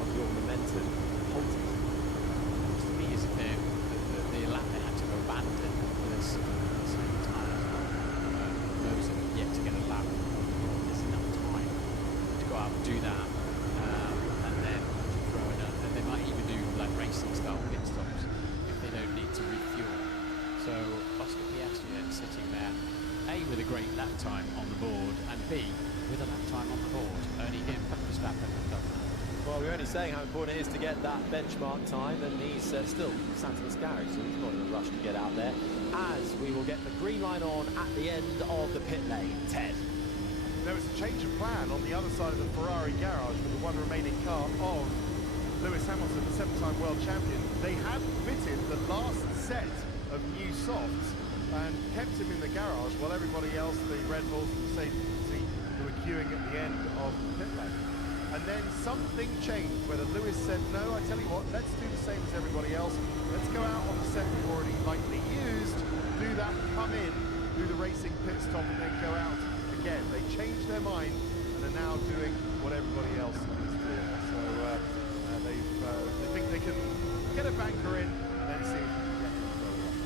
of your momentum halting. Looks to me as if the lap they had to abandon this tyres. Those that have yet to get a lap, there's enough time to go out and do that, and then throw in and they might even do like racing style pit stops if they don't need to refuel. with a great lap time on the board, and B, with a lap time on the board. Only him, Verstappen, have done that. Well, we're only saying how important it is to get that benchmark time, and he's still sat in his garage, so he's not in a rush to get out there. As we will get the green line on at the end of the pit lane. Ted. There was a change of plan on the other side of the Ferrari garage with the one remaining car of Lewis Hamilton, the 7-time world champion. They had fitted the last set of new softs and kept him in the garage while everybody else, the Red Bulls and Mercedes, who were queuing at the end of the pit lane. And then something changed, whether Lewis said, no, I tell you what, let's do the same as everybody else. Let's go out on the set we've already lightly used, do that, come in, do the racing pit stop, and then go out again. They changed their mind and are now doing what everybody else is doing. So they think they can get a banker in and then see if they can get it further up.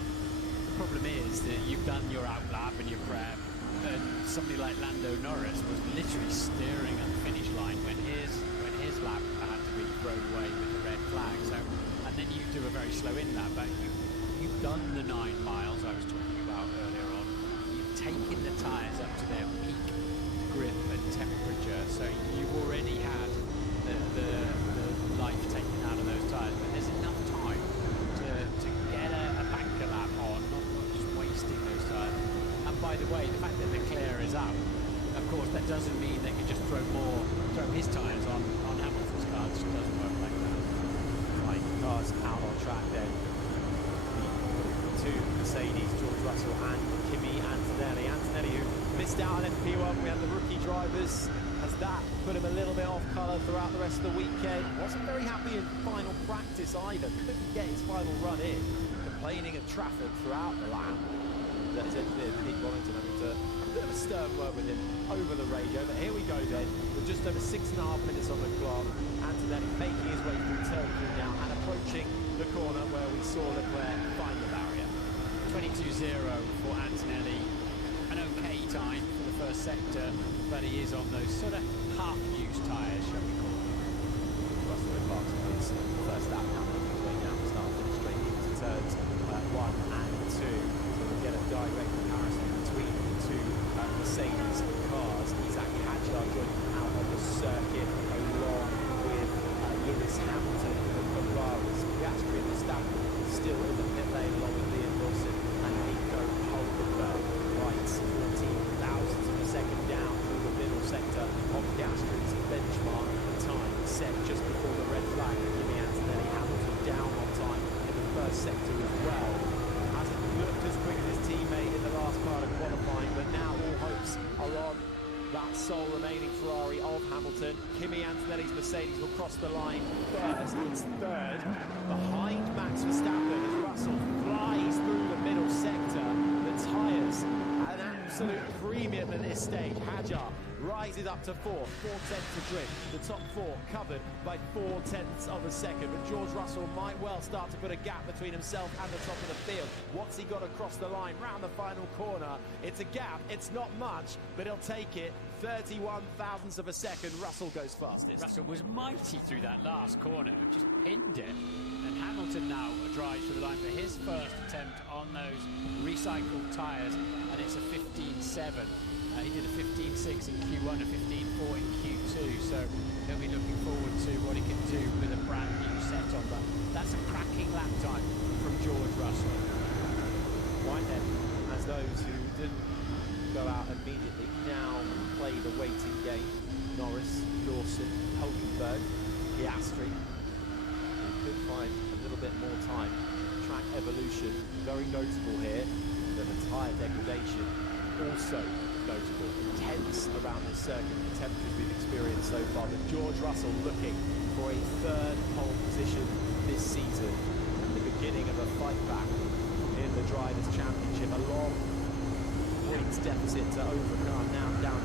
The problem is that you've done your out lap and your prep, and somebody like Lando Norris was literally staring at the finish line when his lap had to be thrown away with the red flag. So, and then you do a very slow in lap, but you've done the 9 miles I was talking about earlier on. You've taken the tyres up to their peak grip and temperature, so you've already had the life taken out of those tyres. But there's enough time to get a banker lap on, not just wasting those tyres. And by the way, the fact that Leclerc is out, of course, that doesn't mean they can just throw his tyres on Hamilton's car. It just doesn't work like that. Right, cars out on track then. The two Mercedes, George Russell and Kimi Antonelli. Antonelli, who missed out on FP1, we had the rookie drivers. Has that put him a little bit off colour throughout the rest of the weekend? Wasn't very happy in final practice either. Couldn't get his final run in. Complaining of traffic throughout the lap. That his engineer, Pete Wellington, having to have a bit of a stern word with him over the radio. But here we go then, with just over 6.5 minutes on the clock. Antonelli making his way through turn 3 now and approaching the corner where we saw Leclerc find the barrier. 22.0 for Antonelli. An okay time for the first sector, but he is on those sort of half-used tyres, shall we call them. Russell embarks on his first lap now, making his way down the start finish straight into turns 1 and 2. So we'll get a direct comparison between the two Mercedes cars. Isaac Hadjar joining out on the circuit along with Lewis Hamilton of the Ferraris. Piastri and Verstappen still in the pit lane along with Liam Lawson and Nico Hulkenberg. Right, 14 thousandths of a second down through the middle sector of Piastri's benchmark time set just before the red flag for Kimi Antonelli. Hamilton down on time in the first sector as well. Hasn't looked as quick as his teammate in the last part of qualifying, but now all hopes are on that sole remaining Ferrari of Hamilton. Kimi Antonelli's Mercedes will cross the line first. It's third behind Max Verstappen as Russell flies through the middle sector. The tyres, an absolute premium at this stage. Hadjar rises up to 4 tenths adrift. The top 4 covered by 4 tenths of a second. But George Russell might well start to put a gap between himself and the top of the field. What's he got across the line? Round the final corner. It's a gap. It's not much, but he'll take it. 31 thousandths of a second. Russell goes fastest. Russell was mighty through that last corner, just pinned it. And Hamilton now drives for the line for his first attempt on those recycled tyres, and it's a 15.7. He did a 15.6 in Q1, a 15.4 in Q2, so he'll be looking forward to what he can do with a brand new set on. But that's a cracking lap time from George Russell. Right then, as those who didn't go out immediately now play the waiting game. Norris, Lawson, Hulkenberg, Piastri. They could find a little bit more time. Track evolution, very notable here. But the tyre degradation also notable. Intense around this circuit, the temperatures we've experienced so far. But George Russell looking for a third pole position this season. The beginning of a fight back in the Drivers' Championship. A long points deficit to overcome. Now down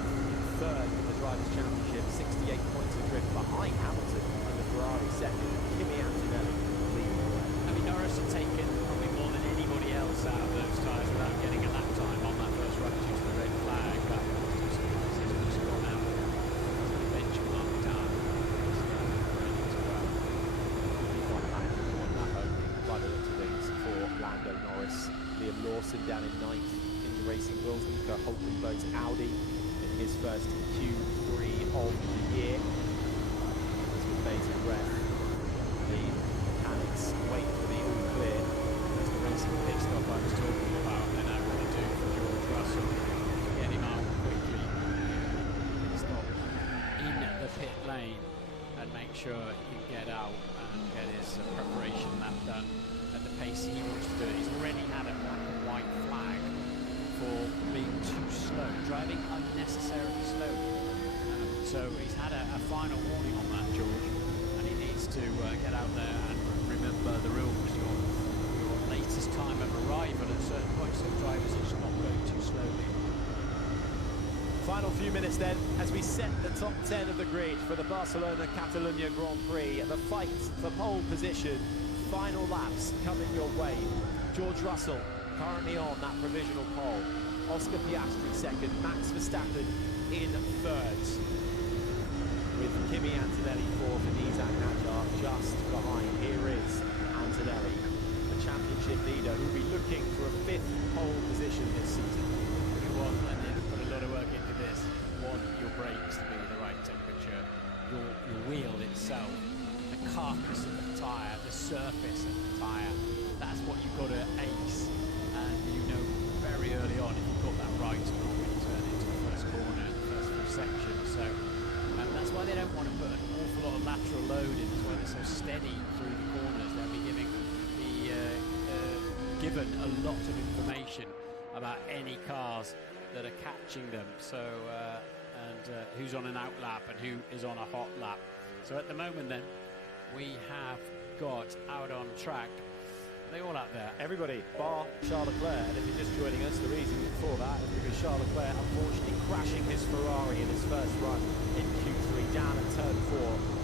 third in the Drivers' Championship. 68 points adrift behind Hamilton and the Ferrari second. Kimi Antonelli leading the way. I mean, Norris had taken probably more than anybody else out of those tyres without getting a lap time on that first run due to the red flag. But he's just gone out benchmark down. By the looks of things for Lando Norris. Liam Lawson down in 9th in the Racing Bulls, Nico Hulkenberg's Audi in his first Q3 of the year. As with bated breath, the mechanics wait for the all clear. That's the racing pit stop I was talking about, and I want to do for George Russell. Get him out quickly, stop in the pit lane, and make sure he can get out and get his preparation lap done at the pace he wants to do it. He's already had a black and white flag for being too slow, driving unnecessarily slowly. So he's had a final warning on that, George, and he needs to get out there and remember the rules. Your latest time of arrival at certain points, so drivers are just not going too slowly. Final few minutes then, as we set the top 10 of the grid for the Barcelona-Catalunya Grand Prix. The fight for pole position, final laps coming your way. George Russell currently on that provisional pole. Oscar Piastri second, Max Verstappen in third. With Kimi Antonelli fourth and Isaac Hadjar just behind. Here is Antonelli, the championship leader, who'll be looking for a fifth pole position this season. You want, and then put a lot of work into this. Want your brakes to be the right temperature, your wheel itself, the carcass of the tyre, the surface of the tyre. That's what you've got to ace, and you know very early on if you've got that right or not when you turn into the first corner, the first few sections. So that's why they don't want to put an awful lot of lateral load in. That's why they're so steady through the corners. They'll be given a lot of information about any cars that are catching them. So who's on an out lap and who is on a hot lap. So at the moment then, we have got out on track. Are they all out there? Everybody, bar Charles Leclerc. And if you're just joining us, the reason for that is because Charles Leclerc unfortunately crashing his Ferrari in his first run in Q3 down at turn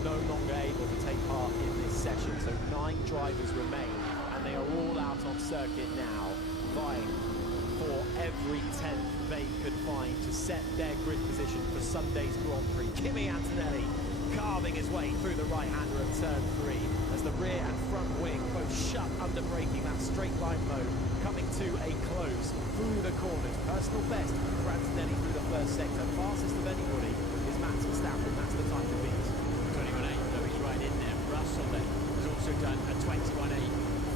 4, no longer able to take part in this session. So 9 drivers remain, and they are all out on circuit now, vying for every 10th they could find to set their grid position for Sunday's Grand Prix. Kimi Antonelli carving his way through the right-hander of turn 3 as the rear and front wing both shut under braking, that straight line mode coming to a close through the corners. Personal best for Antonelli through the first sector. Fastest of anybody is Max Verstappen. That's the time to beat. 21.8, though, he's right in there. Russell then has also done a 21.8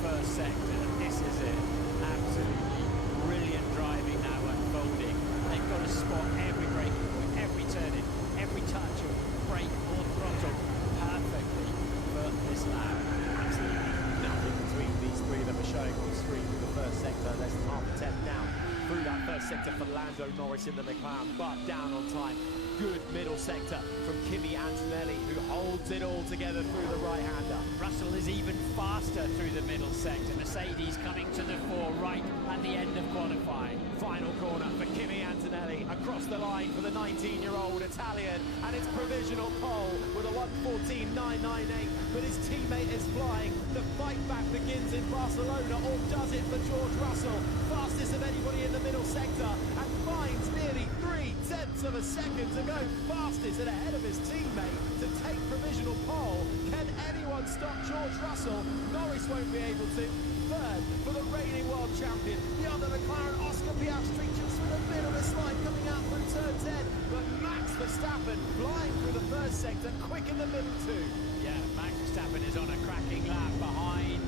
first sector. This is it. Absolutely brilliant driving now unfolding. They've got to spot every braking point, every turning, every touch of brake or throttle perfectly for this lap. Absolutely nothing between these three that we're showing on the screen through the first sector. Less than half a tenth down through that first sector for Lando Norris in the McLaren, but down on time. Good middle sector from Kimi Antonelli, who holds it all together through the right-hander. Russell is even faster through the middle sector. Mercedes coming to the fore right at the end of qualifying. Final corner for Kimi Antonelli across the line for the 19-year-old Italian, and it's provisional pole with a 1:14.998. But his teammate is flying. The fight back begins in Barcelona, or does it for George Russell? Fastest of anybody in the middle sector, and finds nearly 0.3 of a second to go. Fastest and ahead of his teammate to take provisional pole. Can anyone stop George Russell? Norris won't be able to. Third for the reigning world champion, the other McLaren, Oscar Piastri, just with a bit of a slide coming out through turn 10. But Max Verstappen flying through the first sector, quick in the middle too. Yeah, Max Verstappen is on a cracking lap behind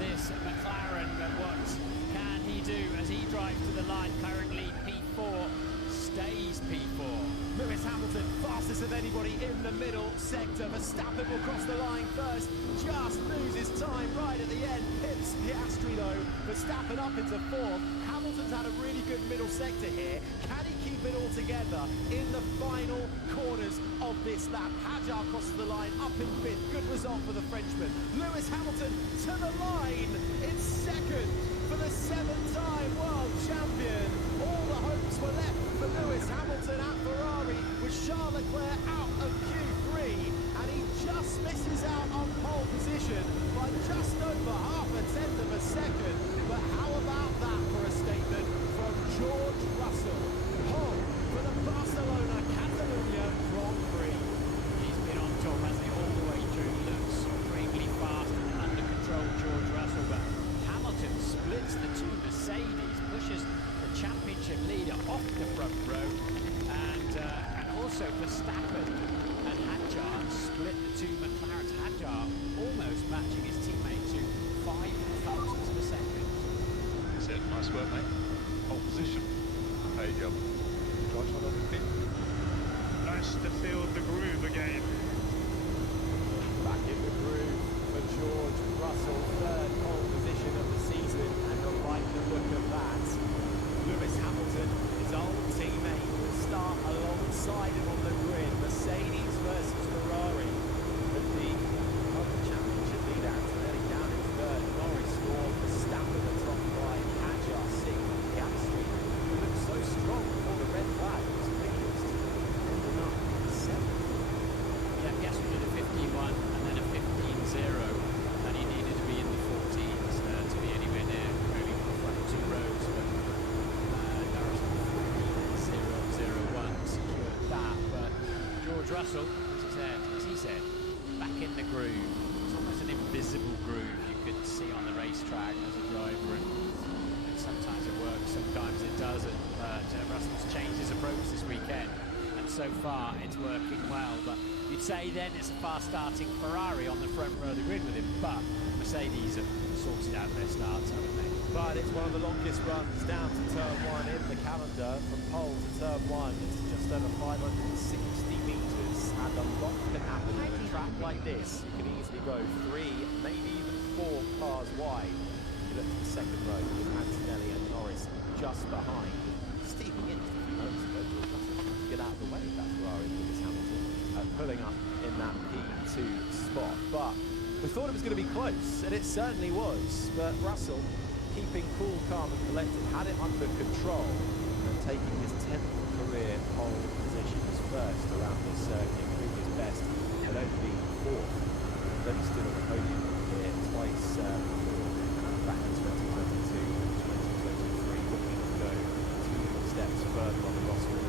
this McLaren, but what can he do as he drives to the line? Currently P4, stays P4. Lewis Hamilton, fastest of anybody in the middle sector. Verstappen will cross the line first, just loses time right at the end. Pips Piastri though, Verstappen up into 4th. Hamilton's had a really good middle sector here. Can he keep it all together in the final corners of this lap? Hadjar crosses the line, up in 5th. Good result for the Frenchman. Lewis Hamilton to the line in 2nd for the 7-time world champion. All the hopes were left for Lewis Hamilton at Ferrari with Charles Leclerc out of Q3, and he just misses out on pole position by just over half a tenth of a second. But how about that for a statement from George Russell? Home for the Barcelona-Catalunya Grand Prix. He's been on top, hasn't he, all the way through. Looks supremely fast and under control, George Russell, but Hamilton splits the two Mercedes, pushes the championship leader off the front row, and also Verstappen and Hadjar split the two McLarens. Hadjar almost matching his teammate to 5 thousandths of a second. That's it. Nice work, mate. Pole position. There you go. Drive on the pit. Nice to feel the groove again. Back in the groove for George Russell, third pole position of the season, and you'll like the look of that. Lewis Hamilton, his old teammate, will start alongside him on the grid. Mercedes versus Ferrari. But the championship leader, Antonelli down in third, Norris fourth, Verstappen the top five, Hadjar sixth, Gasly, who looked so strong before the red flag, was quickest, ending up seventh. Yeah, Gasly did a 15-1 and then a 15-0, and he needed to be in the 14s to be anywhere near really the front two rows. But Norris 14-0-0-1 secured that. But George Russell, as he said, back in the groove. It's almost an invisible groove you could see on the racetrack as a driver, and sometimes it works, sometimes it doesn't. But Russell's changed his approach this weekend, and so far it's working well. But you'd say then it's a fast-starting Ferrari on the front row of the grid with him, but Mercedes have sorted out their starts, haven't they? But it's one of the longest runs down to turn one in the calendar. From pole to turn one, it's just over 560 metres, and a lot can happen on a track like this. You can easily go 3, maybe even 4 cars wide. You look to the second row with Antonelli and Norris just behind. Steaming in just a few moments ago, George Russell get out of the way of that Ferrari with Lewis Hamilton pulling up in that P2 spot. But we thought it was going to be close, and it certainly was. But Russell, keeping cool, calm and collected, had it under control, and taking his 10th career pole position, his first around this circuit. Previous best had only been 4th. Then he stood on the podium here twice before, back in 2022 and 2023, looking to go 2 steps further on the roster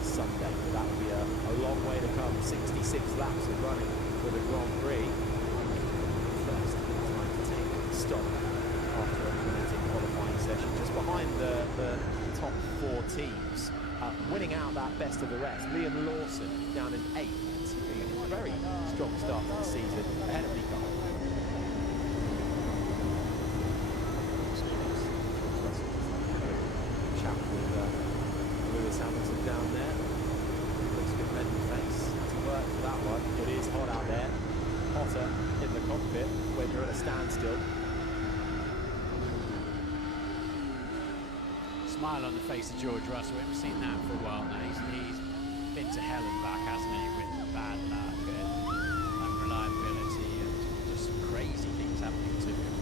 Sunday. But that will be a long way to come. 66 laps of running for the Grand Prix. First time to take a stop after a limited qualifying session, just behind the top 4 teams. Winning out that best of the rest. Liam Lawson down in 8th. A very strong start to the season, ahead of Nico. Chat with Lewis Hamilton down there. Looks a bit red in the face. To work for that one. It is hot out there. Hotter in the cockpit when you're at a standstill. Smile on the face of George Russell. We haven't seen that for a while now. He's been to hell and back, hasn't he, with bad luck and unreliability and just crazy things happening to him.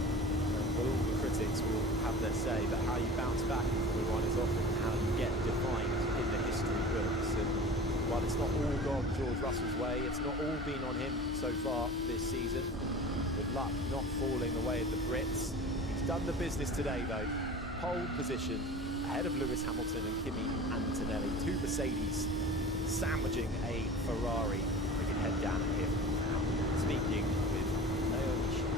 Well, all the critics will have their say, but how you bounce back in Formula One is often how you get defined in the history books. And while it's not all gone George Russell's way, it's not all been on him so far this season. With luck not falling the way of the Brits. He's done the business today, though. Pole position ahead of Lewis Hamilton and Kimi Antonelli. 2 Mercedes sandwiching a Ferrari. We can head down here now, speaking with Naomi Shea.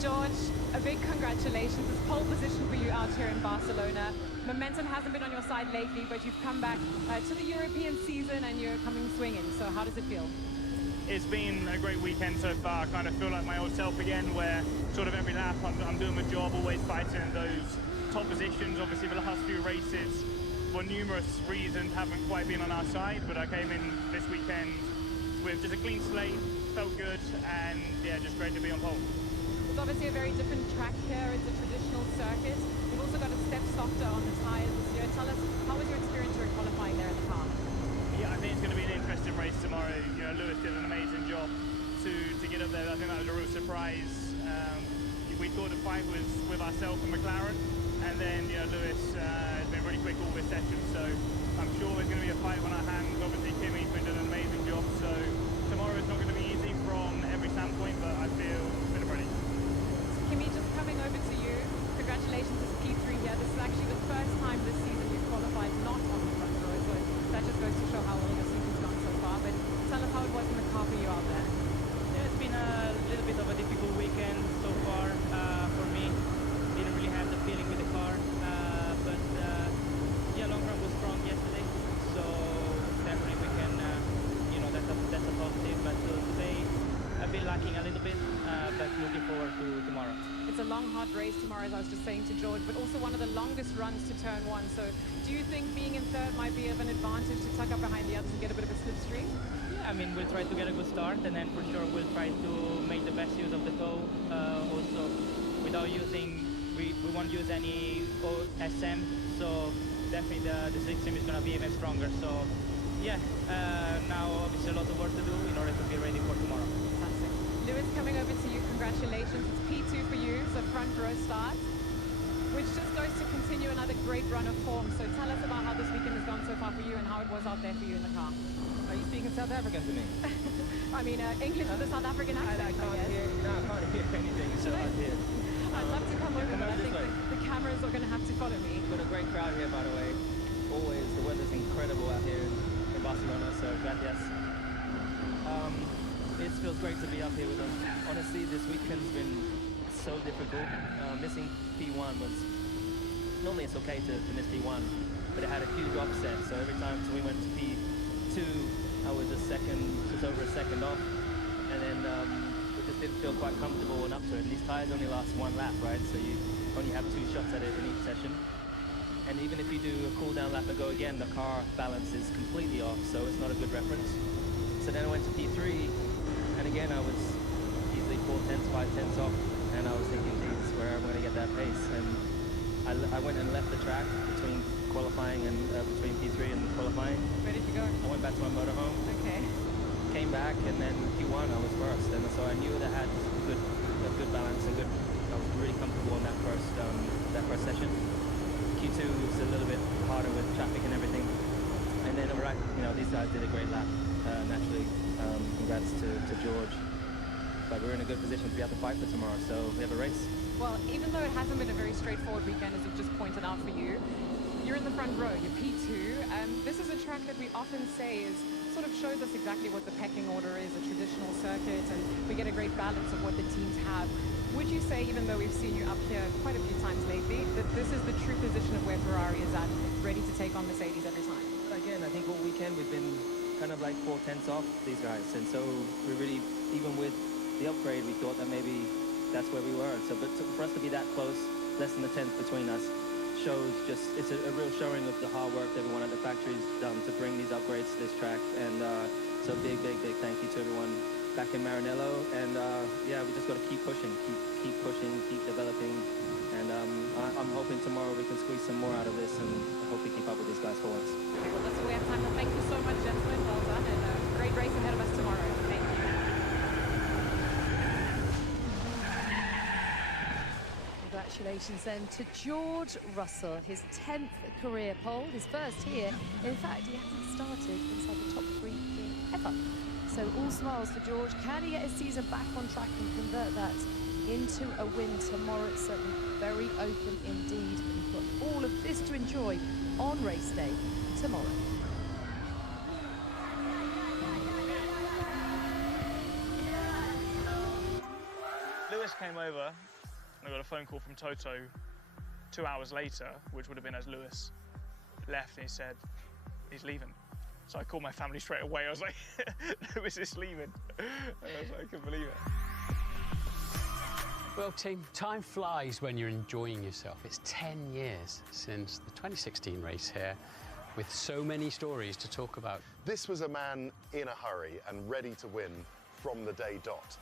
George, a big congratulations. It's pole position for you out here in Barcelona. Momentum hasn't been on your side lately, but you've come back to the European season and you're coming swinging. So how does it feel? It's been a great weekend so far. I kind of feel like my old self again, where sort of every lap I'm doing my job, always fighting in those top positions. Obviously, the last few races, for numerous reasons, haven't quite been on our side, but I came in this weekend with just a clean slate, felt good, and yeah, just great to be on pole. It's obviously a very different track here. It's a traditional circuit. You've also got a step softer on the tyres this year. Tell us, how was your experience during qualifying there in the car? Yeah, I think it's going to be an interesting race tomorrow. You know, Lewis did an amazing job to get up there. I think that was a real surprise. We thought the fight was with ourselves and McLaren, and then Lewis has been really quick all this session. So I'm sure there's going to be a fight on our hands. Obviously, Kimi's been doing an amazing job. So tomorrow is not going to be easy from every standpoint, but I feel ready. Kimi, just coming over to you. Congratulations, it's P3 here. This is actually the first time this season you've qualified not on the front row, so that just goes to show how well your season's gone so far. But tell us how it was in the car for you out there. Yeah, it's been a little bit of a difficult weekend so far for me. Didn't really long, hard race tomorrow, as I was just saying to George, but also one of the longest runs to turn one. So do you think being in third might be of an advantage to tuck up behind the others and get a bit of a slipstream? Yeah, I mean, we'll try to get a good start, and then for sure we'll try to make the best use of the tow. Also, without using, we won't use any SM, so definitely the slipstream is going to be even stronger. So yeah, now obviously a lot of work to do in order to be ready for tomorrow. Fantastic. Lewis, coming over to you, congratulations. It's P2 for you, so front row start, which just goes to continue another great run of form. So tell us about how this weekend has gone so far for you and how it was out there for you in the car. Are you speaking South African to me? I mean, English with a South African accent, I can't guess. hear, no, I can't hear anything, so I hear. I'd love to come over, but I this think way. the cameras are going to have to follow me. We've got a great crowd here, by the way. Always, the weather's incredible out here in Barcelona, so gracias. It feels great to be up here with them. Honestly, this weekend's been so difficult. Missing P1 was... Normally it's okay to miss P1, but it had a huge offset, so every time we went to P2, I was just over a second off, and then we just didn't feel quite comfortable and up to it. And these tyres only last one lap, right? So you only have 2 shots at it in each session. And even if you do a cool down lap and go again, the car balance is completely off, so it's not a good reference. So then I went to P3, and again I was easily 4/10, 5/10 off, and I was thinking, geez, where am I going to get that pace? And I went and left the track between qualifying and between P3 and qualifying. Where did you go? I went back to my motorhome. Okay. Came back, and then Q1 I was first, and so I knew that I had a good balance and good. I was really comfortable in that first session. Q2 was a little bit harder with traffic and everything, and then these guys did a great lap. Naturally, congrats to George. But we're in a good position to be able to fight for tomorrow, so we have a race. Well, even though it hasn't been a very straightforward weekend, as you've just pointed out for you, you're in the front row, you're P2. This is a track that we often say sort of shows us exactly what the pecking order is, a traditional circuit, and we get a great balance of what the teams have. Would you say, even though we've seen you up here quite a few times lately, that this is the true position of where Ferrari is at, ready to take on Mercedes every time? But again, I think all weekend we've been kind of like 4/10 off these guys, and so we really, even with the upgrade, we thought that maybe that's where we were. So, but for us to be that close, less than a tenth between us, shows it's a real showing of the hard work that everyone at the factory's done to bring these upgrades to this track. And so big thank you to everyone back in Maranello. And yeah, we just got to keep pushing, keep pushing, keep developing. And I'm hoping tomorrow we can squeeze some more out of this, and hopefully keep up with these guys for once. Well, that's all we have time for. Thank you so much, gentlemen. Well done, and a great race ahead of us tomorrow. Thank you. Congratulations then to George Russell, his 10th career pole, his first here. In fact, he hasn't started inside the top 3 here ever. So all smiles for George. Can he get his season back on track and convert that into a win tomorrow? It's certainly very open indeed. We've got all of this to enjoy on race day tomorrow. Lewis came over, and I got a phone call from Toto 2 hours later, which would have been as Lewis left, and he said, he's leaving. So I called my family straight away. I was like, Lewis is leaving. And I was like, I couldn't believe it. Well, team, time flies when you're enjoying yourself. It's 10 years since the 2016 race here, with so many stories to talk about. This was a man in a hurry and ready to win from the day dot.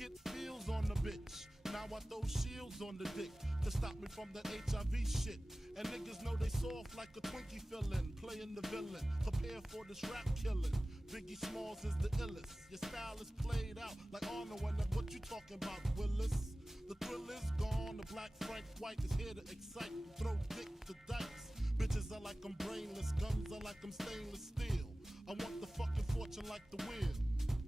get feels on the bitch. Now I throw shields on the dick to stop me from that HIV shit. And niggas know they soft like a Twinkie fillin', playing the villain. Prepare for this rap killing. Biggie Smalls is the illest. Your style is played out like Arnold. And what you talking about, Willis? The thrill is gone. The black Frank White is here to excite. Throw dick to dice. Bitches are like I'm brainless. Guns are like I'm stainless steel. I want the fucking fortune like the wheel.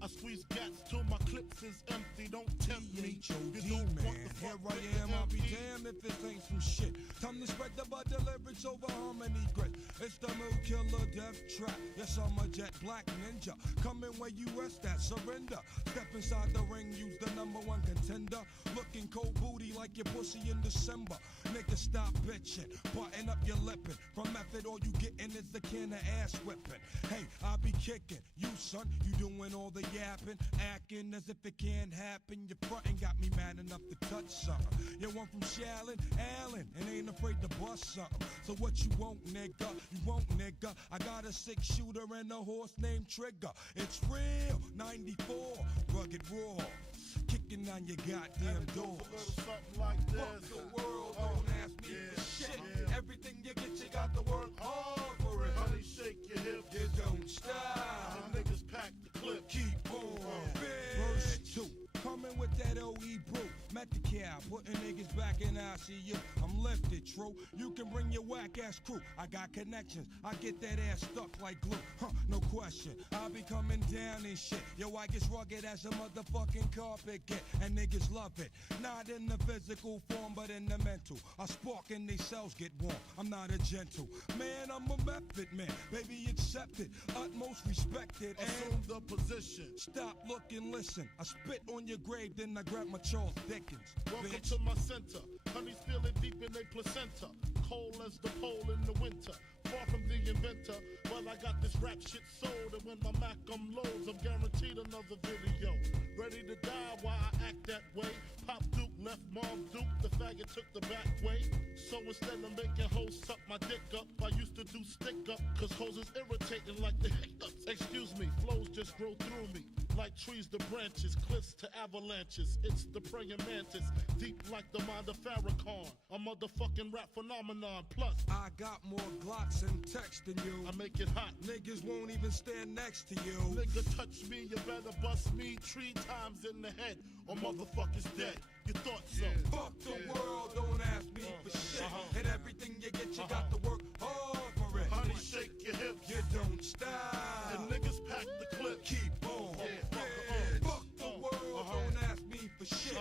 I squeeze gats till my clips is empty. Don't tempt me. You don't want the Here fuck with I am, the I'll be empty. damned if this ain't some shit. Time to spread the butter lyrics over harmony grit. It's the mood killer death trap. Yes, I'm a jet black ninja. Coming where you rest at, surrender. Step inside the ring, use the #1 contender. Looking cold booty like your pussy in December. Nigga, stop bitching, button up your lippin'. From method, all you gettin' is the can of ass whipping. Hey, I be kicking. You son, you doing all the yapping, acting as if it can't happen. Your frontin' got me mad enough to touch something. You one from Shallon, Allen, and ain't afraid to bust something. So what you want, nigga? You want, nigga? I got a 6-shooter and a horse named Trigger. It's real, 94, rugged raw, kicking on your goddamn doors. Something like this. Fuck the world, don't ask me for shit. Everything you get, you got to work hard for it. Honey, shake your hips. You don't stop. The niggas pack the clip. Keep on. Verse 2. Coming with that OE brew. Met the cow, putting niggas back in ICU. I'm lifted, true. You can bring your whack ass crew. I got connections. I get that ass stuck like glue. No question. I'll be coming down and shit. Yo, I get rugged as a motherfucking carpet get. And niggas love it. Not in the physical form, but in the mental. I spark and they cells get warm. I'm not a gentle man, I'm a method man. Baby, accept it. Utmost respected. Assume the position. Stop, look, and listen. I spit on your grave, then I grab my Charles Dickens. Welcome bitch. to my center. Honey's feeling deep in their placenta. Cold as the pole in the winter. Far from the inventor. Well, I got this rap shit sold. And when my Mac loads, I'm guaranteed another video. Ready to die while I act that way. Pop Duke left Mom Duke. The faggot took the back way. So instead of making hoes suck my dick up, I used to do stick up. Cause hoes is irritating like the hiccups. Excuse me, flows just grow through me. Like trees to branches, cliffs to avalanches. It's the praying mantis, deep like the mind of Farrakhan. A motherfucking rap phenomenon. Plus, I got more Glocks and text than you. I make it hot. Niggas won't even stand next to you. Nigga touch me, you better bust me 3 times in the head, or motherfuckers dead. You thought so? Fuck the world, don't ask me for shit. And everything you get, you got to work hard for it. Honey, shake your hips. You don't stop. And niggas pack the clip. Keep on. Fuck the world, don't ask me for shit.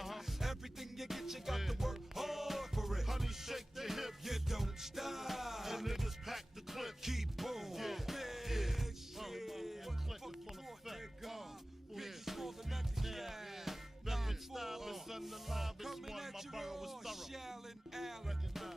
Everything you get, you got to work hard for it. Honey, shake the hips. You don't stop. And niggas pack the clip. Keep on. Big shit. Clip Fuck full you of want, effect. nigga. Bitches for the next guy. Nothing stylist and the livest Coming one. at My you borough raw, was thorough. Shallon, Allen. Recognize.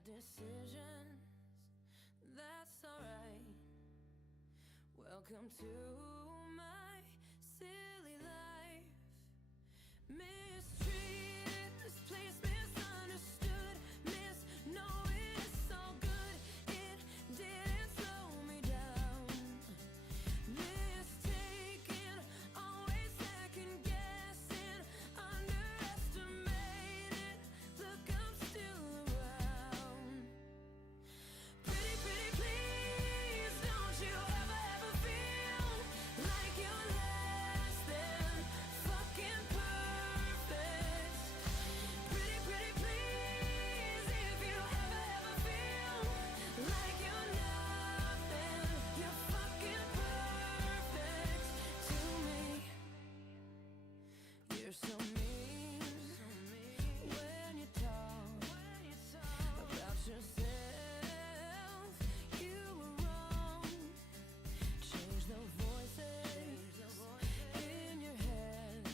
bad decisions, that's alright. Welcome to my silly life. Mistreated, misplaced, misunderstood, knowing it's all good, it didn't slow me down. Mistaken, always second guessing, underestimated, look, I'm still around. Pretty, pretty please, don't you ever feel like you're less than fucking perfect. Pretty, pretty please, if you ever feel like you're nothing, you're fucking perfect to me. You're so mean when you talk about yourself. You were wrong. Change the voices in your head.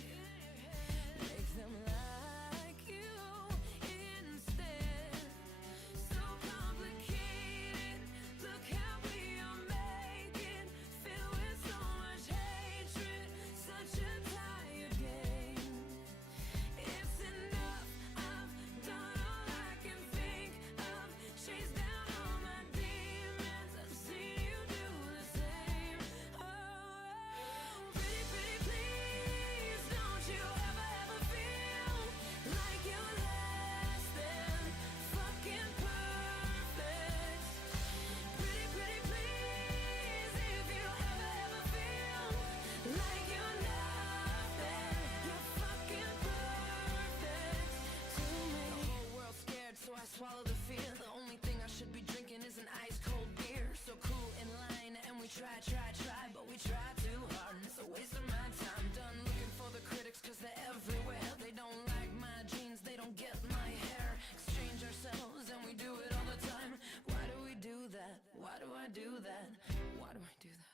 Make them like you instead. So complicated. Look how we are making. Filled with so much hatred. Such a tired game. It's enough. I've done all I can think of. Chased down all my demons. I've seen you do the same. Oh, pretty, pretty please, don't you ever feel like you're less than fucking perfect. Pretty, pretty please, if you ever feel like you're nothing, you're fucking perfect to me. The whole world's scared, so I swallow the fear. The only thing I should be drinking is an ice cold beer. So cool in line, and we try, but we try too hard, and it's a waste of my time. Done looking for the critics, cause they're everywhere. They don't like my jeans, they don't get my hair. Exchange ourselves, and we do it all the time. Why do we do that? Why do I do that? Why do I do that?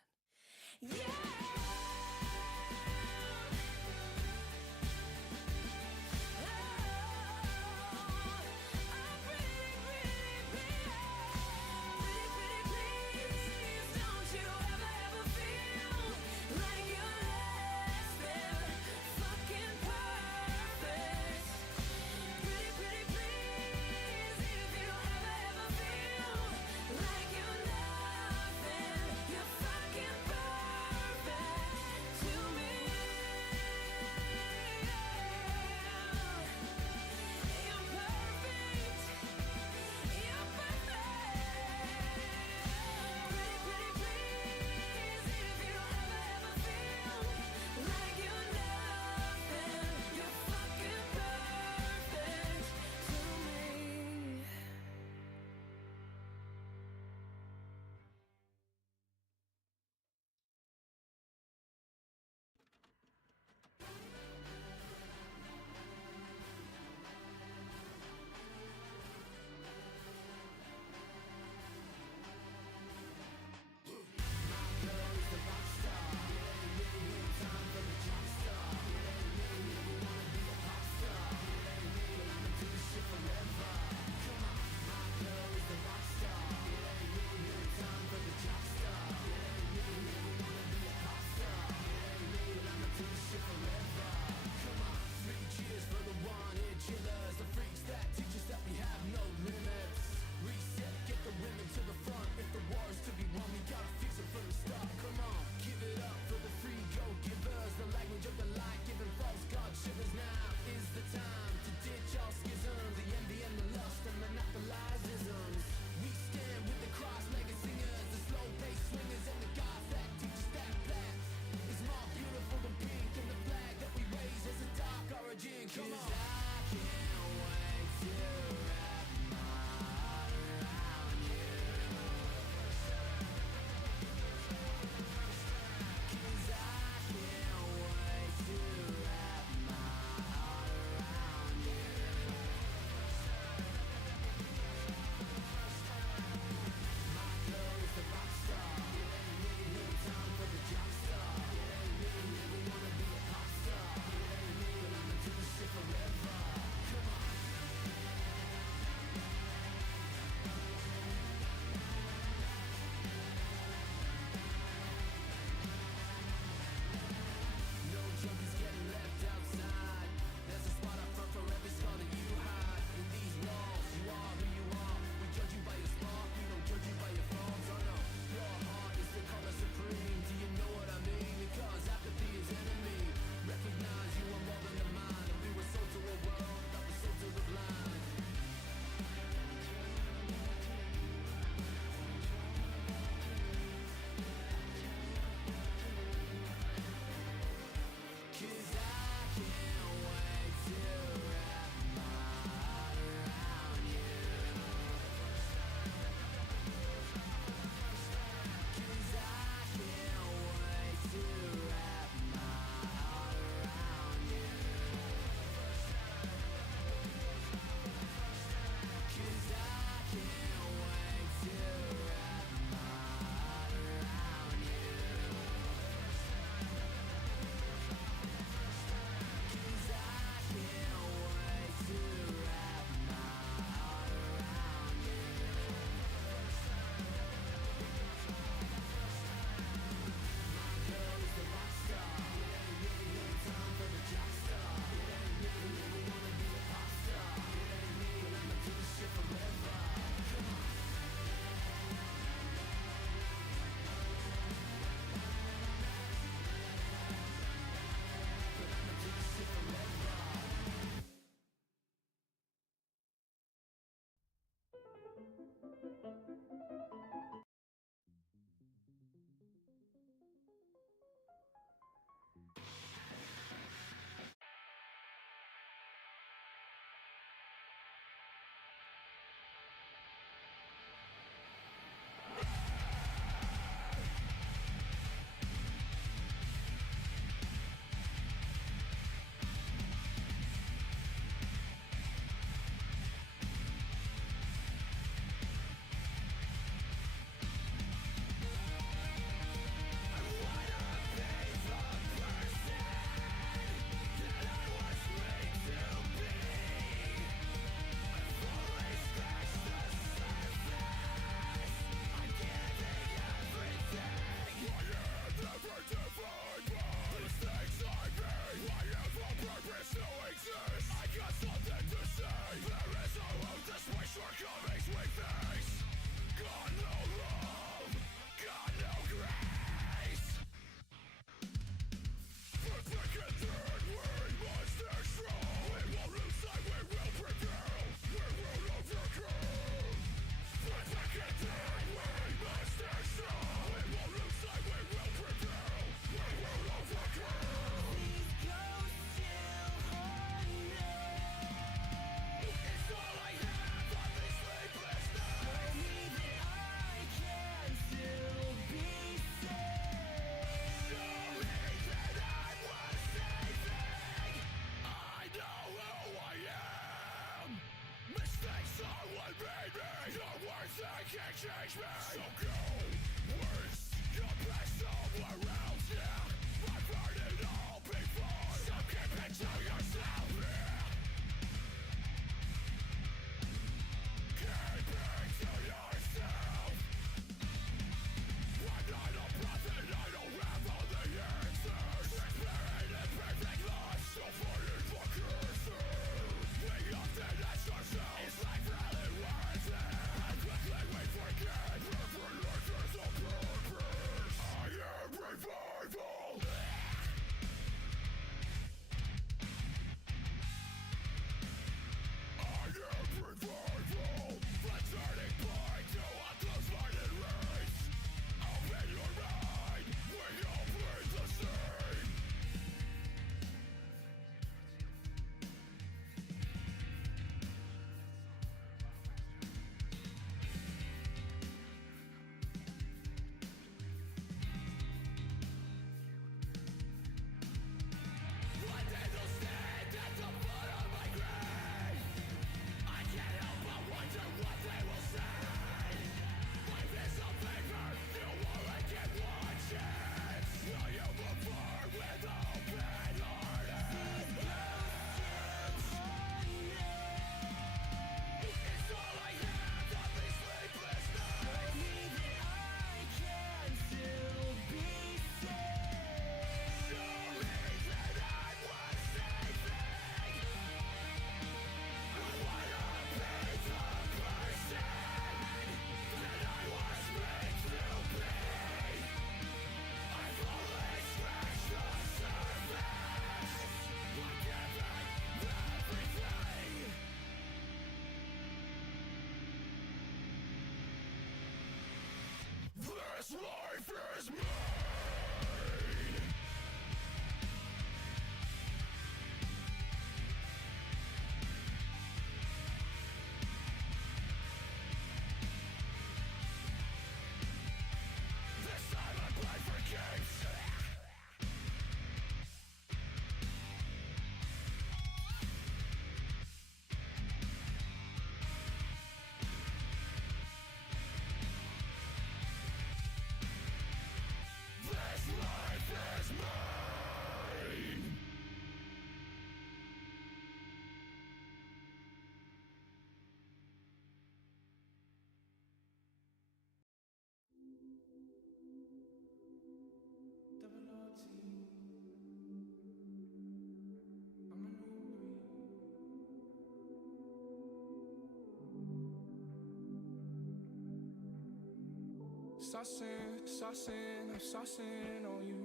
saucing, I'm saucing on you.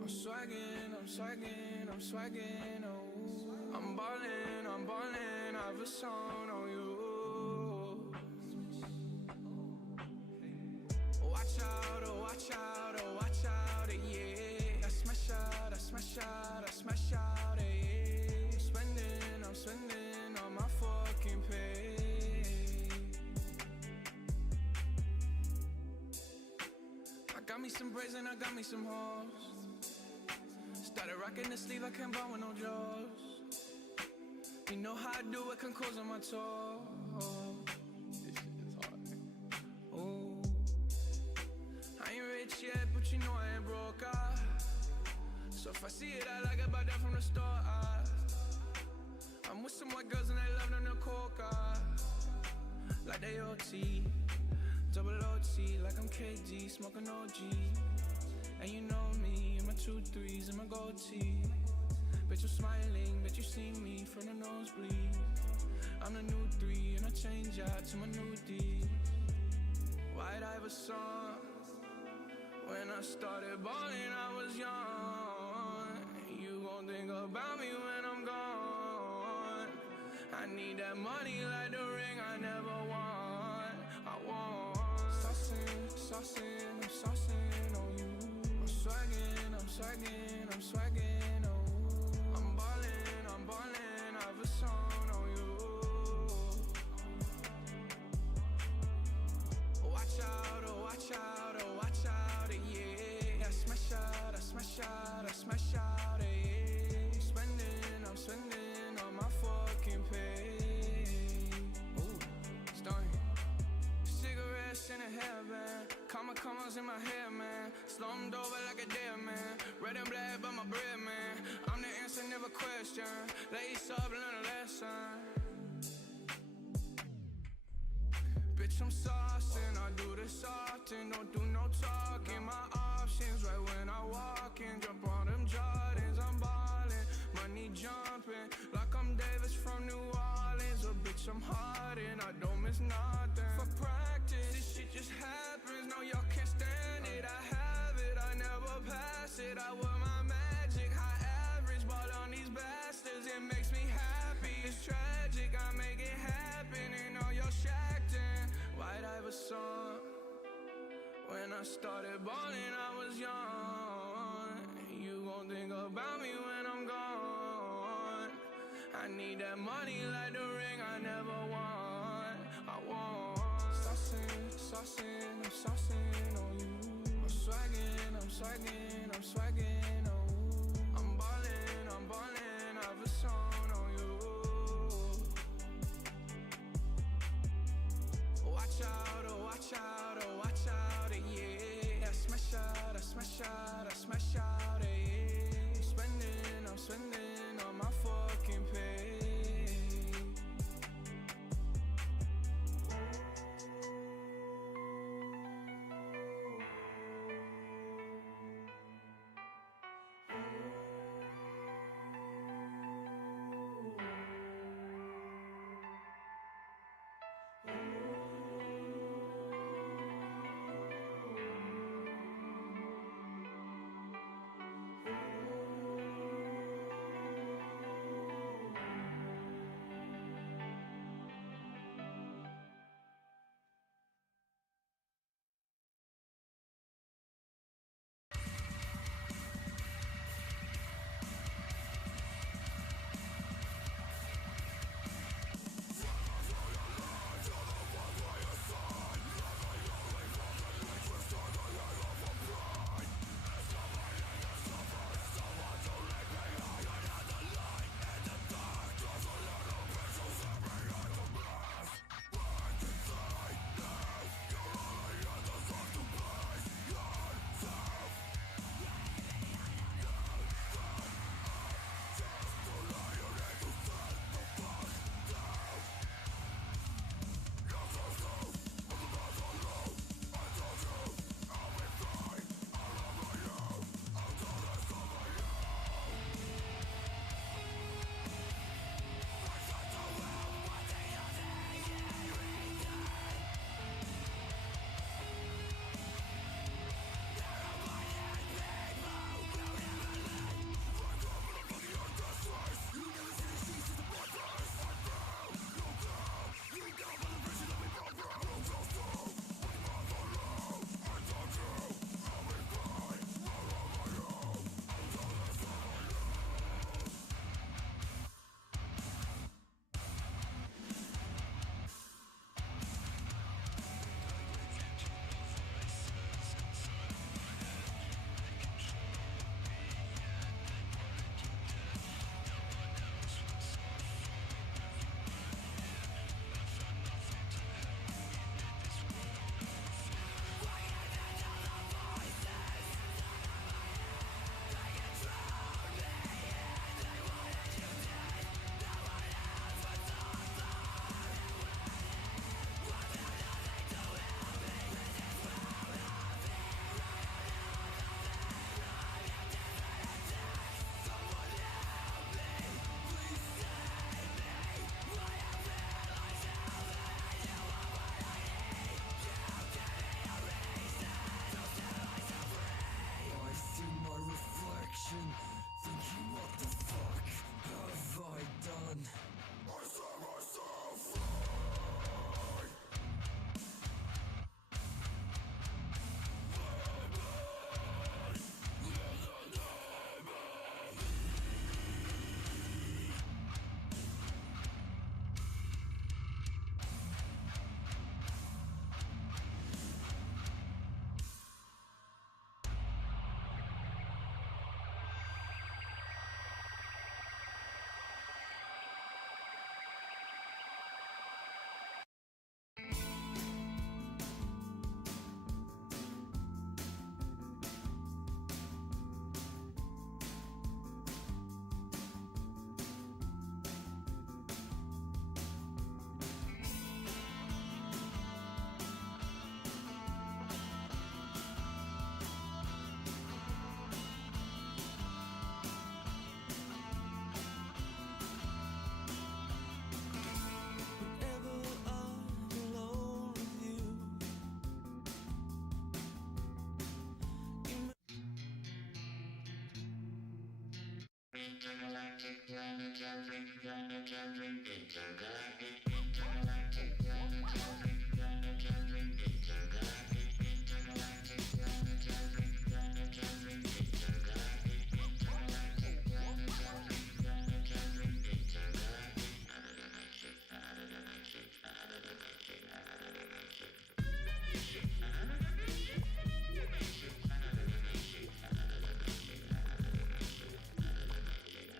I'm swagging, I'm swagging, I'm swagging, oh. I'm ballin', I've a song on you. Watch out, oh watch out, oh watch out, yeah. I smash out, I smash out, I smash out, yeah. I'm spending on my fucking pay. I got me some braids and I got me some hoes. Started rocking the sleeve, I can't buy with no jaws. You know how I do it, can close on my toes. This shit is hard. Ooh. I ain't rich yet, but you know I ain't broke, so if I see it, I like it, buy that from the store, I'm with some white girls and they love them to coca. Like they OT, double OT, like I'm KG, smoking OG. And you know me, in my 2-3s and my gold tee. Bet you're smiling, bet you see me from the nosebleed. I'm the new 3 and I change out to my new D. White Iverson. When I started balling, I was young. You gon' think about me when I'm gone. I need that money like the ring I never won. I want saucing, I'm saucing on you. I'm swaggin', I'm swaggin', oh. I'm ballin', I've a song on you. Watch out, oh watch out, oh watch out, yeah. I smash out, I smash out, I smash out, yeah. I'm spending on my fucking pay. Ooh, starting. Cigarettes in a hairband, commas in my hair, man. Slumped over like a dead man. Red and black by my bread, man. I'm the answer, never question. Lace up, learn a lesson. Bitch, I'm saucing, I do this often. Don't do no talking, my options right when I walk in. Jump on them Jordans, I'm ballin'. Money jumping, like I'm Davis from New Orleans. Oh, bitch, I'm hard and I don't miss nothing. For practice, this shit just happens. No, y'all can't stand it, I have it, I never pass it. I wear my magic, high average, ball on these bastards. It makes me happy, it's tragic, I make it happen. And all y'all shacked in. White Iverson. When I started balling, I was young. You gon' think about me when I'm gone. I need that money like the ring I never won. I want saucing, I'm saucing on you. I'm swaggin', oh. I'm ballin', I've a song on you. Watch out, oh watch out, oh watch out, yeah. I smash out, I smash out, I smash out, yeah. I'm spending on my fucking pay.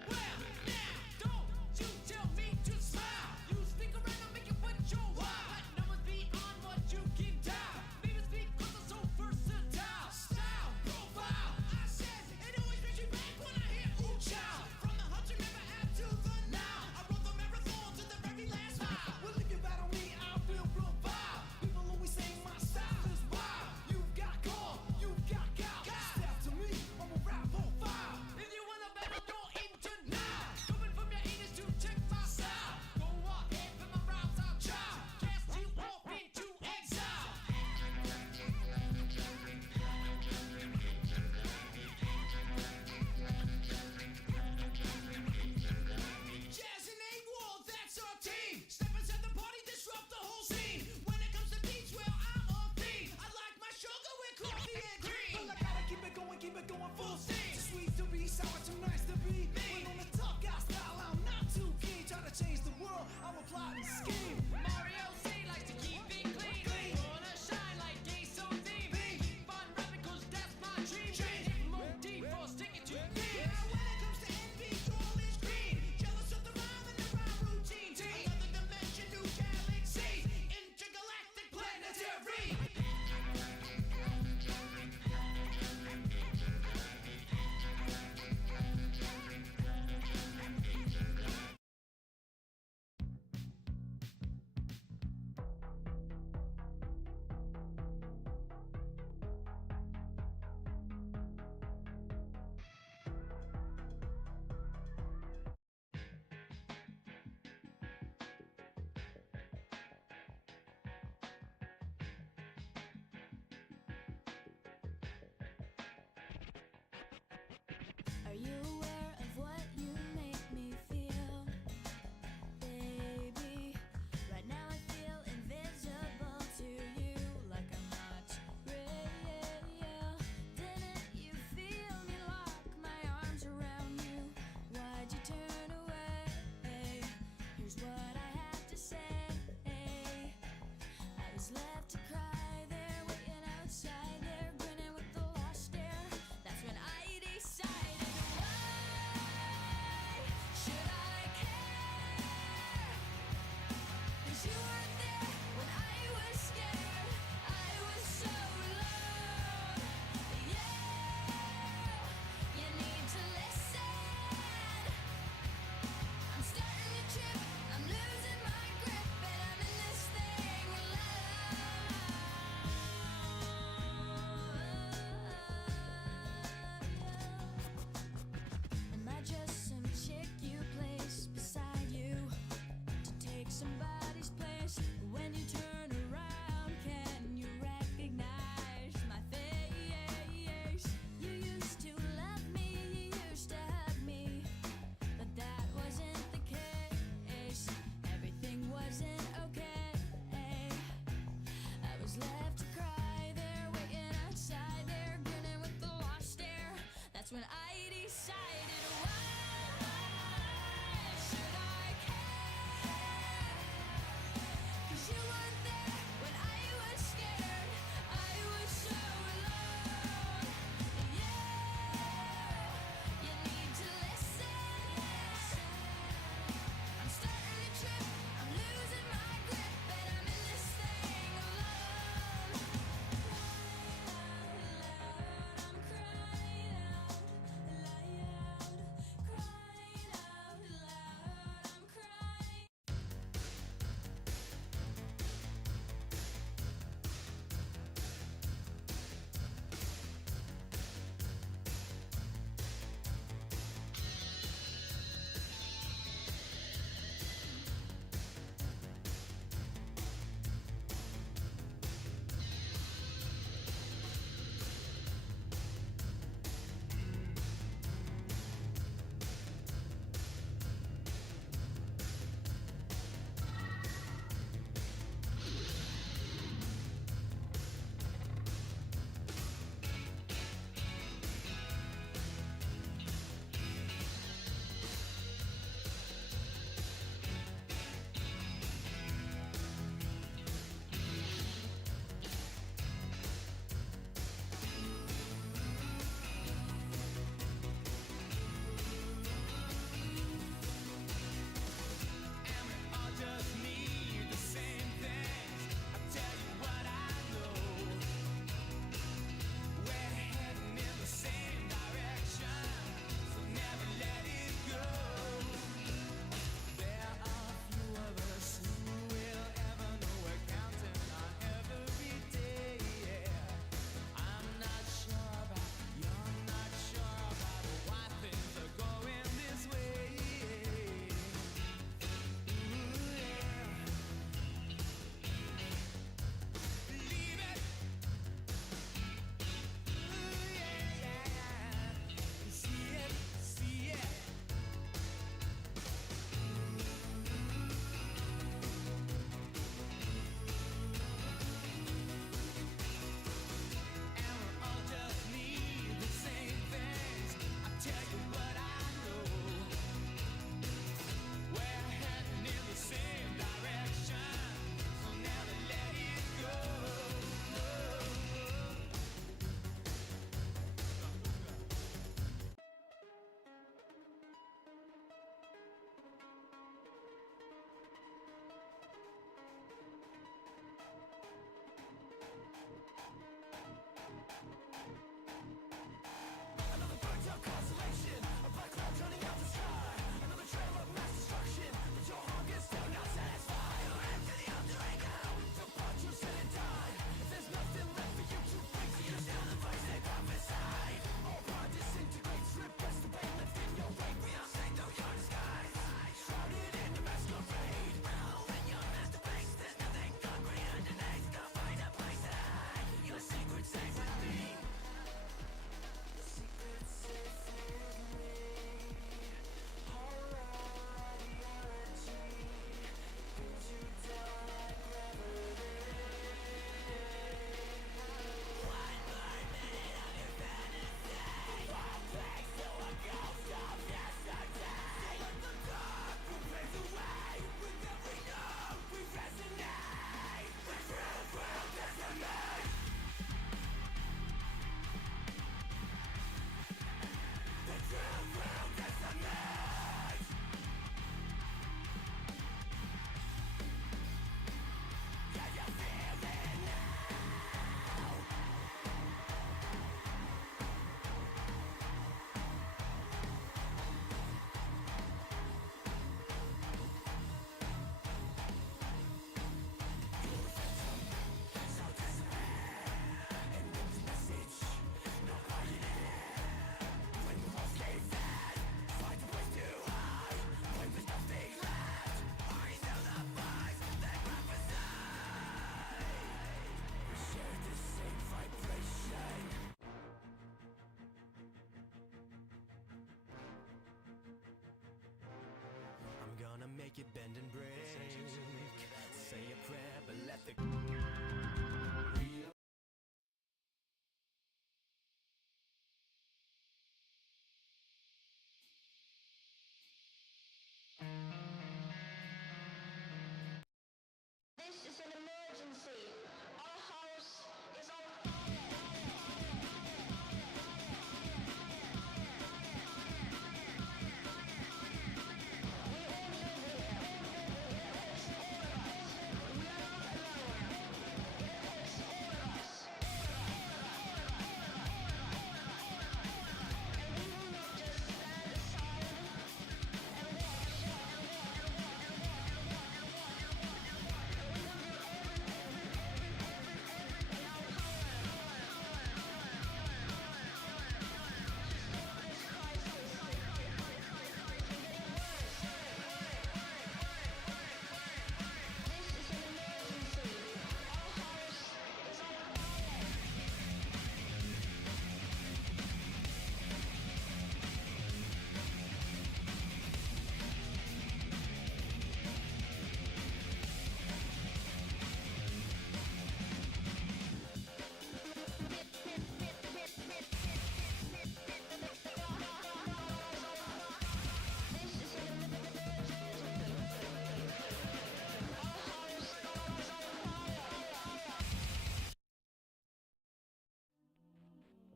Well, now, don't you tell me to smile. You stick around and make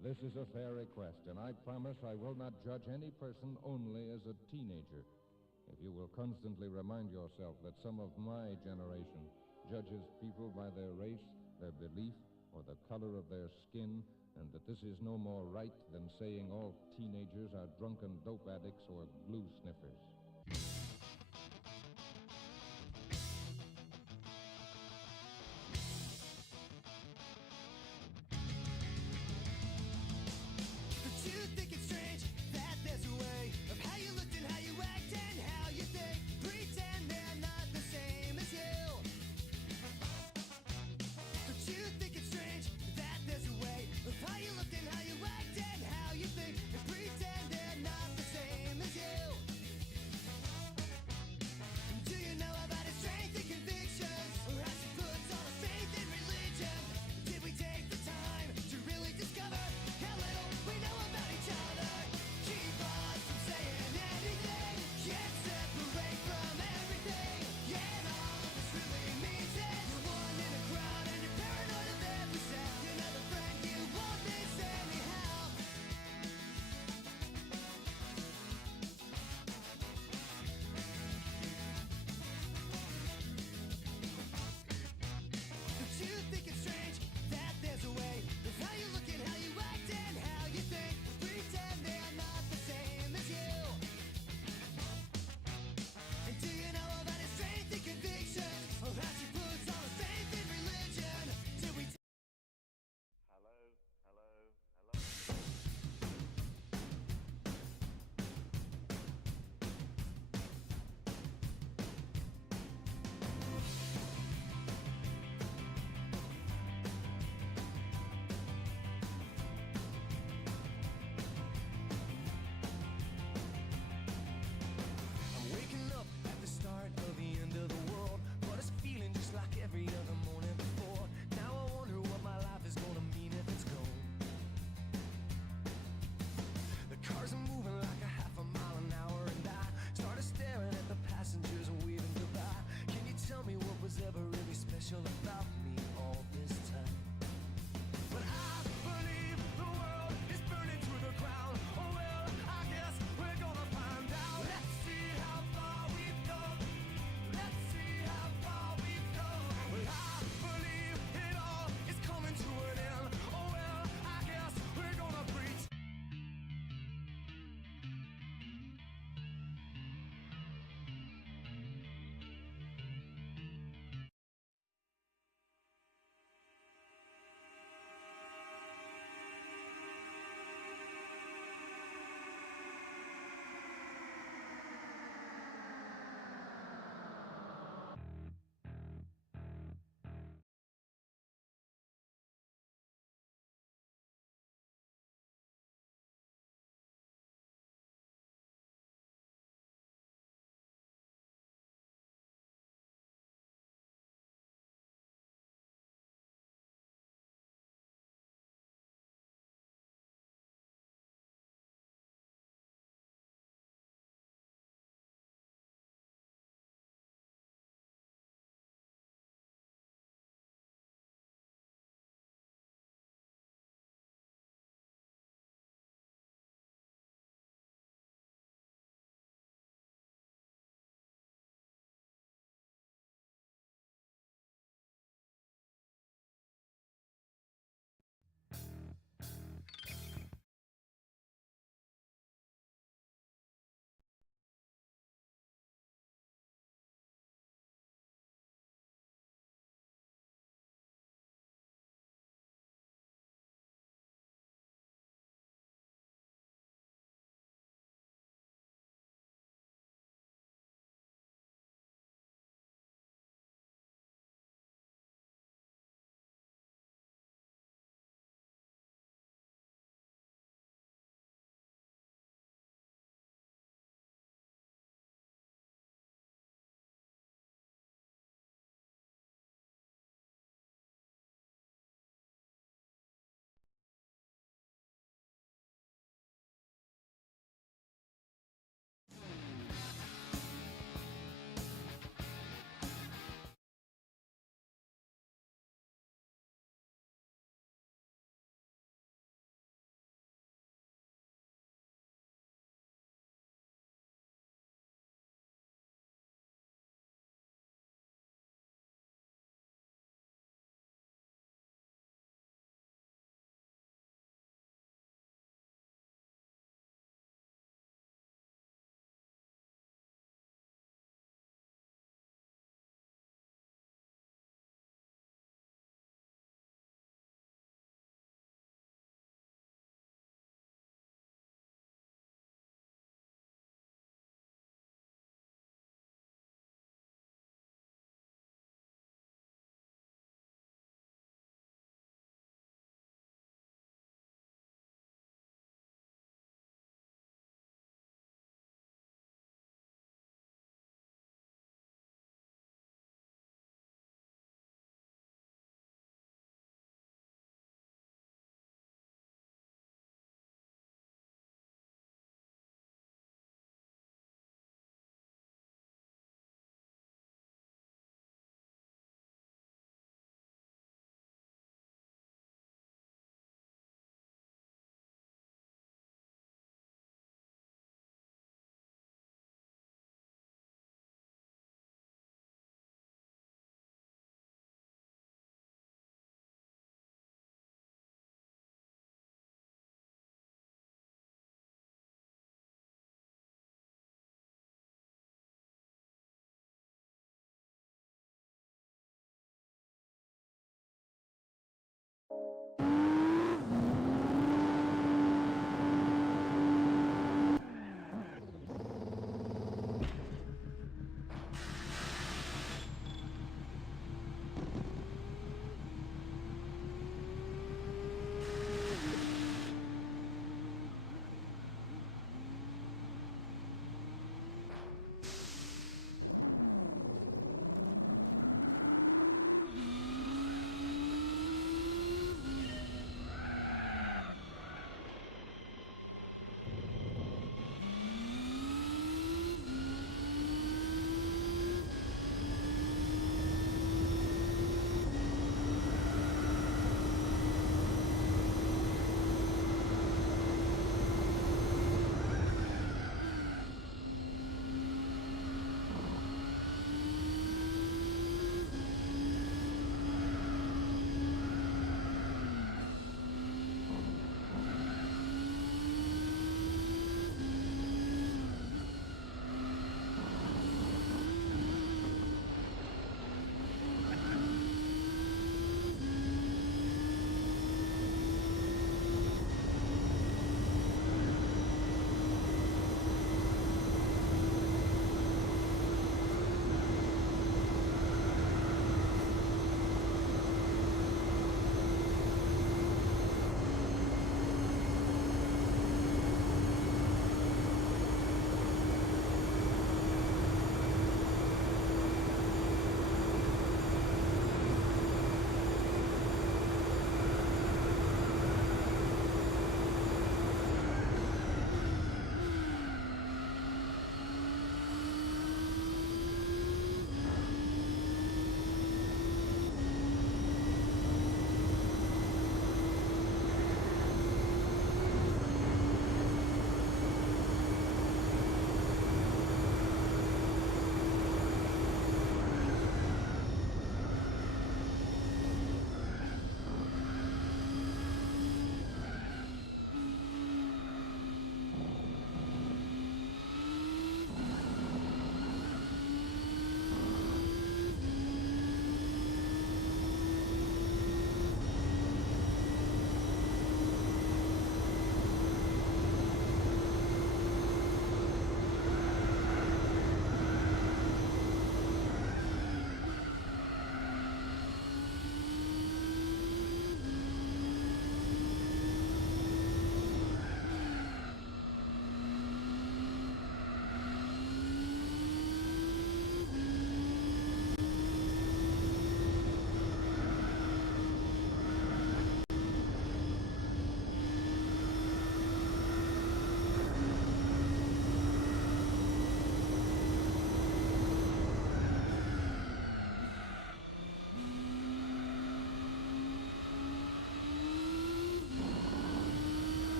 This is a fair request, and I promise I will not judge any person only as a teenager. If you will constantly remind yourself that some of my generation judges people by their race, their belief, or the color of their skin, and that this is no more right than saying all teenagers are drunken dope addicts or glue sniffers.